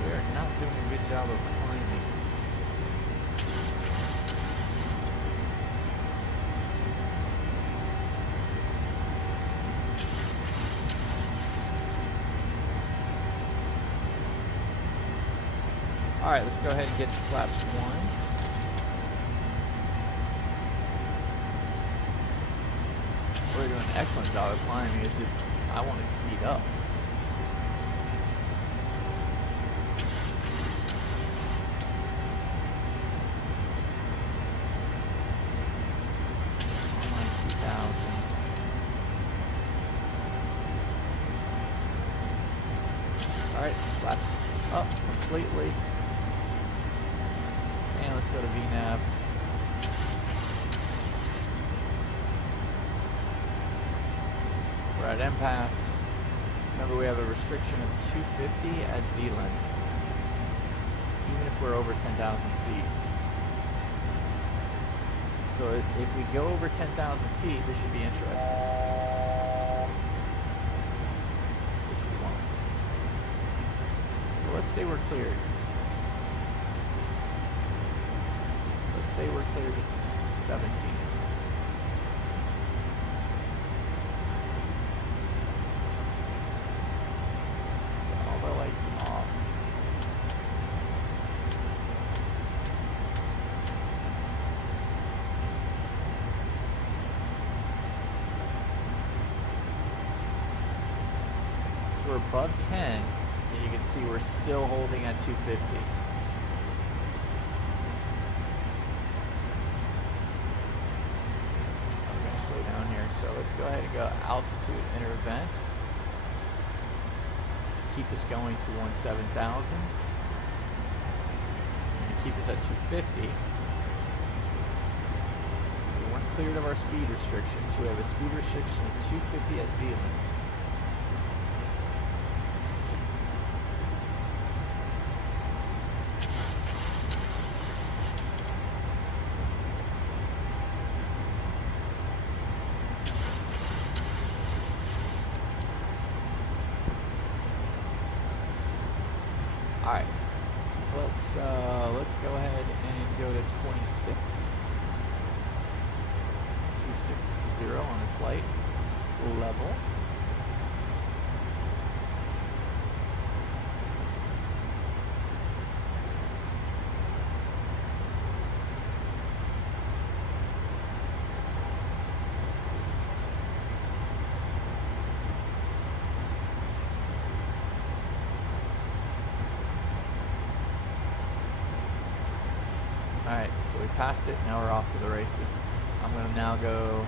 We are not doing a good job of climbing. Alright, let's go ahead and get to flaps 1. We're doing an excellent job of climbing. It's just, I want to speed up. On 2000. Alright, flaps up completely. And let's go to VNAV. We're at impasse. Remember, we have a restriction of 250 at Zealand, even if we're over 10,000 feet. So if we go over 10,000 feet, this should be interesting. Which we won't. Well, let's say we're cleared. Let's say we're cleared to 17. All the lights off. We're above 10, and you can see we're still holding at 250. I'm going to slow down here, so let's go ahead and go altitude enter event to keep us going to 17,000. And keep us at 250. We weren't cleared of our speed restriction, so we have a speed restriction of 250 at Zealand. Alright, let's go ahead and go to 26. 260 on the flight level. Alright, so we passed it, now we're off to the races. I'm going to now go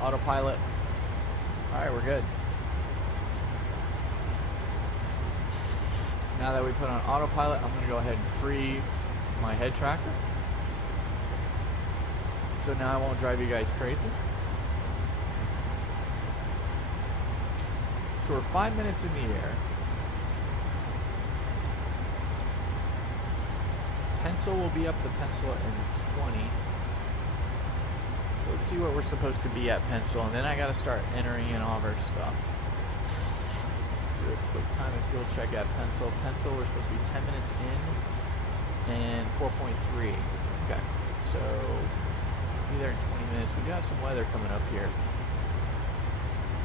autopilot. Alright, we're good. Now that we put on autopilot, I'm going to go ahead and freeze my head tracker. So now I won't drive you guys crazy. So we're 5 minutes in the air. Pencil will be up the pencil in 20. So let's see what we're supposed to be at pencil, and then I gotta start entering in all of our stuff. Do a quick time and fuel check at pencil. Pencil, we're supposed to be 10 minutes in and 4.3. Okay, so be there in 20 minutes. We do have some weather coming up here.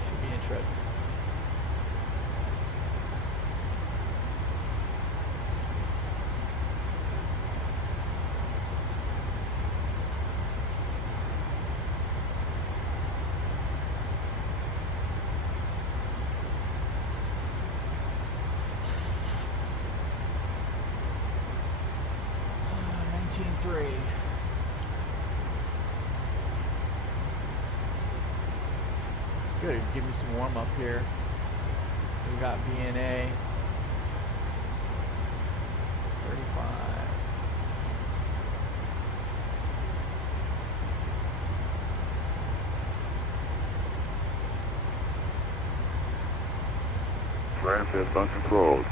Should be interesting. It's good. Give me some warm up here. We got VNA 35. Ramp is uncontrolled.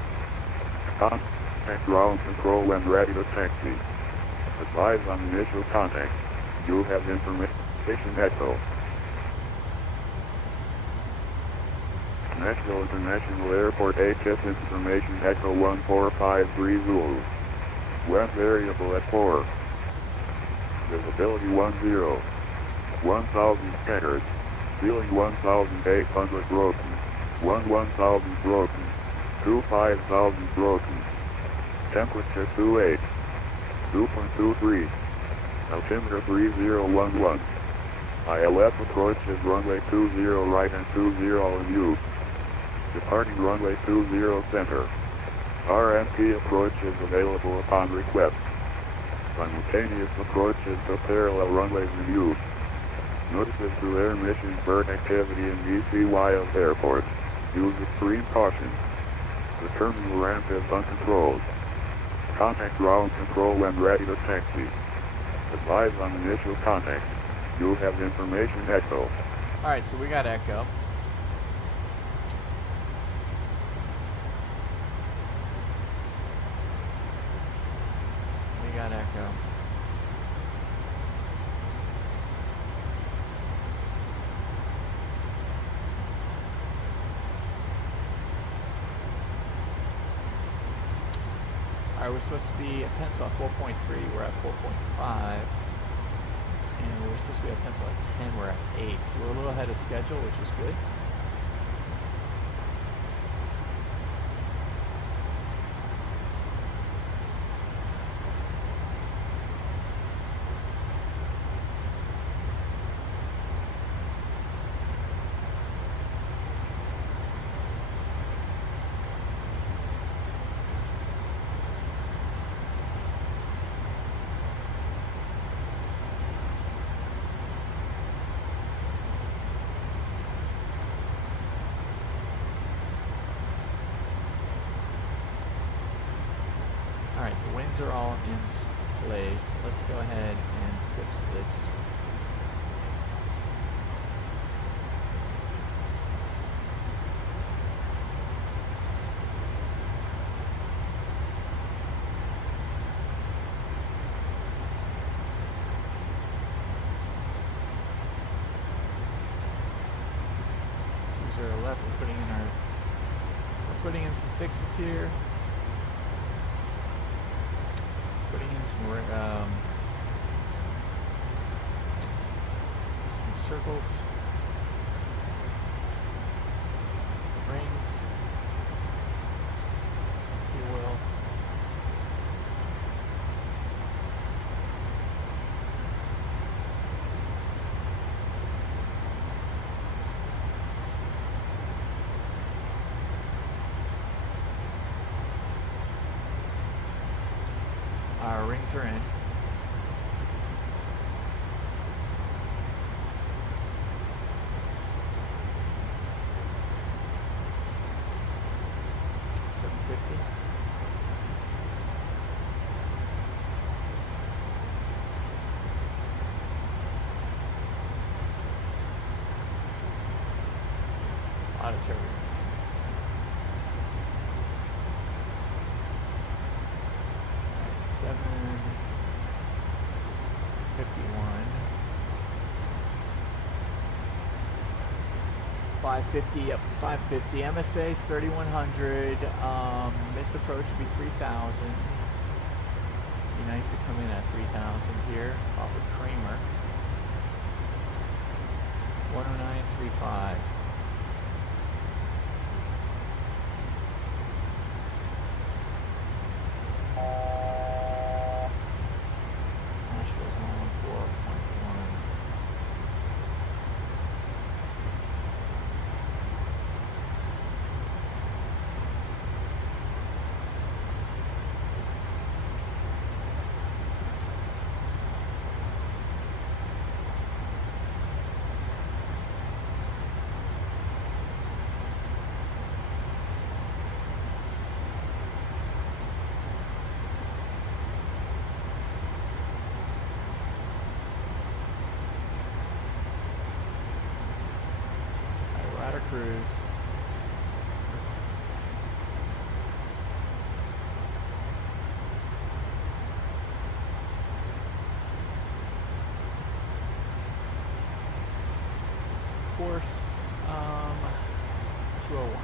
Contact ground control when ready to taxi. Advise on initial contact. You have information echo. Nashville International Airport HS information echo 1453 Zulu. Wind variable at 4. Visibility 10. 1000 scattered. Ceiling 1800 broken. 1000 broken. 5000 broken. Temperature 28. 2.23. Altimeter 3011. ILS approaches runway 20 right and 20 in use. Departing runway 20 center. RMP approach is available upon request. Simultaneous approaches to parallel runways in use. Notices to air mission bird activity in VCYF Airport. Use extreme caution. The terminal ramp is uncontrolled. Contact ground control when ready to taxi. Advise on initial contact. You have information echo. Alright, so we got echo. We got echo. We're supposed to be at pencil at 4.3. We're at 4.5. And we're supposed to be at pencil at 10. We're at 8. So we're a little ahead of schedule, which is good. Alright, the wings are all in place. Let's go ahead and fix this. User left, we're putting in some fixes here. Putting in some circles, rings, if you will. Our rings are in. A lot of turbulence. Right, 751. 550, up 550. MSA is 3100. Missed approach would be 3000. Be nice to come in at 3000 here off of Kramer. 109.35. Nashville's 114.1. Cruise. Course 201.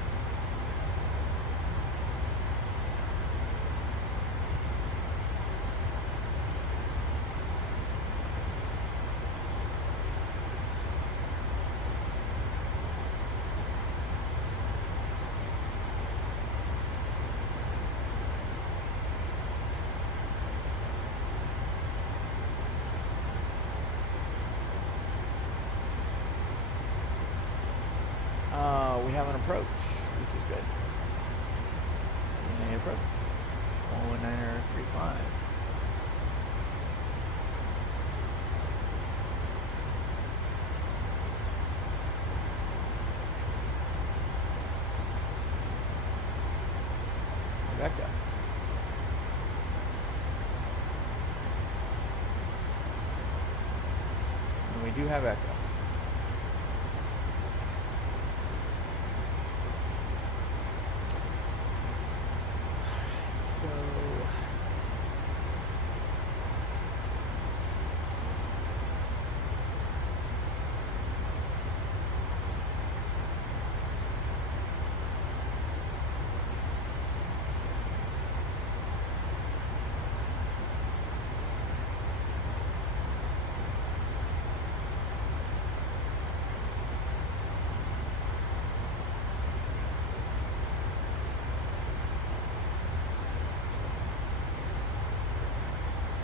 We have an approach, which is good. And approach. 119.35. Back up. And we do have echo.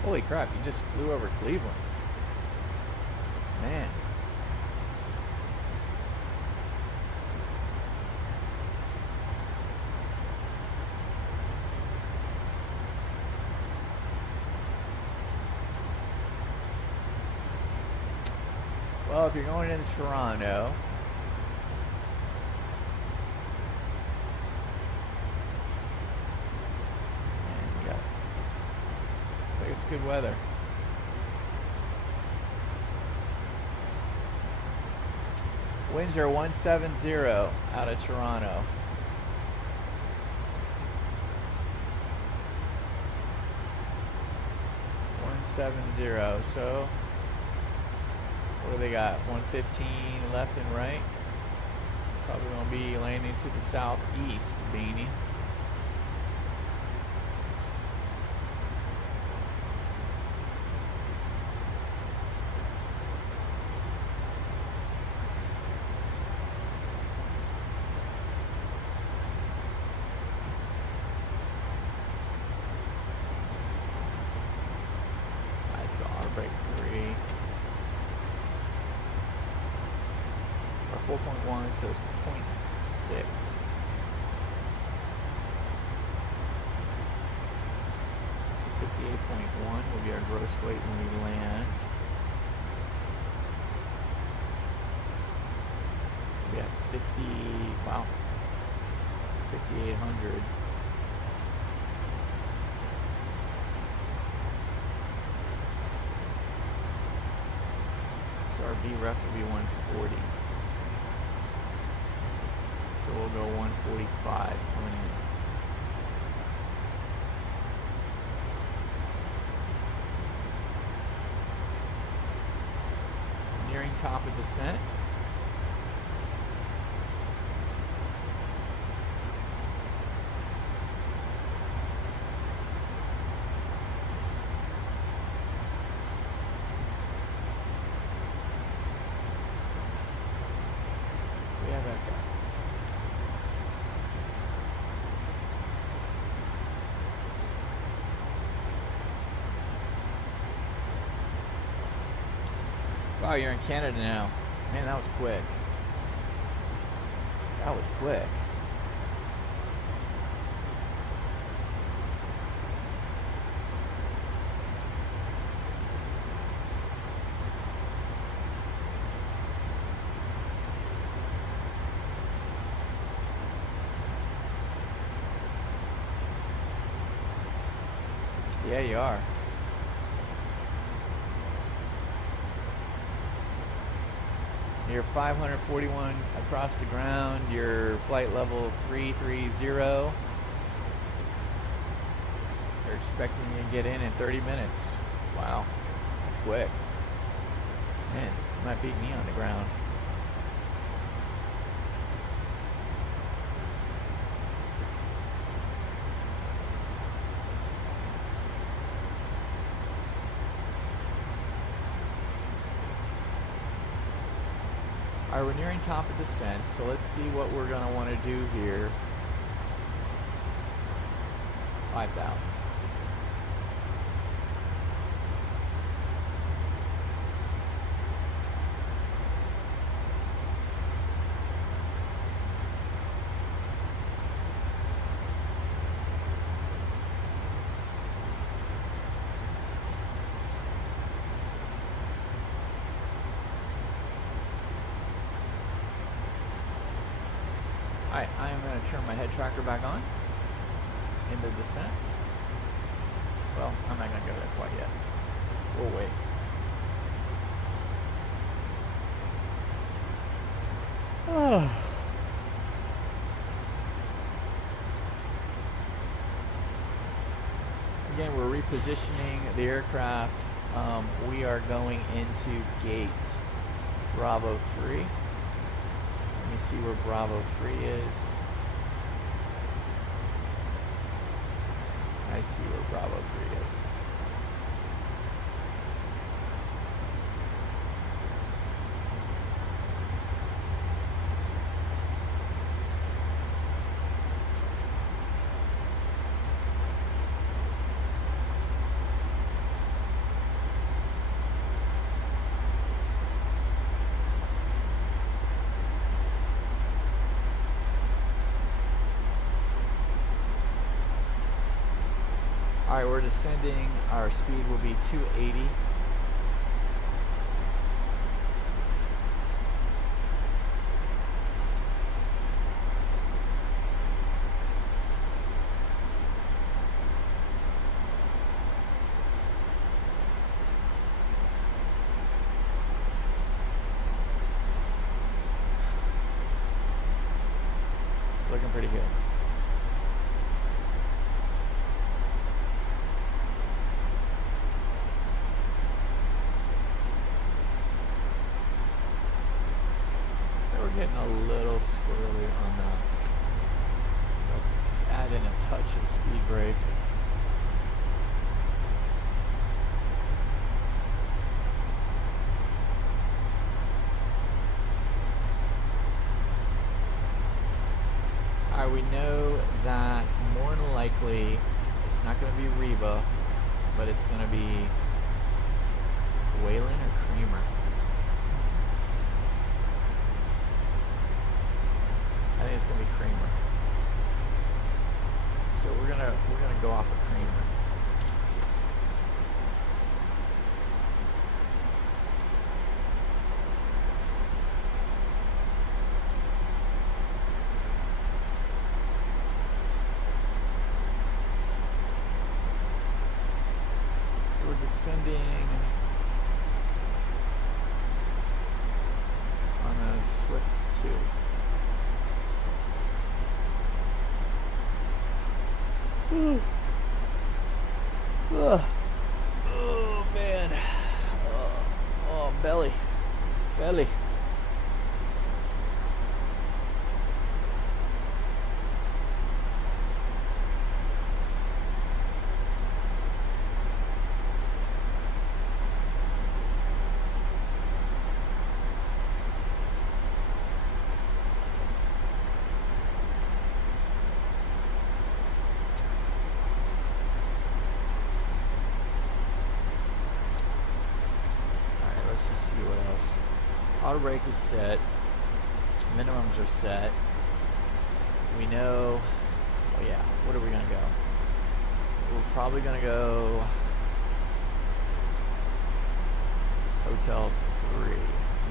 Holy crap, you just flew over Cleveland. Man. Well, if you're going into Toronto, and looks like it's good weather. Winds are 170 out of Toronto. So what do they got? 115 left and right. Probably gonna be landing to the southeast, Beanie. Break 3 or 4.1, so it's 0.6. So 58.1 will be our gross weight when we land. We have 5,800. Our VREF will be 140. So we'll go 145 coming in. Nearing top of descent. Wow, you're in Canada now. Man, that was quick. That was quick. Yeah, you are. You're 541 across the ground. Your flight level 330. They're expecting you to get in 30 minutes. Wow, that's quick. Man, you might beat me on the ground. Alright, we're nearing top of descent, so let's see what we're going to want to do here. 5,000. Alright, I am going to turn my head tracker back on in the descent. Well, I'm not going to go there quite yet. We'll wait. Oh. Again, we're repositioning the aircraft. We are going into gate Bravo 3. Let me see where Bravo 3 is. I see where Bravo 3 is. Alright, we're descending. Our speed will be 280. Looking pretty good. So we're getting a little squirrely on that. So just add in a touch of speed brake. We know that more than likely it's not going to be Reba, but it's going to be Whalen or Creamer. I think it's going to be Creamer. So we're gonna go off of Creamer. Descending on a Swift 2. Oh man. Oh, belly. Belly. Auto brake is set. Minimums are set. We know, oh yeah, what are we gonna go? We're probably gonna go Hotel 3, is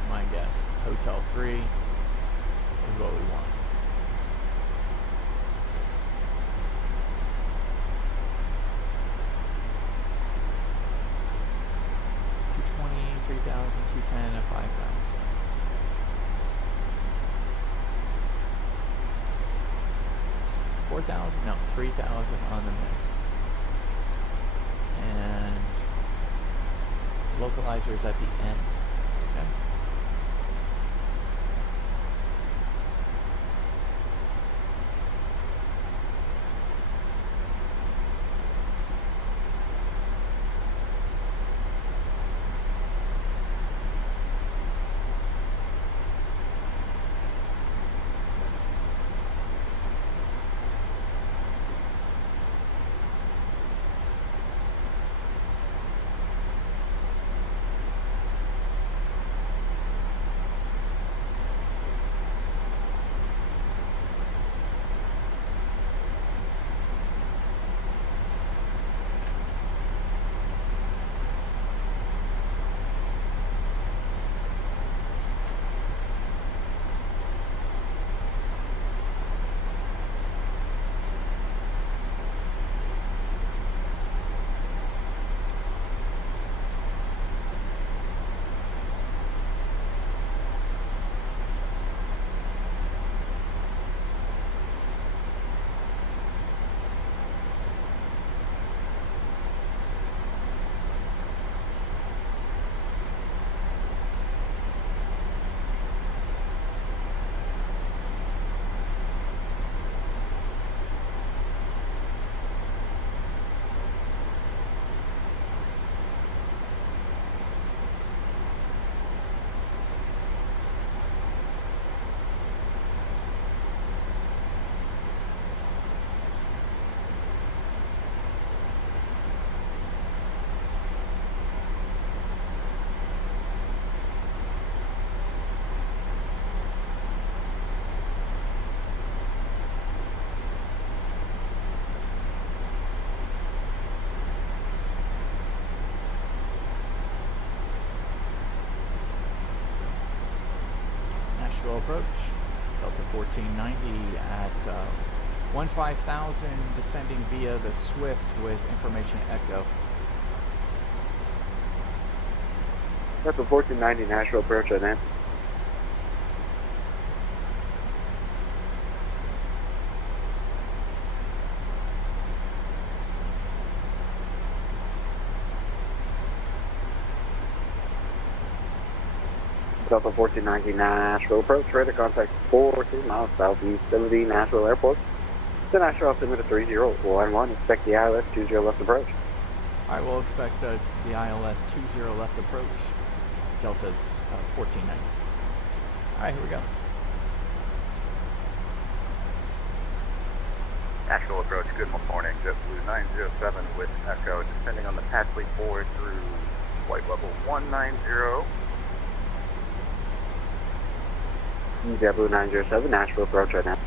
my guess. Hotel 3 is what we want. $220, $3,000, $210, and $5,000. 4,000? No, 3,000 on the mist. And localizer is at the end. Okay. approach. Delta 1490 at 15,000, descending via the Swift with information Echo. Delta 1490, Nashville approach at Nancy. Delta 1490 Nashville approach, radar contact 14 miles southeast of the Nashville Airport. The Nashville altimeter 3011, expect the ILS 20 left approach. I will expect the ILS 20 left approach. Delta's 1490. Alright, here we go. Nashville approach, good morning. JetBlue 907 with Echo, descending on the Pasley 4 through flight level 190. JetBlue 907, Nashville approach right now.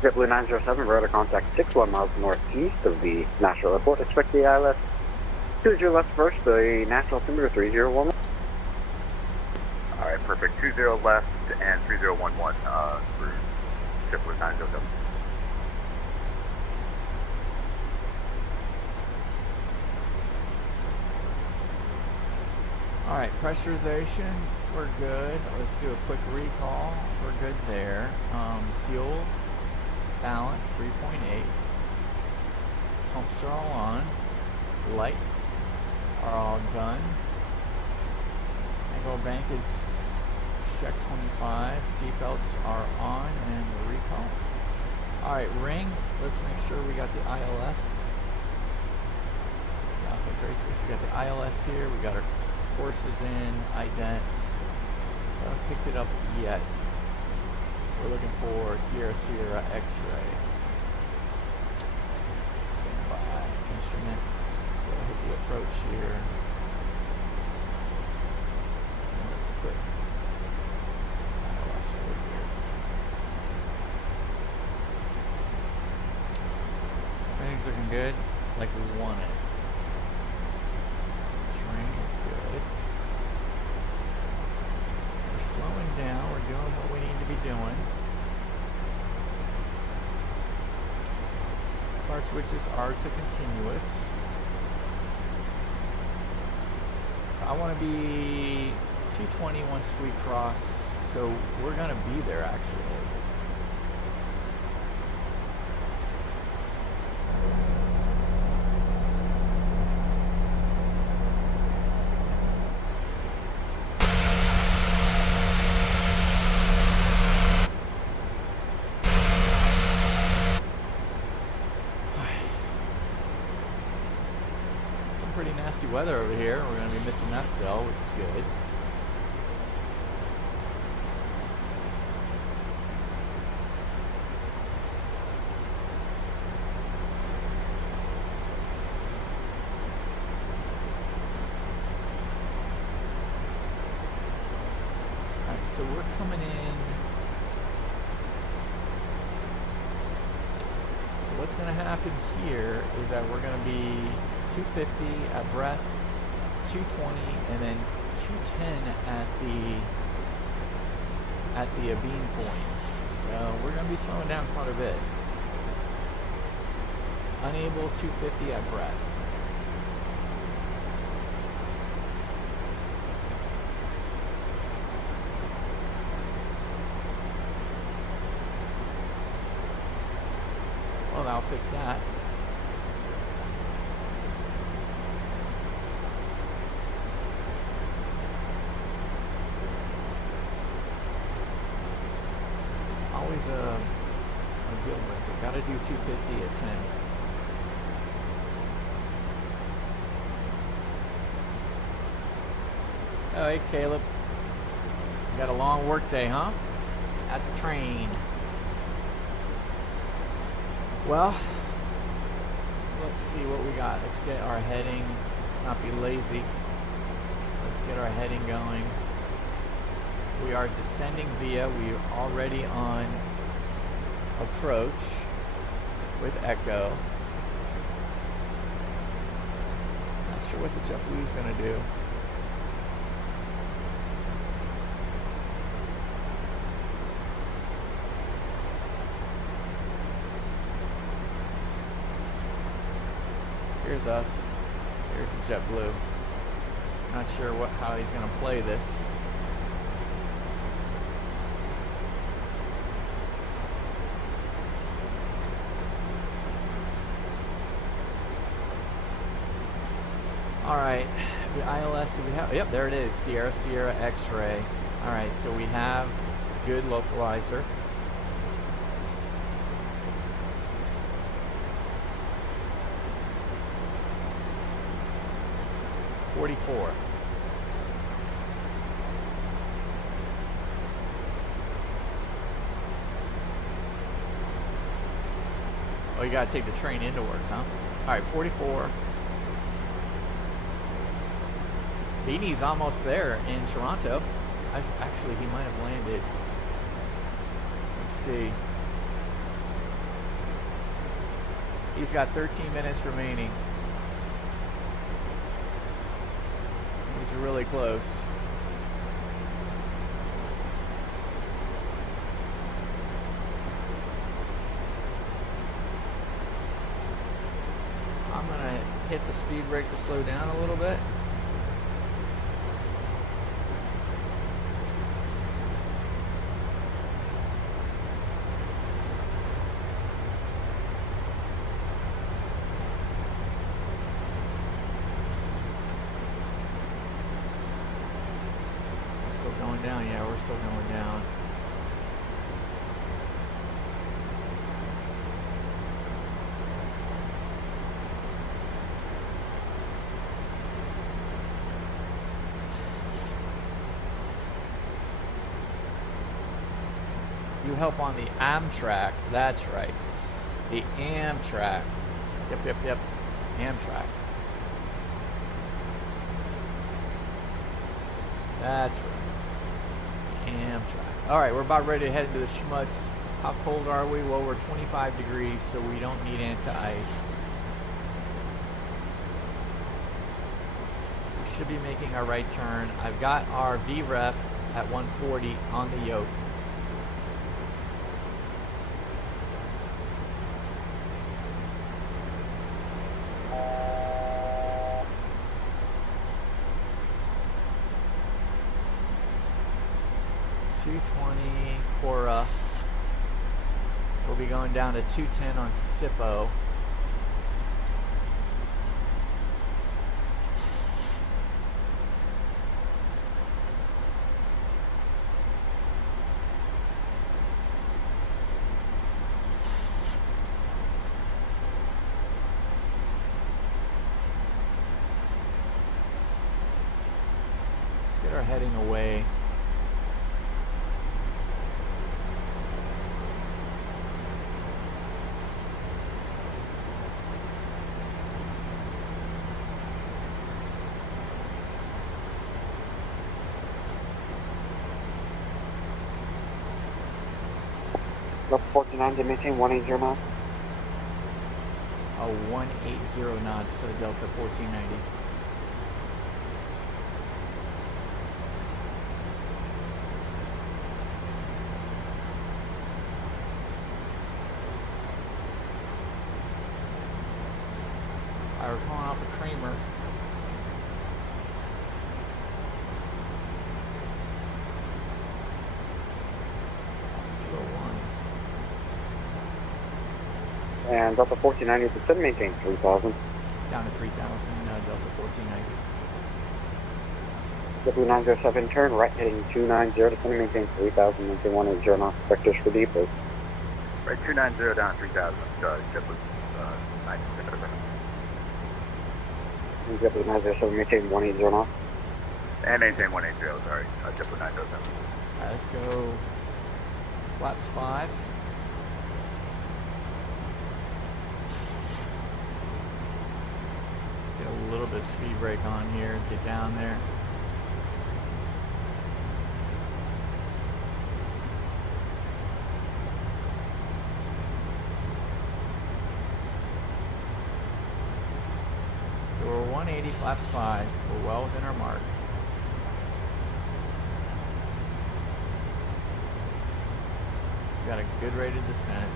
JetBlue 907, radar contact 61 miles northeast of the Nashville Airport. Expect the ILS 20 left approach, the Nashville altimeter 3011. Alright, perfect. 20 left and 3011 through JetBlue 907. Alright, pressurization, we're good. Let's do a quick recall. We're good there. Fuel, balance, 3.8. Pumps are all on. Lights are all done. Angle bank is check 25. Seatbelts are on and the recall. Alright, rings. Let's make sure we got the ILS. Alpha tracers. We got the ILS here. We got our courses in, idents. Haven't picked it up yet. We're looking for Sierra Sierra X-ray. Stand by. Instruments. Let's go hit the approach here. And let's put ILS over here. Everything's looking good, like we want it. Slowing down, we're doing what we need to be doing. Start switches are to continuous. So I want to be 220 once we cross, so we're going to be there actually. Pretty nasty weather over here. We're going to be missing that cell, which is good. Alright, so we're coming in. So what's going to happen here is that we're going to be 250 at breath, 220, and then 210 at the beam point. So we're going to be slowing down quite a bit. Unable 250 at breath. Well, that'll fix that. Always a deal breaker. Gotta do 250 at 10. Oh, hey Caleb. You got a long work day, huh? At the train. Well, let's see what we got. Let's get our heading. Let's not be lazy. Let's get our heading going. We are descending via, we are already on approach with Echo. sure what the JetBlue's gonna do. Here's us. Here's the JetBlue. Not sure how he's gonna play this. All right, the ILS, do we have? Yep, there it is. Sierra Sierra X-ray. All right, so we have good localizer. .44. Oh, you gotta take the train into work, huh? All right, 44. Beanie's almost there in Toronto. Actually, he might have landed. Let's see. He's got 13 minutes remaining. He's really close. I'm gonna hit the speed brake to slow down a little bit. Going down, yeah, we're still going down. You help on the Amtrak, that's right. The Amtrak. Yep. Amtrak. That's right. Amtrak. All right, we're about ready to head into the schmutz. How cold are we? Well, we're 25 degrees, so we don't need anti-ice. We should be making our right turn. I've got our VREF at 140 on the yoke. Cora. We'll be going down to 210 on SIPO. Let's get our heading away. Level 49 to maintain 180 knots. 180 knots, so Delta 1490. Alright, we're calling off a Kramer. And Delta 1490 to descend, maintain 3000. Down to 3000, Delta 1490. W907, turn right heading 290, descend, maintain 3000, maintain 180 knots, vectors for depot. Right, 290 down 3000, JetBlue 907. W907, maintain 180 knots. And maintain 180, sorry, JetBlue 907. Alright, let's go flaps 5. A little bit of speed brake on here, get down there. So we're 180, flaps 5. We're well within our mark. Got a good rate of descent.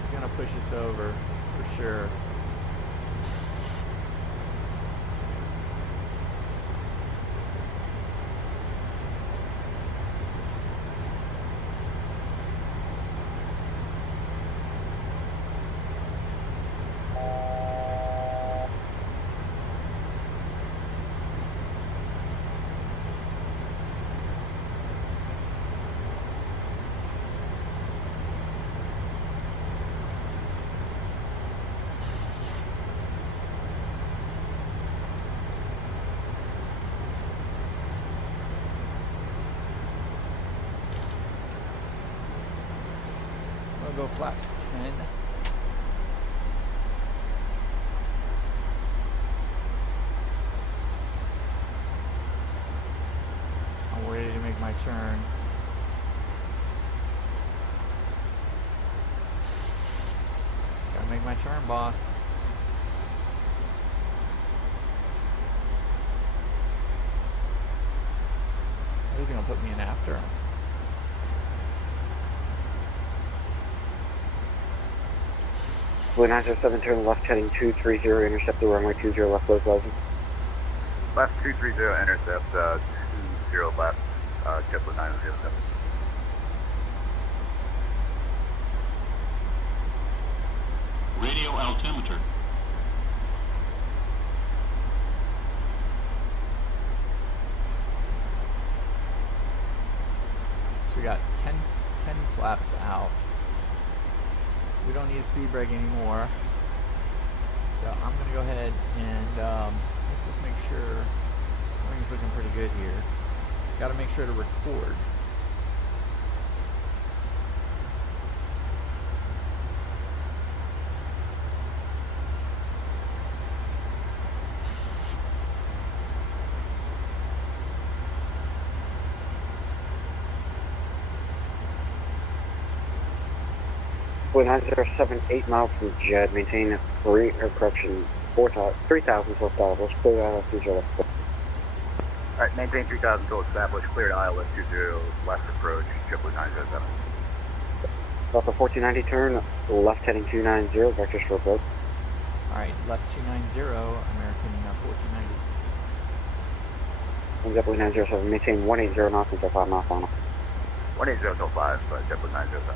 He's gonna push us over for sure. Go flaps 10. I'm ready to make my turn. Gotta make my turn, boss. He's gonna put me in after him. Blue 907, turn left heading 230, intercept the runway 20 left, close license. Left 230, intercept 20 left, JetBlue 907. Radio altimeter. So we got 10 flaps out. We don't need a speed brake anymore. So I'm going to go ahead and let's just make sure everything's looking pretty good here. Got to make sure to record. Blue 907, 8 miles from Jed, maintain 3,000 till established, clear ILS 20 left. Alright, maintain 3,000 till established, cleared ILS 20 left approach, JetBlue 907. Delta 1490, turn left heading 290, vectors for approach. Alright, left 290, American 1490. JetBlue 907, maintain 180 knots until 5 miles final. 180 till 5, JetBlue 907.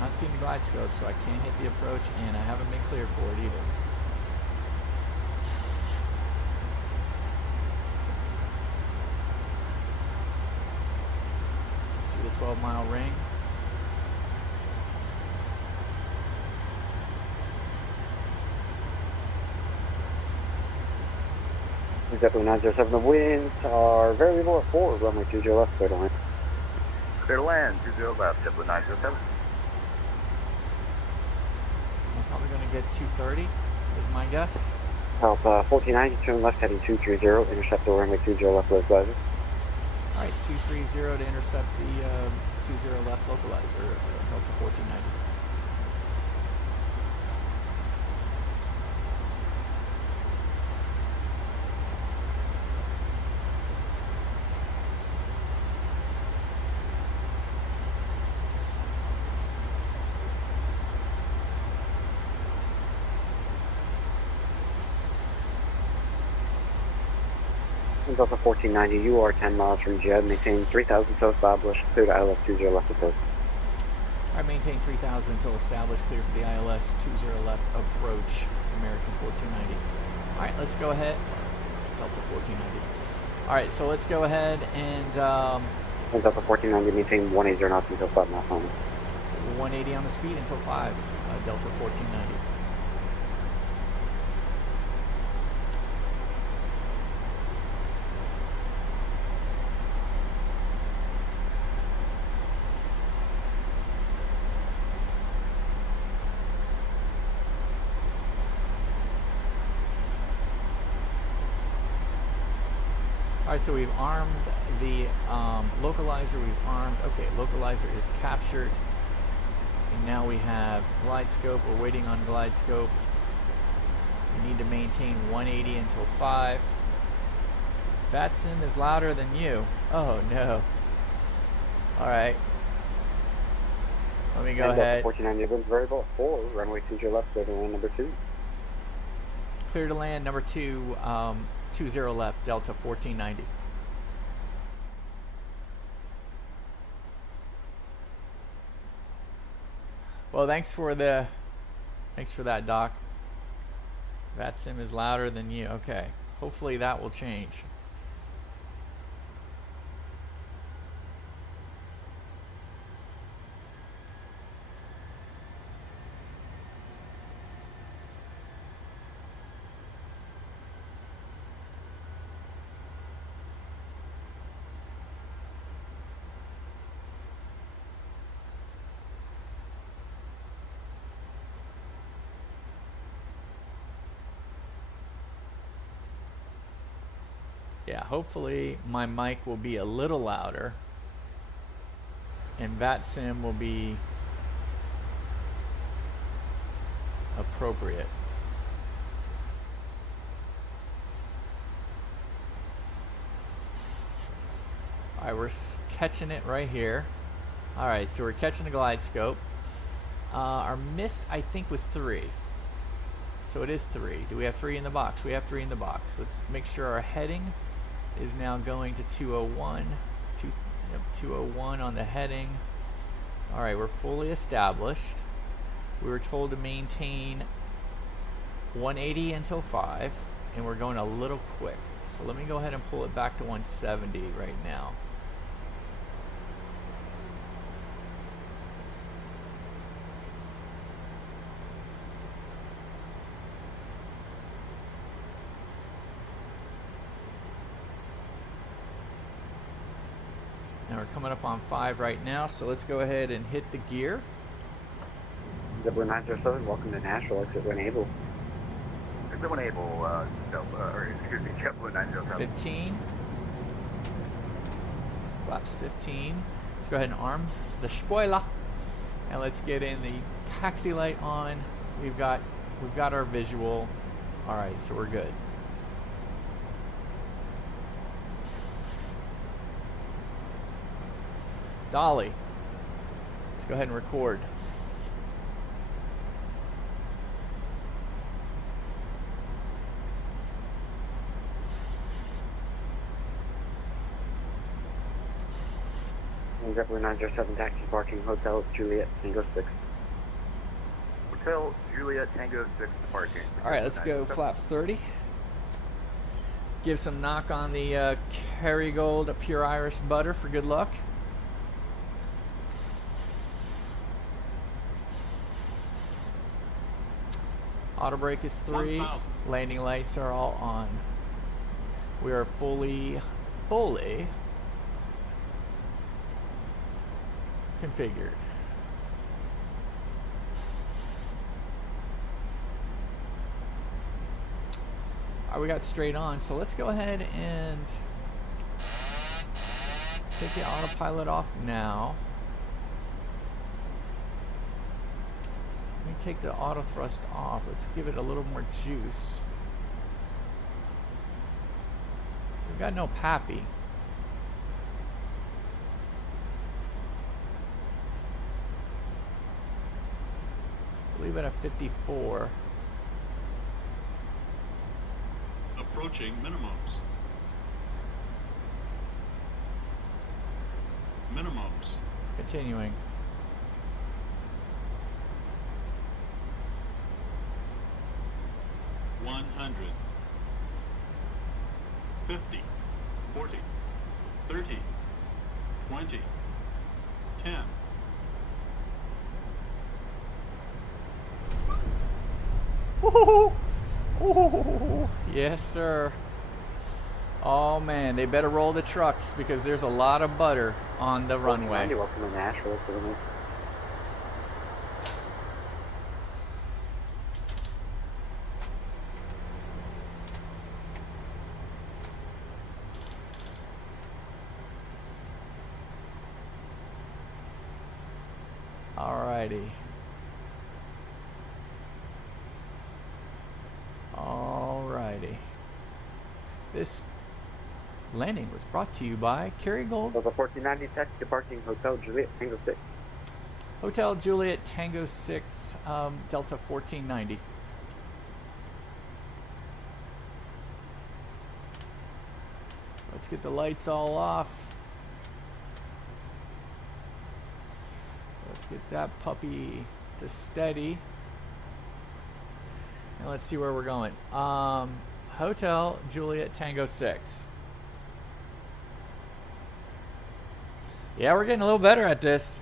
Not seeing the glide scope, so I can't hit the approach, and I haven't been cleared for it either. See the 12-mile ring? JetBlue 907, the winds are variable at 4, runway 20 left, clear to land. Clear to land, 20 left, JetBlue 907. I'm probably going to get 230, is my guess. Alpha 1490, turn left heading 230, intercept the runway 20 left, localizer. Alright, 230 to intercept the 20 left localizer, Delta 1490. Delta 1490, you are 10 miles from Jed, maintain 3,000 till established, clear to ILS 20 left approach. I maintain 3,000 until established, clear for the ILS 20 left approach, American 1490. Alright, let's go ahead. Delta 1490. Alright, so let's go ahead and Delta 1490, maintain 180 knots until 5 miles final. 180 on the speed until 5, Delta 1490. Alright, so we've armed the localizer, we've armed, okay, localizer is captured. And now we have glide scope, we're waiting on glide scope. We need to maintain 180 until 5. VATSIM is louder than you. Oh no. Alright. Let me go ahead. 1490 winds variable 4, runway 20 left, clear to land number 2. Clear to land number 2, 20 left, Delta 1490. Well, thanks for that, Doc. VATSIM is louder than you. Okay. Hopefully that will change. Yeah, hopefully my mic will be a little louder and VATSIM will be appropriate. Alright, we're catching it right here. Alright, so we're catching the glide scope. Our mist, I think, was 3. So it is 3. Do we have 3 in the box? We have 3 in the box. Let's make sure our heading is now going to 201. 201 on the heading. Alright, we're fully established. We were told to maintain 180 until 5, and we're going a little quick. So let me go ahead and pull it back to 170 right now. And we're coming up on 5 right now, so let's go ahead and hit the gear. JetBlue 907, welcome to Nashville, exit when able. Exit when able, JetBlue 907. 15. Flaps 15. Let's go ahead and arm the spoiler. And let's get in the taxi light on. We've got our visual. Alright, so we're good. Dolly. Let's go ahead and record. JetBlue 907, taxi parking, Hotel Juliet Tango 6. Hotel Juliet Tango 6 parking. Alright, let's go flaps 30. Give some knock on the Kerrygold Pure Irish butter for good luck. Auto brake is 3. 1,000. Landing lights are all on. We are fully configured. Alright, we got straight on, so let's go ahead and take the autopilot off now. Let me take the auto thrust off. Let's give it a little more juice. We've got no pappy. Leave it at 54. Approaching minimums. Minimums. Continuing. $100. 50. 40. 30. 20. 10. Oh, yes, sir. Oh man, they better roll the trucks because there's a lot of butter on the runway. Welcome to Nashville. righty. All righty. This landing was brought to you by Kerrygold. Delta 1490, taxi departing Hotel Juliet Tango 6. Hotel Juliet Tango 6, Delta 1490. Let's get the lights all off. Let's get that puppy to steady. And let's see where we're going. Hotel Juliet Tango 6. Yeah, we're getting a little better at this.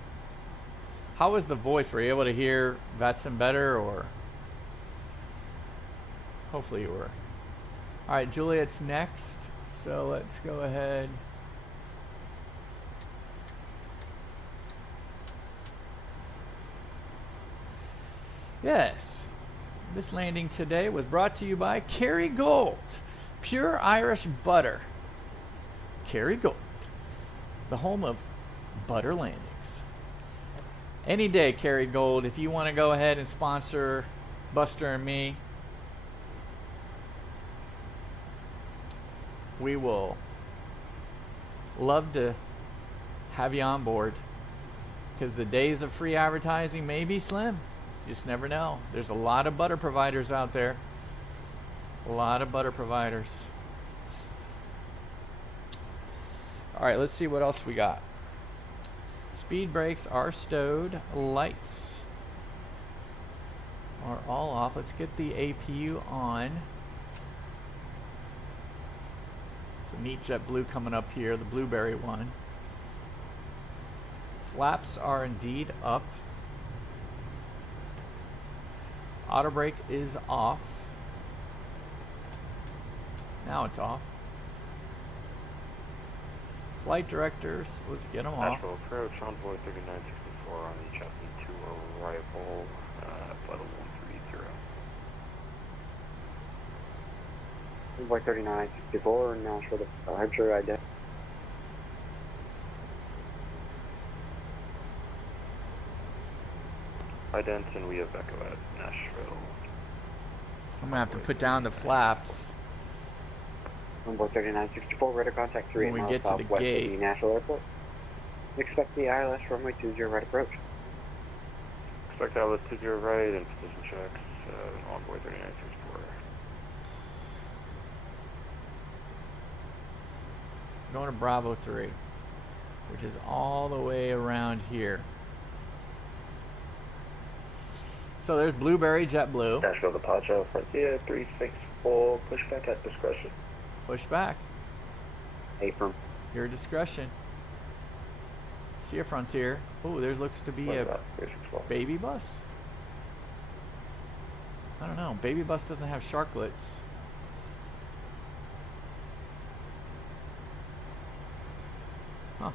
How was the voice? Were you able to hear VATSIM better, or? Hopefully you were. All right, Juliet's next. So let's go ahead. Yes, this landing today was brought to you by Kerrygold, pure Irish butter. Kerrygold, the home of butter landings. Any day, Kerrygold, if you want to go ahead and sponsor Buster and me, we will love to have you on board, because the days of free advertising may be slim. You just never know. There's a lot of butter providers out there. A lot of butter providers. All right, let's see what else we got. Speed brakes are stowed. Lights are all off. Let's get the APU on. It's a neat JetBlue coming up here, the blueberry one. Flaps are indeed up. Auto brake is off. Now it's off. Flight directors, let's get them off. Natural approach, envoy 3964 on the Chelsea to arrival, flight 130. Envoy 3964, Nashville departure identity. Ident, and we have Echo at Nashville. I'm gonna have to put down the flaps. Envoy 3964, radar contact 3 when we miles get to the southwest gate. of the Nashville Airport. Expect the ILS runway 20 right approach. Expect ILS 20 right and position checks, envoy 3964. Going to Bravo 3, which is all the way around here. So there's Blueberry JetBlue. Nashville departure, Frontier 364, pushback at discretion. Push back. Apron. Your discretion. See a Frontier. Oh, there looks to be a baby bus. I don't know. Baby bus doesn't have sharklets. Huh.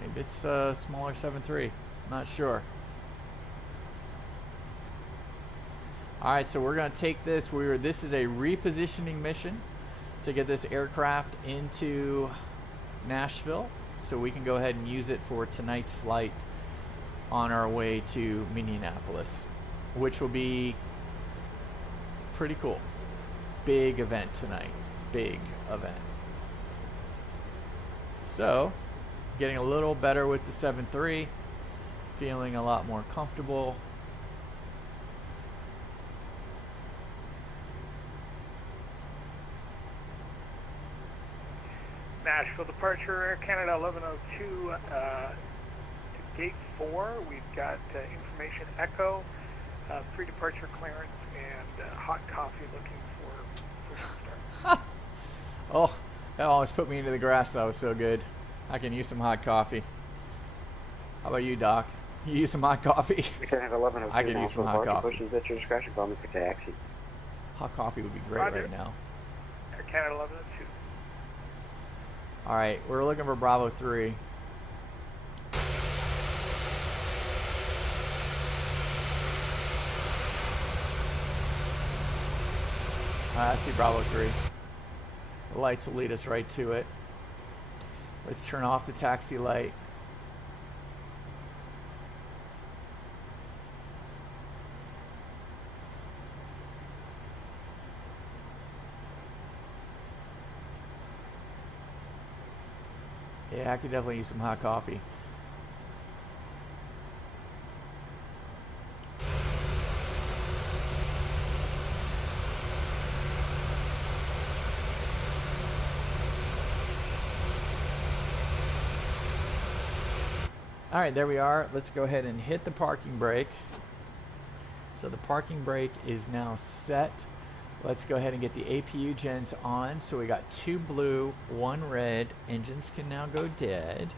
Maybe it's a smaller 7.3. Not sure. Alright, so we're going to take this. This is a repositioning mission to get this aircraft into Nashville, so we can go ahead and use it for tonight's flight on our way to Minneapolis, which will be pretty cool. Big event tonight. Big event. So, getting a little better with the 7.3, feeling a lot more comfortable. Nashville departure, Air Canada 1102 to gate 4. We've got information echo, pre-departure clearance, and hot coffee looking for some start. Oh, that almost put me into the grass. That was so good. I can use some hot coffee. How about you, Doc? You use some hot coffee? Canada 1102, I can use some hot coffee. Pushes at your discretion, call me for taxi. Hot coffee would be great right now. Air Canada 1102. Alright, we're looking for Bravo 3. I see Bravo 3. The lights will lead us right to it. Let's turn off the taxi light. Yeah, I could definitely use some hot coffee. All right, there we are. Let's go ahead and hit the parking brake. So the parking brake is now set. Let's go ahead and get the APU gens on. So we got 2 blue, 1 red. Engines can now go dead.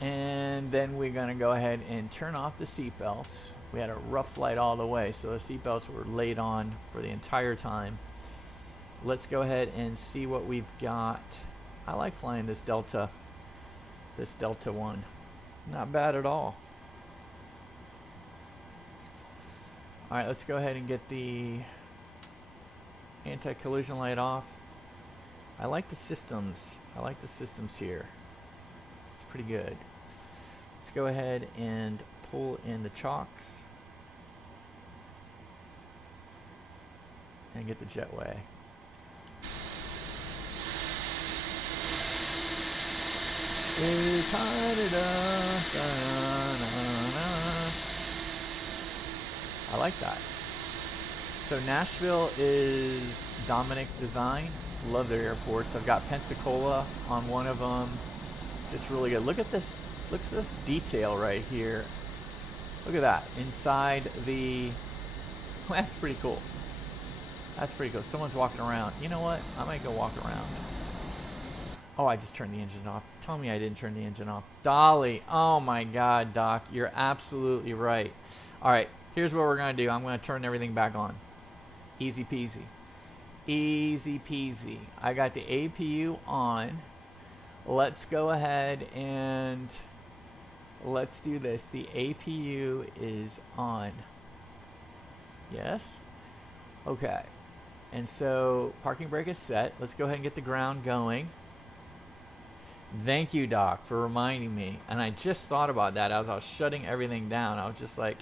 And then we're gonna go ahead and turn off the seatbelts. We had a rough flight all the way, so the seatbelts were laid on for the entire time. Let's go ahead and see what we've got. I like flying this Delta one. Not bad at all. All right, let's go ahead and get the anti-collision light off. I like the systems. I like the systems here. It's pretty good. Let's go ahead and pull in the chocks and get the jetway. I like that. So Nashville is DominicDesigns. Love their airports. I've got Pensacola on one of them. Just really good. Look at this. Look at this detail right here. Look at that. Inside the... Well, that's pretty cool. That's pretty cool. Someone's walking around. You know what? I might go walk around. Oh, I just turned the engine off. Tell me I didn't turn the engine off. Dolly. Oh my God, Doc. You're absolutely right. All right. Here's what we're going to do. I'm going to turn everything back on. Easy peasy. Easy peasy. I got the APU on. Let's go ahead and let's do this. The APU is on. Yes? Okay. And so parking brake is set. Let's go ahead and get the ground going. Thank you, Doc, for reminding me. And I just thought about that as I was shutting everything down. I was just like,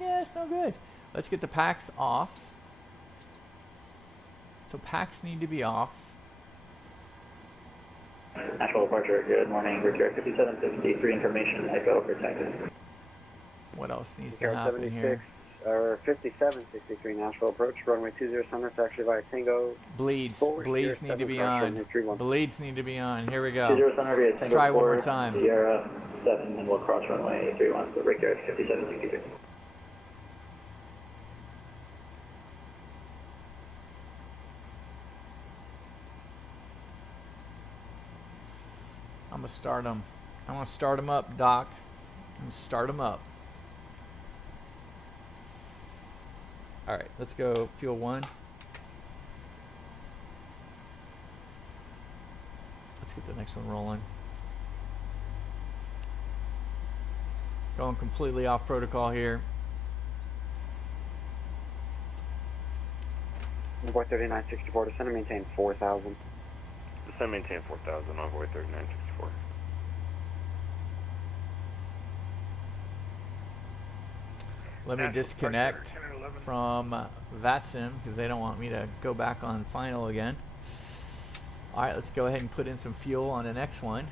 yeah, it's no good. Let's get the packs off. So packs need to be off. Nashville departure, good morning. Return 5763 information, echo protected. What else needs to happen here? Or 5763 Nashville approach, runway 20 Summit, actually via Tango. Bleeds need to be on. Bleeds need to be on. Here we go. 20 Summit via Tango. Let's try one more time. Sierra 7, and we'll cross runway 31, so Rick 5763. I'm gonna start them. I'm gonna start them up, Doc. I'm gonna start them up. All right, let's go fuel 1. Let's get the next one rolling. Going completely off protocol here. Envoy 3964, descend and maintain 4,000. Descend and maintain 4,000, Envoy 3964. Let me disconnect from VATSIM because they don't want me to go back on final again. All right, let's go ahead and put in some fuel on the next one.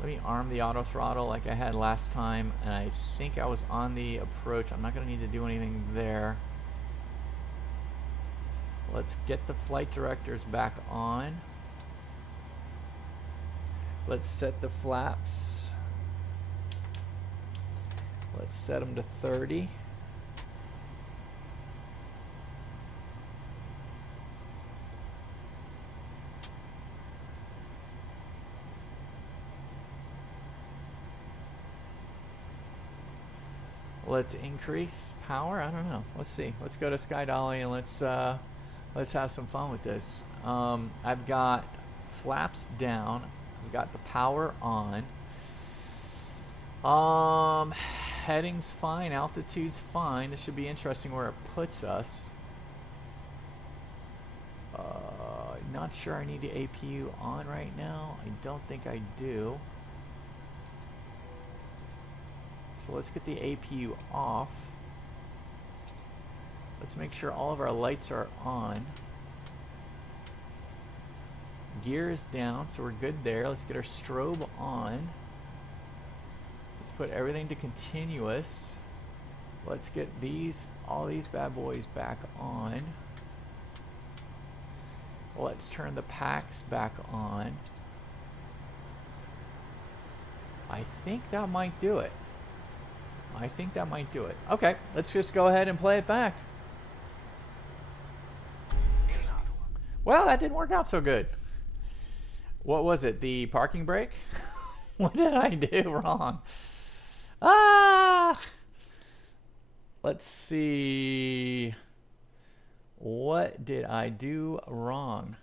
Let me arm the auto throttle like I had last time, and I think I was on the approach. I'm not going to need to do anything there. Let's get the flight directors back on. Let's set the flaps. Let's set them to 30. Let's increase power. I don't know. Let's see. Let's go to Sky Dolly and let's have some fun with this. I've got flaps down. I've got the power on. Heading's fine, altitude's fine. This should be interesting where it puts us. Not sure I need the APU on right now. I don't think I do. So let's get the APU off. Let's make sure all of our lights are on. Gears down, so we're good there. Let's get our strobe on. Let's put everything to continuous. Let's get all these bad boys back on. Let's turn the packs back on. I think that might do it. I think that might do it. Okay, let's just go ahead and play it back. Well, that didn't work out so good. What was it? The parking brake? What did I do wrong? Ah! Let's see. What did I do wrong?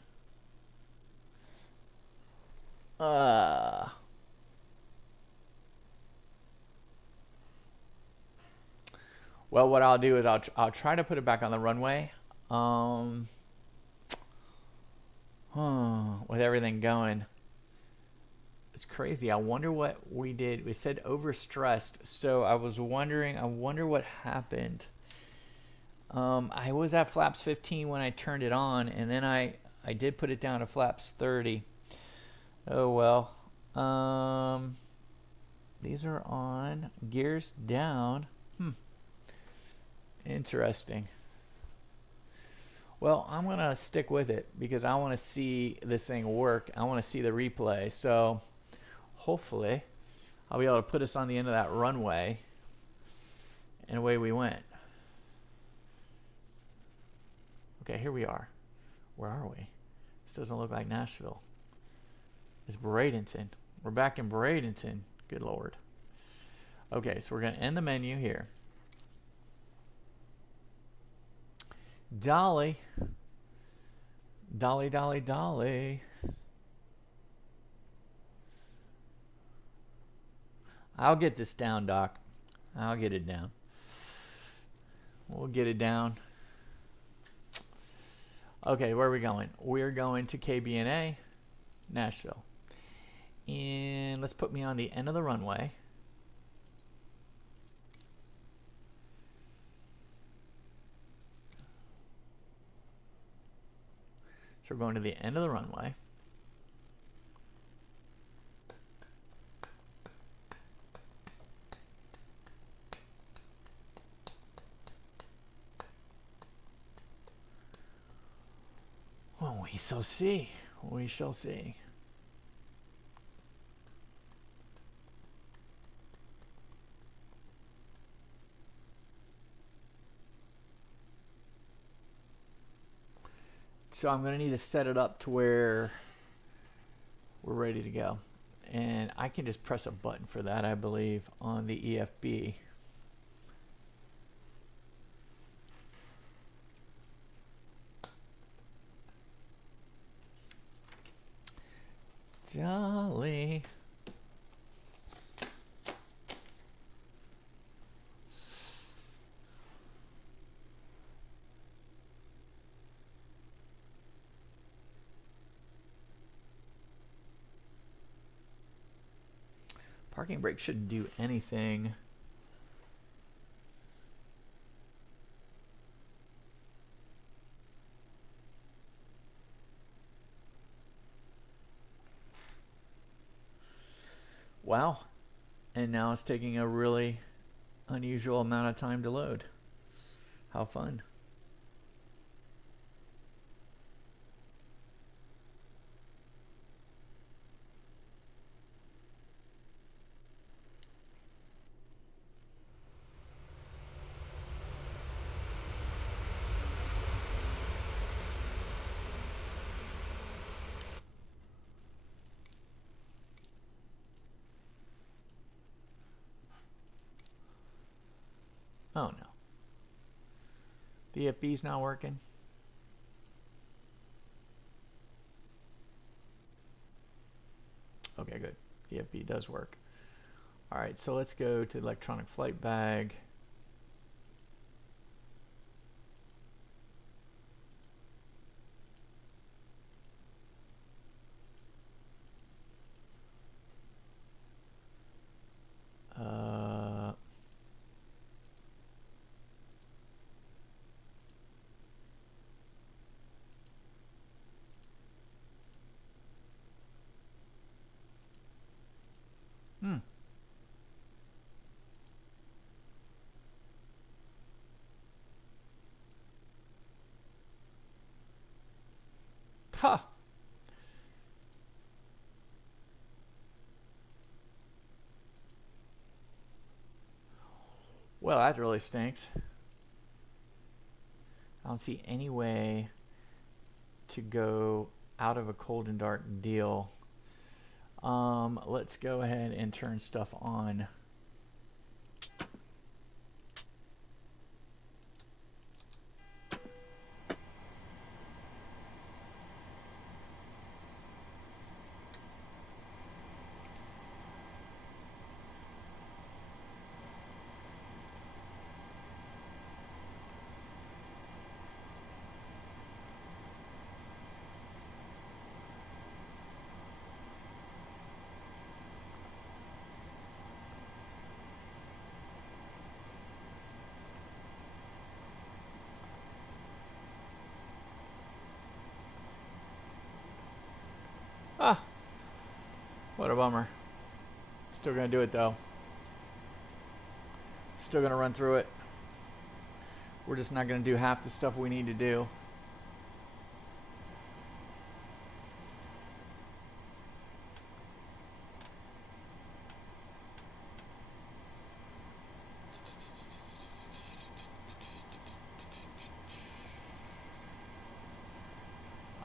Well, what I'll do is I'll try to put it back on the runway. With everything going. It's crazy. I wonder what we did. We said overstressed, so I was wondering, I wonder what happened. I was at flaps 15 when I turned it on, and then I did put it down to flaps 30. Oh well. These are on. Gears down. Interesting. Well, I'm going to stick with it because I want to see this thing work. I want to see the replay. So hopefully I'll be able to put us on the end of that runway, and away we went. Okay, here we are. Where are we? This doesn't look like Nashville. It's Bradenton. We're back in Bradenton. Good Lord. Okay, so we're going to end the menu here. Dolly. Dolly, dolly, dolly. I'll get this down, Doc. I'll get it down. We'll get it down. Okay, where are we going? We're going to KBNA, Nashville. And let's put me on the end of the runway. So we're going to the end of the runway. Well, we shall see. We shall see. So I'm going to need to set it up to where we're ready to go. And I can just press a button for that, I believe, on the EFB. Jolly. Parking brake shouldn't do anything. Wow. And now it's taking a really unusual amount of time to load. How fun. Oh no. The EFB's not working. Okay, good. The EFB does work. All right, so let's go to the electronic flight bag. Huh. Well, that really stinks. I don't see any way to go out of a cold and dark deal. Let's go ahead and turn stuff on. Ah, what a bummer. Still gonna do it though. Still gonna run through it. We're just not gonna do half the stuff we need to do.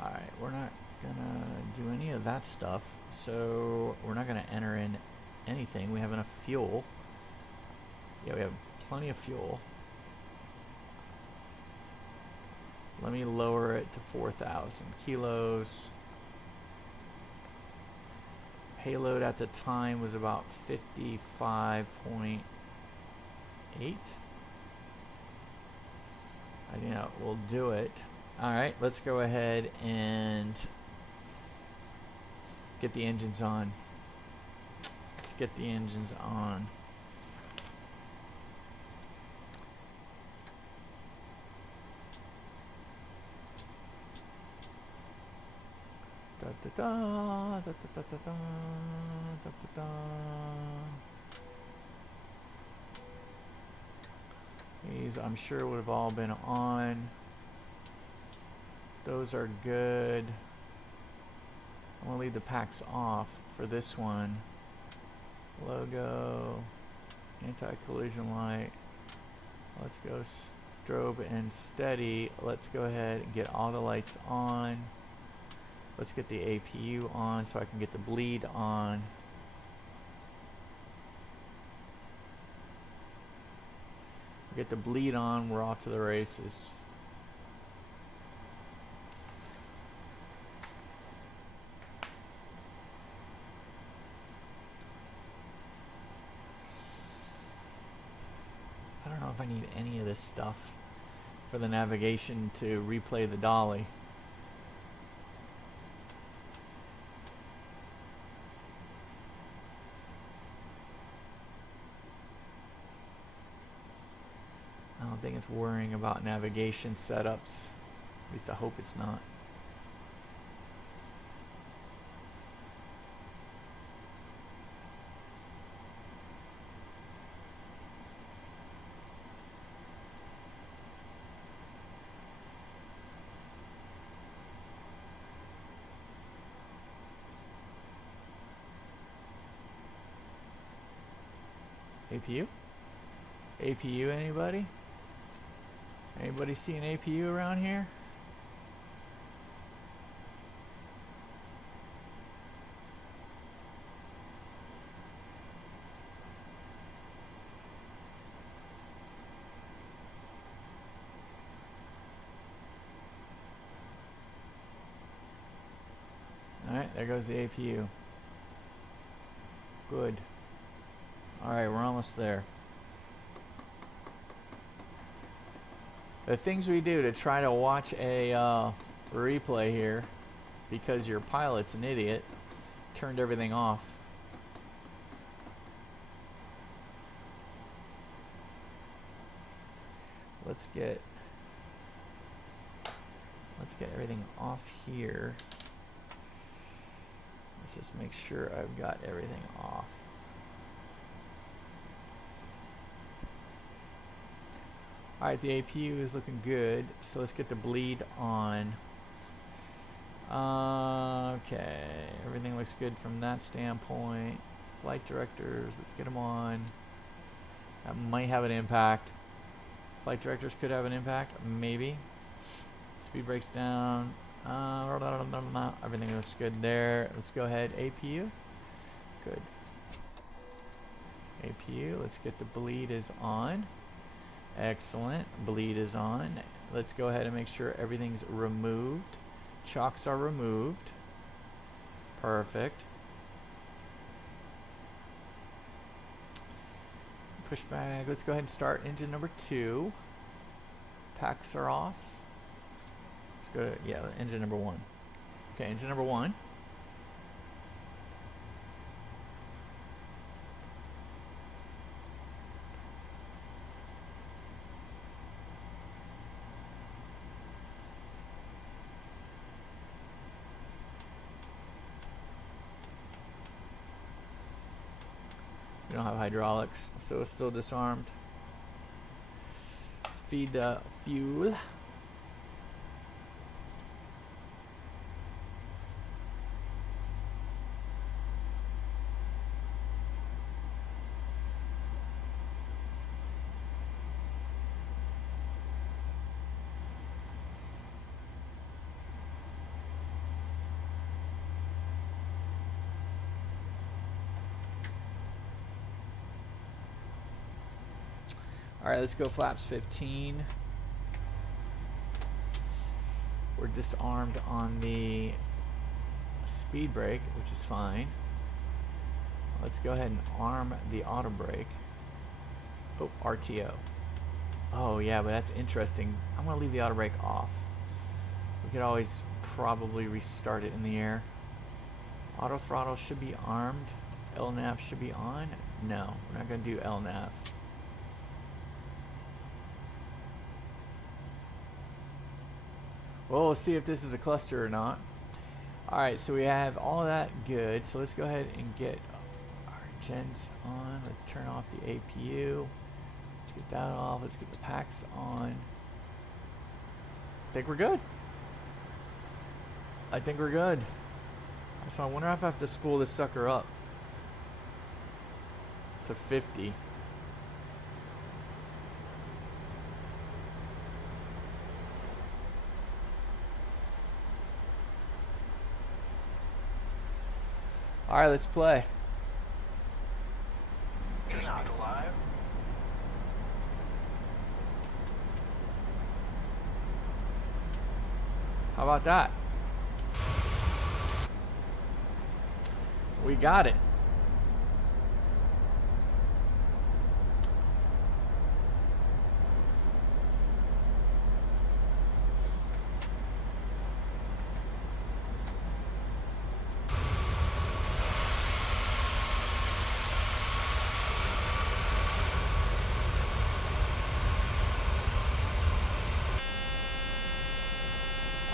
Alright, we're not gonna do any of that stuff, so we're not gonna enter in anything. We have enough fuel. Yeah, we have plenty of fuel. Let me lower it to 4,000 kilos. Payload at the time was about 55.8. You know, we'll do it. Alright, let's go ahead and get the engines on. Let's get the engines on. Da, da, da, da, da, da, da, da, da, da. These I'm sure would have all been on. Those are good. I'm gonna leave the packs off for this one. Logo, anti-collision light. Let's go strobe and steady. Let's go ahead and get all the lights on. Let's get the APU on so I can get the bleed on. Get the bleed on, we're off to the races. I don't know if I need any of this stuff for the navigation to replay the dolly. I don't think it's worrying about navigation setups. At least I hope it's not. APU? APU anybody? Anybody see an APU around here? Alright, there goes the APU. Good. Alright, we're almost there. The things we do to try to watch a replay here, because your pilot's an idiot, turned everything off. Let's get everything off here. Let's just make sure I've got everything off. Alright, the APU is looking good, so let's get the bleed on. Okay, everything looks good from that standpoint. Flight directors, let's get them on. That might have an impact. Flight directors could have an impact, maybe. Speed breaks down. Everything looks good there. Let's go ahead. APU. Good. APU. Let's get the bleed is on. Excellent. Bleed is on. Let's go ahead and make sure everything's removed. Chocks are removed. Perfect. Pushback. Let's go ahead and start engine number 2. Packs are off. Let's go to, yeah, engine number 1. Okay, engine number 1. We don't have hydraulics, so it's still disarmed. Let's feed the fuel. Alright, let's go flaps 15. We're disarmed on the speed brake, which is fine. Let's go ahead and arm the auto brake. Oh, RTO. Oh yeah, but that's interesting. I'm going to leave the auto brake off. We could always probably restart it in the air. Auto throttle should be armed. LNAV should be on. No, we're not going to do LNAV. Well, we'll see if this is a cluster or not. Alright, so we have all of that good. So let's go ahead and get our gens on. Let's turn off the APU. Let's get that off. Let's get the packs on. I think we're good. I think we're good. So I wonder if I have to spool this sucker up to 50. Alright, let's play. How about that? We got it.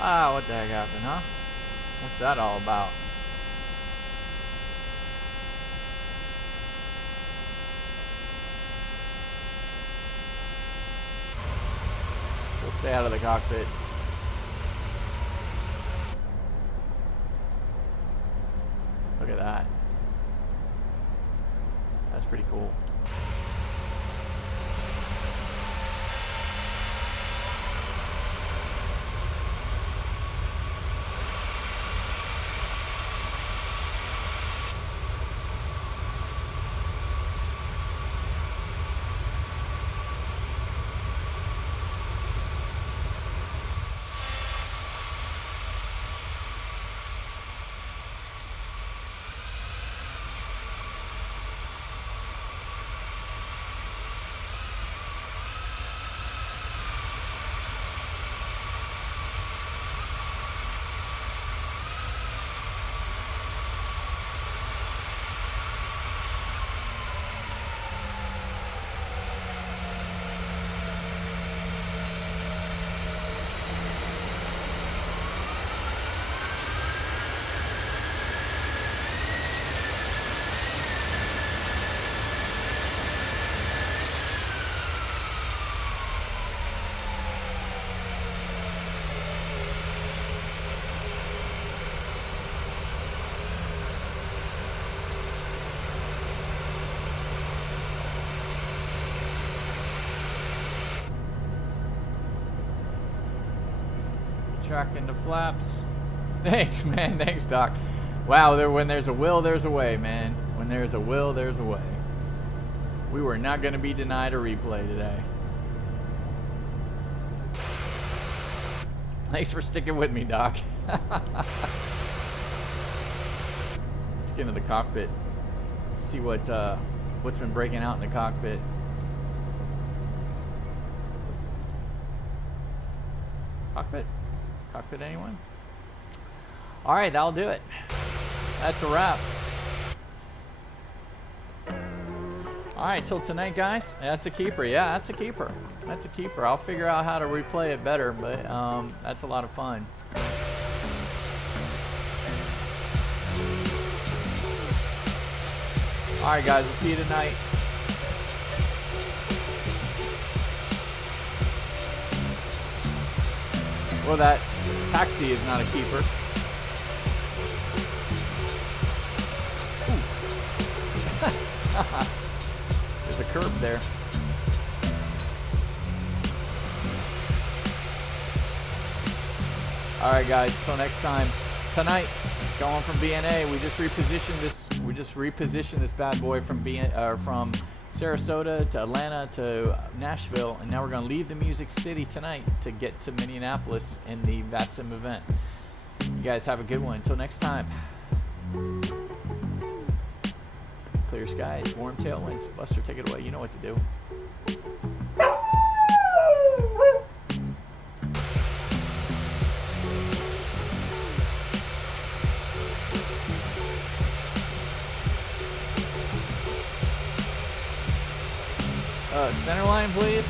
Ah, what the heck happened, huh? What's that all about? We'll stay out of the cockpit. Look at that. That's pretty cool. Tracking the flaps. Thanks, man. Thanks, Doc. Wow, when there's a will, there's a way, man. When there's a will, there's a way. We were not going to be denied a replay today. Thanks for sticking with me, Doc. Let's get into the cockpit. See what's been breaking out in the cockpit. Cockpit, anyone? All right, that'll do it. That's a wrap. All right, till tonight, guys. That's a keeper. Yeah, that's a keeper. That's a keeper. I'll figure out how to replay it better, but that's a lot of fun. All right, guys. We'll see you tonight. Well, that taxi is not a keeper. There's a curb there. All right, guys. Till next time. Tonight, going from BNA, we just repositioned this. We just repositioned this bad boy from from Sarasota to Atlanta to Nashville, and now we're going to leave the Music City tonight to get to Minneapolis in the VATSIM event. You guys have a good one. Until next time. Clear skies, warm tailwinds. Buster, take it away. You know what to do. Center line, please.